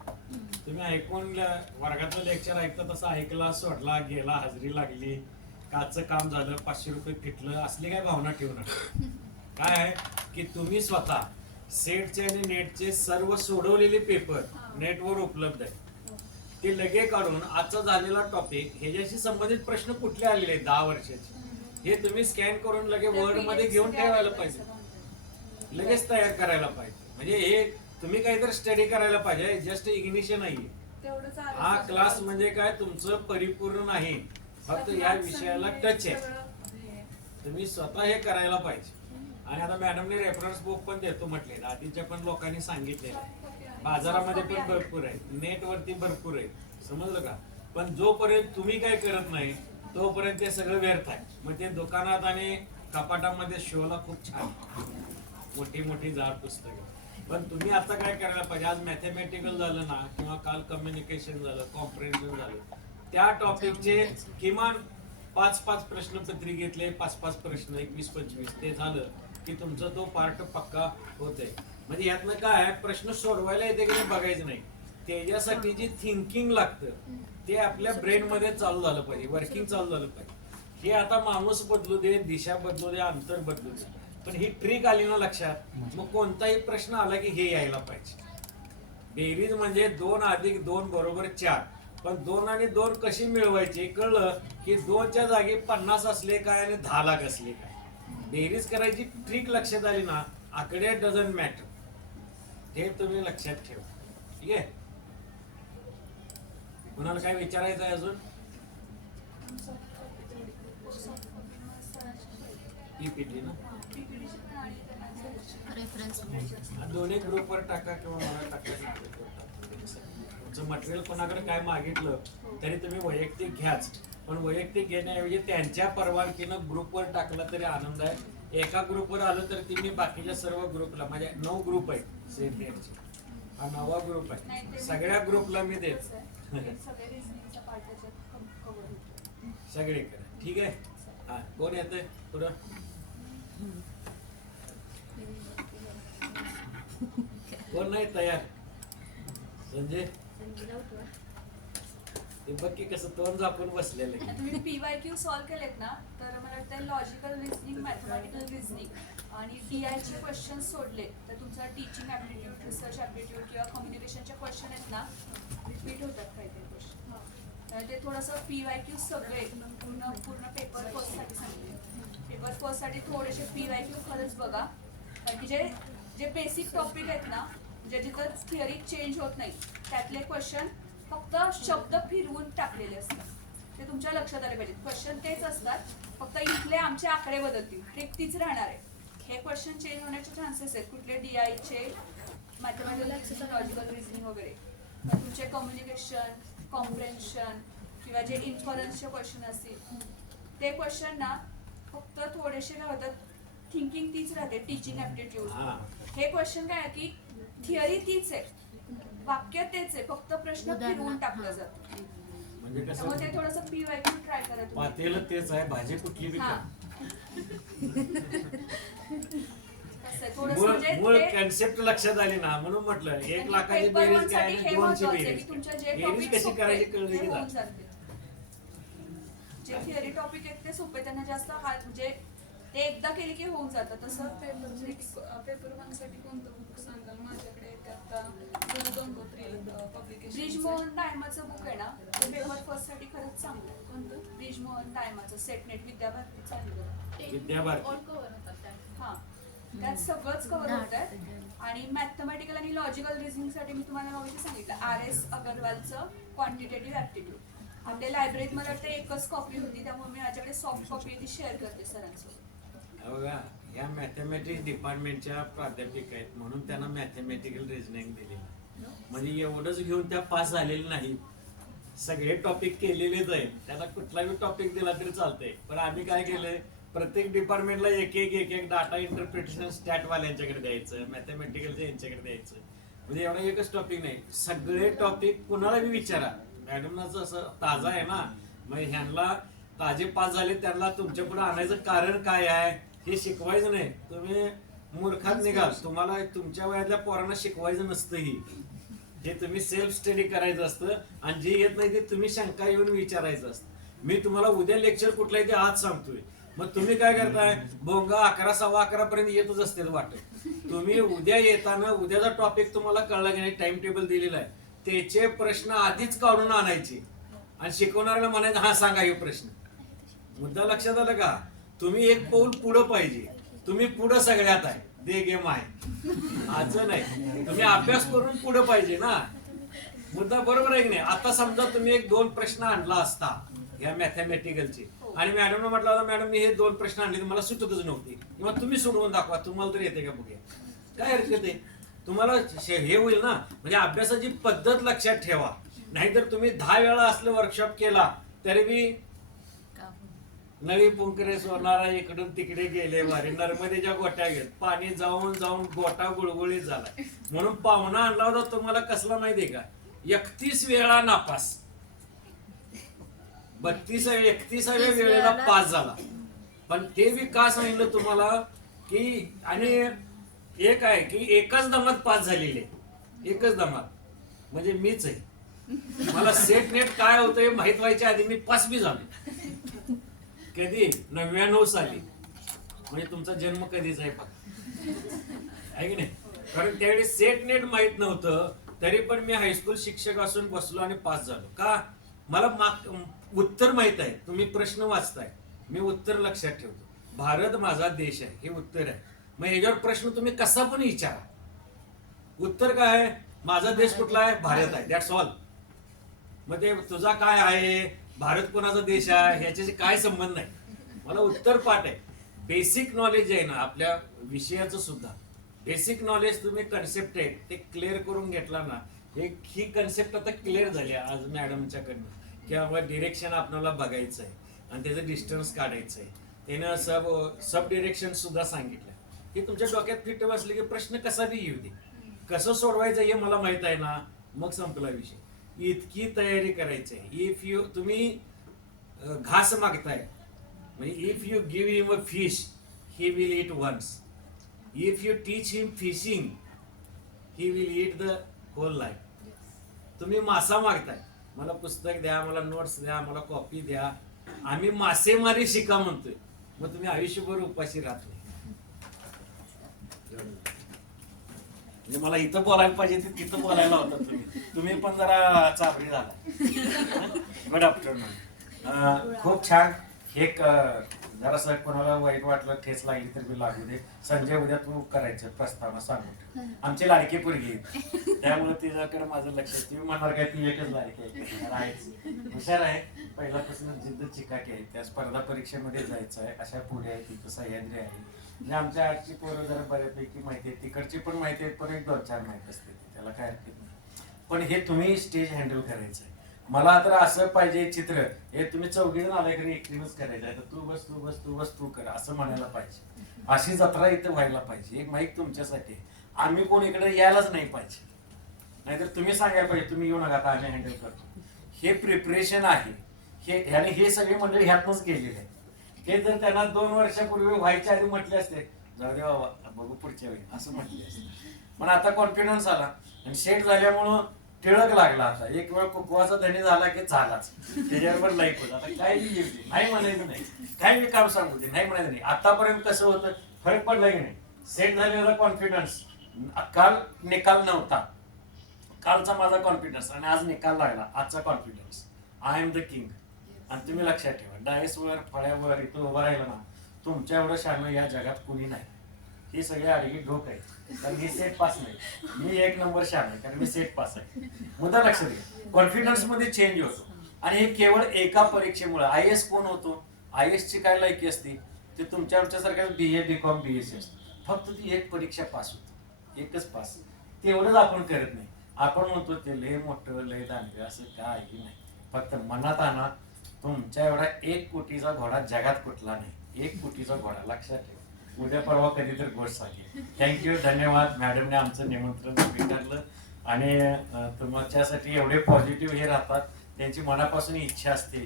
तुम्ही ऐकून वर्गातलं लेक्चर ऐकता तसं ऐकला, सोडला, गेला, हजेरी लागली, काचं काम झालं, 500 रुपये फिटलं, असली काय भावना ठेवू नका. काय आहे की तुम्ही स्वतः सेटचे आणि नेटचे सर्व सोडवलेले पेपर नेटवर उपलब्ध आहे. ते लगे काढून आजचा झालेला टॉपिक ह्याच्याशी संबंधित प्रश्न कुठले आलेले आहेत 10 वर्षाचे हे तुम्ही स्कॅन करून लगे वर्ड मध्ये घेऊन ठेवायला पाहिजे. लगेच तयार करायला पाहिजे. म्हणजे हे तुम्ही काहीतरी स्टडी करायला पाहिजे. जस्ट इग्निशन नाहीये तेवढंच हा क्लास. म्हणजे काय तुमचं परिपूर्ण नाही, फक्त या विषयाला टच आहे. तुम्ही स्वतः हे करायला पाहिजे. आणि आता मॅडमने रेफरन्स बुक पण देतो म्हटले, आधीच्या पण लोकांनी सांगितले. बाजारामध्ये पण भरपूर आहे, नेटवरती भरपूर आहे, समजलं का? पण जोपर्यंत तुम्ही काय करत नाही तोपर्यंत ते सगळं व्यर्थ आहे. मग ते दुकानात आणि कपाटामध्ये शोला खूप छान मोठी मोठी जाड पुस्तकं. पण तुम्ही आता काय करायला पाहिजे, आज मॅथमॅटिकल झालं ना किंवा काल कम्युनिकेशन झालं, कॉम्प्रिहेन्शन झालं, त्या टॉपिकचे किमान 5-5 प्रश्नपत्री घेतले, 5-5 प्रश्न, 21-25 ते झालं की तुमचा तो पार्ट पक्का होतोय. म्हणजे यातनं काय आहे, प्रश्न सोडवायला येते की नाही बघायचं नाही, त्याच्यासाठी जी थिंकिंग लागतं ते आपल्या ब्रेन मध्ये चालू झालं पाहिजे, वर्किंग चालू झालं पाहिजे. हे आता माणूस बदलू दे, दिशा बदलू दे, अंतर बदलू दे, पण ही ट्रिक आली ना लक्षात, मग कोणताही प्रश्न आला की हे यायला पाहिजे. बेरीज म्हणजे 2 + 2 = 4. पण 2 आणि 2 कशी मिळवायची कळलं की 2च्या जागी 50 असले काय आणि 10 लाख असले काय. बेरीज करायची ट्रिक लक्षात आली ना, आकडे डझंट मॅटर. हे तुम्ही लक्षात ठेवा. ठीक आहे. कुणाला काय विचारायचं आहे अजून? पीपीटी ना रेफरन्स दोन्ही ग्रुपवर टाका किंवा मला टाका. तुमचं मटेरियल कोणाकडे काय मागितलं तरी तुम्ही वैयक्तिक घ्याच, पण वैयक्तिक घेण्याऐवजी त्यांच्या परवानगीनं ग्रुपवर टाकला तरी आनंद आहे. एका ग्रुपवर आलं तर ती मी बाकीच्या सर्व ग्रुपला, माझ्या 9 ग्रुप आहेत सेट नेटचे, हा नवा ग्रुप नाही, आहे ते सगळ्या ग्रुपला मी देत कसं आहे, ते सगळे रिझनिंगचा पार्ट त्याच्यात कव्हर होतो. सगळे करा ठीक आहे. हा कोण येतंय पुढं? कोण नाही तयार? संजय ते बघ की कसं तोंड झापून बसलेलं आहे. तुम्ही PYQ सॉल्व्ह केलेत ना, तर मला वाटतं लॉजिकल रिझनिंग, मॅथमॅटिकल रिझनिंग आणि DI चे क्वेश्चन सोडले तर तुमचा टीचिंग ॲप्टिट्यूड, रिसर्च ॲप्टिट्यूड किंवा कम्युनिकेशनचे क्वेश्चन आहेत ना, रिपीट होतात काही काही क्वेश्चन. ते थोडंसं PYQ सगळे पूर्ण पेपर फर्स्टसाठी सांगते. पेपर फर्स्टसाठी थोडेसे PYQ खरंच बघा, कारण की जे बेसिक टॉपिक आहेत ना, जे जिथं थिअरी चेंज होत नाही त्यातले क्वेश्चन फक्त शब्द फिरवून टाकलेले असतात. ते तुमच्या लक्षात आले पाहिजेत. क्वेश्चन तेच असतात, फक्त इथले आमचे आकडे बदलतील, ट्रिक तीच राहणार आहे. हे क्वेश्चन चेंज होण्याचे चान्सेस आहेत कुठले DI चे, मॅथमॅटिकल, लॉजिकल रिझनिंग वगैरे. तर तुमचे कम्युनिकेशन, कॉम्प्रेन्शन किंवा जे इन्फरन्सचे क्वेश्चन असतील ते क्वेश्चन ना फक्त थोडेसे काय होतात, थिंकिंग तीच राहते, टीचिंग ॲप्टिट्यूड. हे क्वेश्चन काय आहे की थिअरी तीच आहे, वाक्य तेच आहे, फक्त प्रश्न फिरवून टाकला जातो. म्हणजे त्यामुळे कसं ते थोडंसं PYQ ट्राय करा तुम्ही. पातेलं तेच आहे भाजी कुठली बी हा. करा. कसं आहे, थोडंसं मूळ म्हणजे ते- कन्सेप्ट लक्षात आली ना म्हणून म्हटलं 1 आणि लाखाची पेपर बेरीज वन काय साठी आणि हे 2ची महत्त्वाचं आहे बेरीज की तुमच्या जे काय. बेरीज टॉपिक कशी सोपे करायची आहेत, कळली ते की होऊन झालं. जातील. जे थिअरी टॉपिक आहेत ते सोपे, त्यांना जास्त हार्ड, म्हणजे ते एकदा केले की होऊन जातं. तसं पेपर 1 साठी कोणतं बुक सांगाल? माझ्याकडे येते आता गंगोत्री पब्लिकेशन. ब्रिजमोहन डायमाचं बुक आहे ना, ते पेपर फर्स्ट साठी खरंच चांगलं आहे. कोणतं? ब्रिजमोहन डायमाचं सेटनेट विद्याभारती चांगलं आहे. विद्याभारती. ऑल कव्हर होतात त्यात. हा, त्यात सगळंच कव्हर होत आहे. आणि मॅथमॅटिकल आणि लॉजिकल रिझनिंग साठी मी तुम्हाला माहिती सांगितलं, RS अगरवालचं क्वांटिटेटिव्ह ॲप्टिट्यूड. आपल्या लायब्ररीत मला वाटतं एकच कॉपी होती, त्यामुळे मी माझ्याकडे सॉफ्ट कॉपी ती शेअर करते सरांसोबत. बघा ह्या मॅथमॅटिक्स डिपार्टमेंटच्या प्राध्यापिका आहेत म्हणून त्यांना मॅथमॅटिकल रिझनिंग दिलेलं. म्हणजे एवढंच घेऊन त्या पास झालेल्या नाही, सगळे टॉपिक केलेलेच आहेत. त्यांना कुठलाही टॉपिक दिला तरी चालतंय. पण आम्ही काय केलंय, प्रत्येक डिपार्टमेंटला एक एक डाटा इंटरप्रिटेशन स्टॅटवाल्यांच्याकडे द्यायचं, मॅथमॅटिकलचं यांच्याकडे द्यायचं. म्हणजे एवढा एकच टॉपिक नाही, सगळे टॉपिक कुणाला बी विचारा. मॅडमनाचं असं ताजा आहे ना, मग ह्यांना ताजे पास झाले त्यांना तुमच्या पुढे आणायचं कारण काय आहे हे शिकवायचं नाही. तुम्ही मूर्खात निघाल, तुम्हाला तुमच्या वयातल्या पोरांना शिकवायचं नसतंही. हे तुम्ही सेल्फ स्टडी करायचं असतं आणि जे येत नाही ते तुम्ही शंका येऊन विचारायचं असतं. मी तुम्हाला उद्या लेक्चर कुठलं आहे ते आज सांगतोय, मग तुम्ही काय करताय, भोंगा 11, 11:15 पर्यंत येतच असतील वाटत. तुम्ही उद्या येताना उद्याचा टॉपिक तुम्हाला कळला की नाही, टाइम टेबल दिलेला आहे, त्याचे प्रश्न आधीच काढून आणायचे आणि शिकवणाऱ्याला म्हणायचं हा सांगा हे प्रश्न. मुद्दा लक्षात आला का? तुम्ही एक पाऊल पुढं पाहिजे. तुम्ही पुढं सगळ्यात आहे, दे गेम आहे आज नाही. तुम्ही अभ्यास करून पुढं पाहिजे ना. मुद्दा बरोबर आहे की नाही? आता समजा तुम्ही 1-2 प्रश्न आणला असता ह्या मॅथमॅटिकलचे आणि मॅडमने म्हटलं होतं मॅडम मी हे 2 प्रश्न आणले मला सुचतच नव्हती, किंवा तुम्ही सोडवून दाखवा, तुम्हाला तरी येते का बघूया. काय हरकत आहे, तुम्हाला हे होईल ना. म्हणजे अभ्यासाची पद्धत लक्षात ठेवा. नाहीतर तुम्ही 10 वेळा असलं वर्कशॉप केला तरी बी नळी पुंकरे सोनारा इकडून तिकडे गेले वारे, नर्मदेच्या गोट्या घेत पाणी जाऊन जाऊन गोटा गुळगुळीत झाला. म्हणून पाहुणा आणला होता तुम्हाला कसला माहितीये का, 31 वेळा नापास, 31व्या वेळेला पास झाला. पण ते बी का सांगितलं तुम्हाला की, आणि एक आहे की एकच दमात पास झालेले, एकच दमात म्हणजे मीच आहे. मला सेट नेट काय होतं माहित व्हायच्या आधी मी पास बी झालो. कधी 99 साली, म्हणजे तुमचा जन्म कधीच आहे आहे की नाही. कारण त्यावेळी सेट नेट माहित नव्हतं, तरी पण मी हायस्कूल शिक्षक असून बसलो आणि पास झालो. का? मला उत्तर माहित आहे. तुम्ही प्रश्न वाचताय, मी उत्तर लक्षात ठेवतो. भारत माझा देश आहे हे उत्तर आहे. मग ह्याच्यावर प्रश्न तुम्ही कसा पण विचारा, उत्तर काय आहे, माझा देश कुठला आहे, भारत आहे, दॅट्स ऑल. मग ते तुझा काय आहे, भारत कोणाचा देश आहे ह्याच्याशी काय संबंध नाही. मला उत्तर पाठ आहे. बेसिक नॉलेज आहे ना आपल्या विषयाचं सुद्धा, बेसिक नॉलेज तुम्ही कन्सेप्ट आहे ते क्लिअर करून घेतला ना, ही कन्सेप्ट आता क्लिअर झाली आज मॅडमच्याकडनं, की बाबा डिरेक्शन आपल्याला बघायचं आहे आणि त्याचं डिस्टन्स काढायचं आहे. त्यानं सब डिरेक्शन सुद्धा सांगितलं की तुमच्या डोक्यात फिट बसले की प्रश्न कसा बी येऊ दे, कसं सोडवायचं हे मला माहित आहे ना, मग संपला विषय. इतकी तयारी करायची आहे. इफ यू तुम्ही घास मागताय, म्हणजे if you give him a fish he will eat once. If you teach him fishing he will eat the whole life. तुम्ही मासा मागताय, मला पुस्तक द्या, मला नोट्स द्या, मला कॉपी द्या, आम्ही मासेमारी शिका म्हणतोय, मग तुम्ही आयुष्यभर उपाशी राहत नाही. म्हणजे मला इथं बोलायला पाहिजे ते तिथं बोलायला होता तुम्ही पण जरा चाबरी झाला. Good afternoon. खूप छान. एक जरासं कोणाला वाईट वाटलं, ठेच लागली तर मी लागू दे. संजय उद्या तू करायचं प्रस्तावना सांगून, आमची लाडकी पोरगी आहे, त्यामुळे तिच्याकडे माझं लक्ष. तुम्ही म्हणणार काय ती एकच लाडकी आहे, हुशार आहे, पहिल्यापासून जिद्द चिकाकी आहे. त्या स्पर्धा परीक्षेमध्ये जायचं आहे, अशा पुढे आहे, तिथं सह्याद्री आहे. म्हणजे आमच्या आजची पोरं जरा बऱ्यापैकी माहिती आहे, तिकडची पण माहिती आहे, पण एक 2-4 माहिती असते, त्याला काय हरकत नाही. पण हे तुम्ही स्टेज हँडल करायचं आहे. मला तर असं पाहिजे चित्र, हे तुम्ही 4 जण आले घरी एकटीनच करायचं आहे, तर तू बस तू बस तू बस तू कर असं म्हणायला पाहिजे. अशी जत्रा इथं व्हायला पाहिजे. एक माईक तुमच्यासाठी, आम्ही कोण इकडे यायलाच नाही पाहिजे. नाहीतर तुम्ही सांगायला पाहिजे तुम्ही येऊ नका, आता आम्ही हँडल करतो. हे प्रिपरेशन आहे. हे सगळे मंडळी ह्यातनंच गेलेले आहे. हे जर त्यांना 2 वर्षापूर्वी व्हायच्या आधी म्हटले असते, जाऊ दे बाबा बघू पुढच्या वेळी, असं म्हटले असते. पण आता कॉन्फिडन्स आला आणि सेट झाल्यामुळं टिळक लागला. आता एक वेळ कुकवाचा धनी झाला की झालाच, त्याच्याबरोबर लाईफ होत. आता काय बी नाही म्हणायचं नाही, काय बी काम सांगू दे नाही म्हणायचं नाही. आतापर्यंत कसं होतं, फरक पडला की नाही. सेट झालेला कॉन्फिडन्स, काल निकाल नव्हता, कालचा माझा कॉन्फिडन्स आणि आज निकाल लागला, आजचा confidence. I am the king. आणि तुम्ही लक्षात ठेवा, डायसवर फळ्यावर इथं उभं राहिलं ना, तुमच्या एवढं शान या जगात कुणी नाही. ही सगळे अडगी ढोक आहे, कारण मी सेट पास नाही. मी 1 नंबर शान आहे, कारण मी सेट पास आहे. मुद्दा लक्षात घ्या, कॉन्फिडन्स मध्ये चेंज होतो. आणि हे केवळ एका परीक्षेमुळे. IAS कोण होतो, IAS ची काय लायकी असते, ते तुमच्या आमच्यासारख्या BA BCom BSc असते. फक्त ती एक परीक्षा पास होते, एकच पास. तेवढंच आपण करत नाही. आपण म्हणतो ते लय मोठं लय दांडगं, असं काही नाही. फक्त मनात आणा, तुमच्या एवढा 1 कोटीचा घोडा जगात कुठला नाही. 1 कोटीचा घोडा लक्षात ठेवा. उद्या परवा कधी तर गोष्ट सांगेल. थँक्यू, धन्यवाद. मॅडमने आमचं निमंत्रण स्वीकारलं आणि तुमच्यासाठी एवढे पॉझिटिव्ह हे राहतात. त्यांची मनापासून इच्छा असते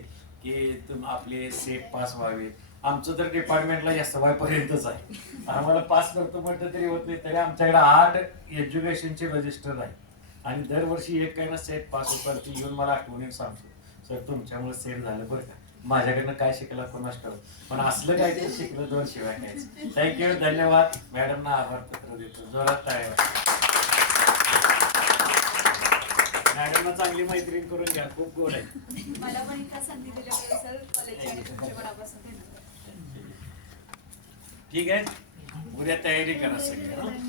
की आपले सेट पास व्हावे. आमचं तर डिपार्टमेंटला SY पर्यंतच आहे. आम्हाला पास करतो म्हटलं तरी होत नाही. तरी आमच्याकडे 8 एज्युकेशनचे रजिस्टर आहे आणि दरवर्षी एक काही ना सेट पास होतात. ती येऊन मला आठवणीत सांगतो, सर तुमच्यामुळे सेट झालं बरं का. माझ्याकडनं काय शिकला कोणाच ठेव, पण असलं काय ते शिकलं 2 शिवाय कायच. थँक्यू, धन्यवाद. मॅडमना आभार पत्र देतो, जोरात टाळ्या वाजवा. मॅडमना चांगली मैत्रीण करून घ्या, खूप गोड आहे. मला पण इथं संधी दिल्याबद्दल कॉलेजच्या आणि तुमच्या मनापासून धन्यवाद. ठीक आहे, उद्या तयारी करा सगळी.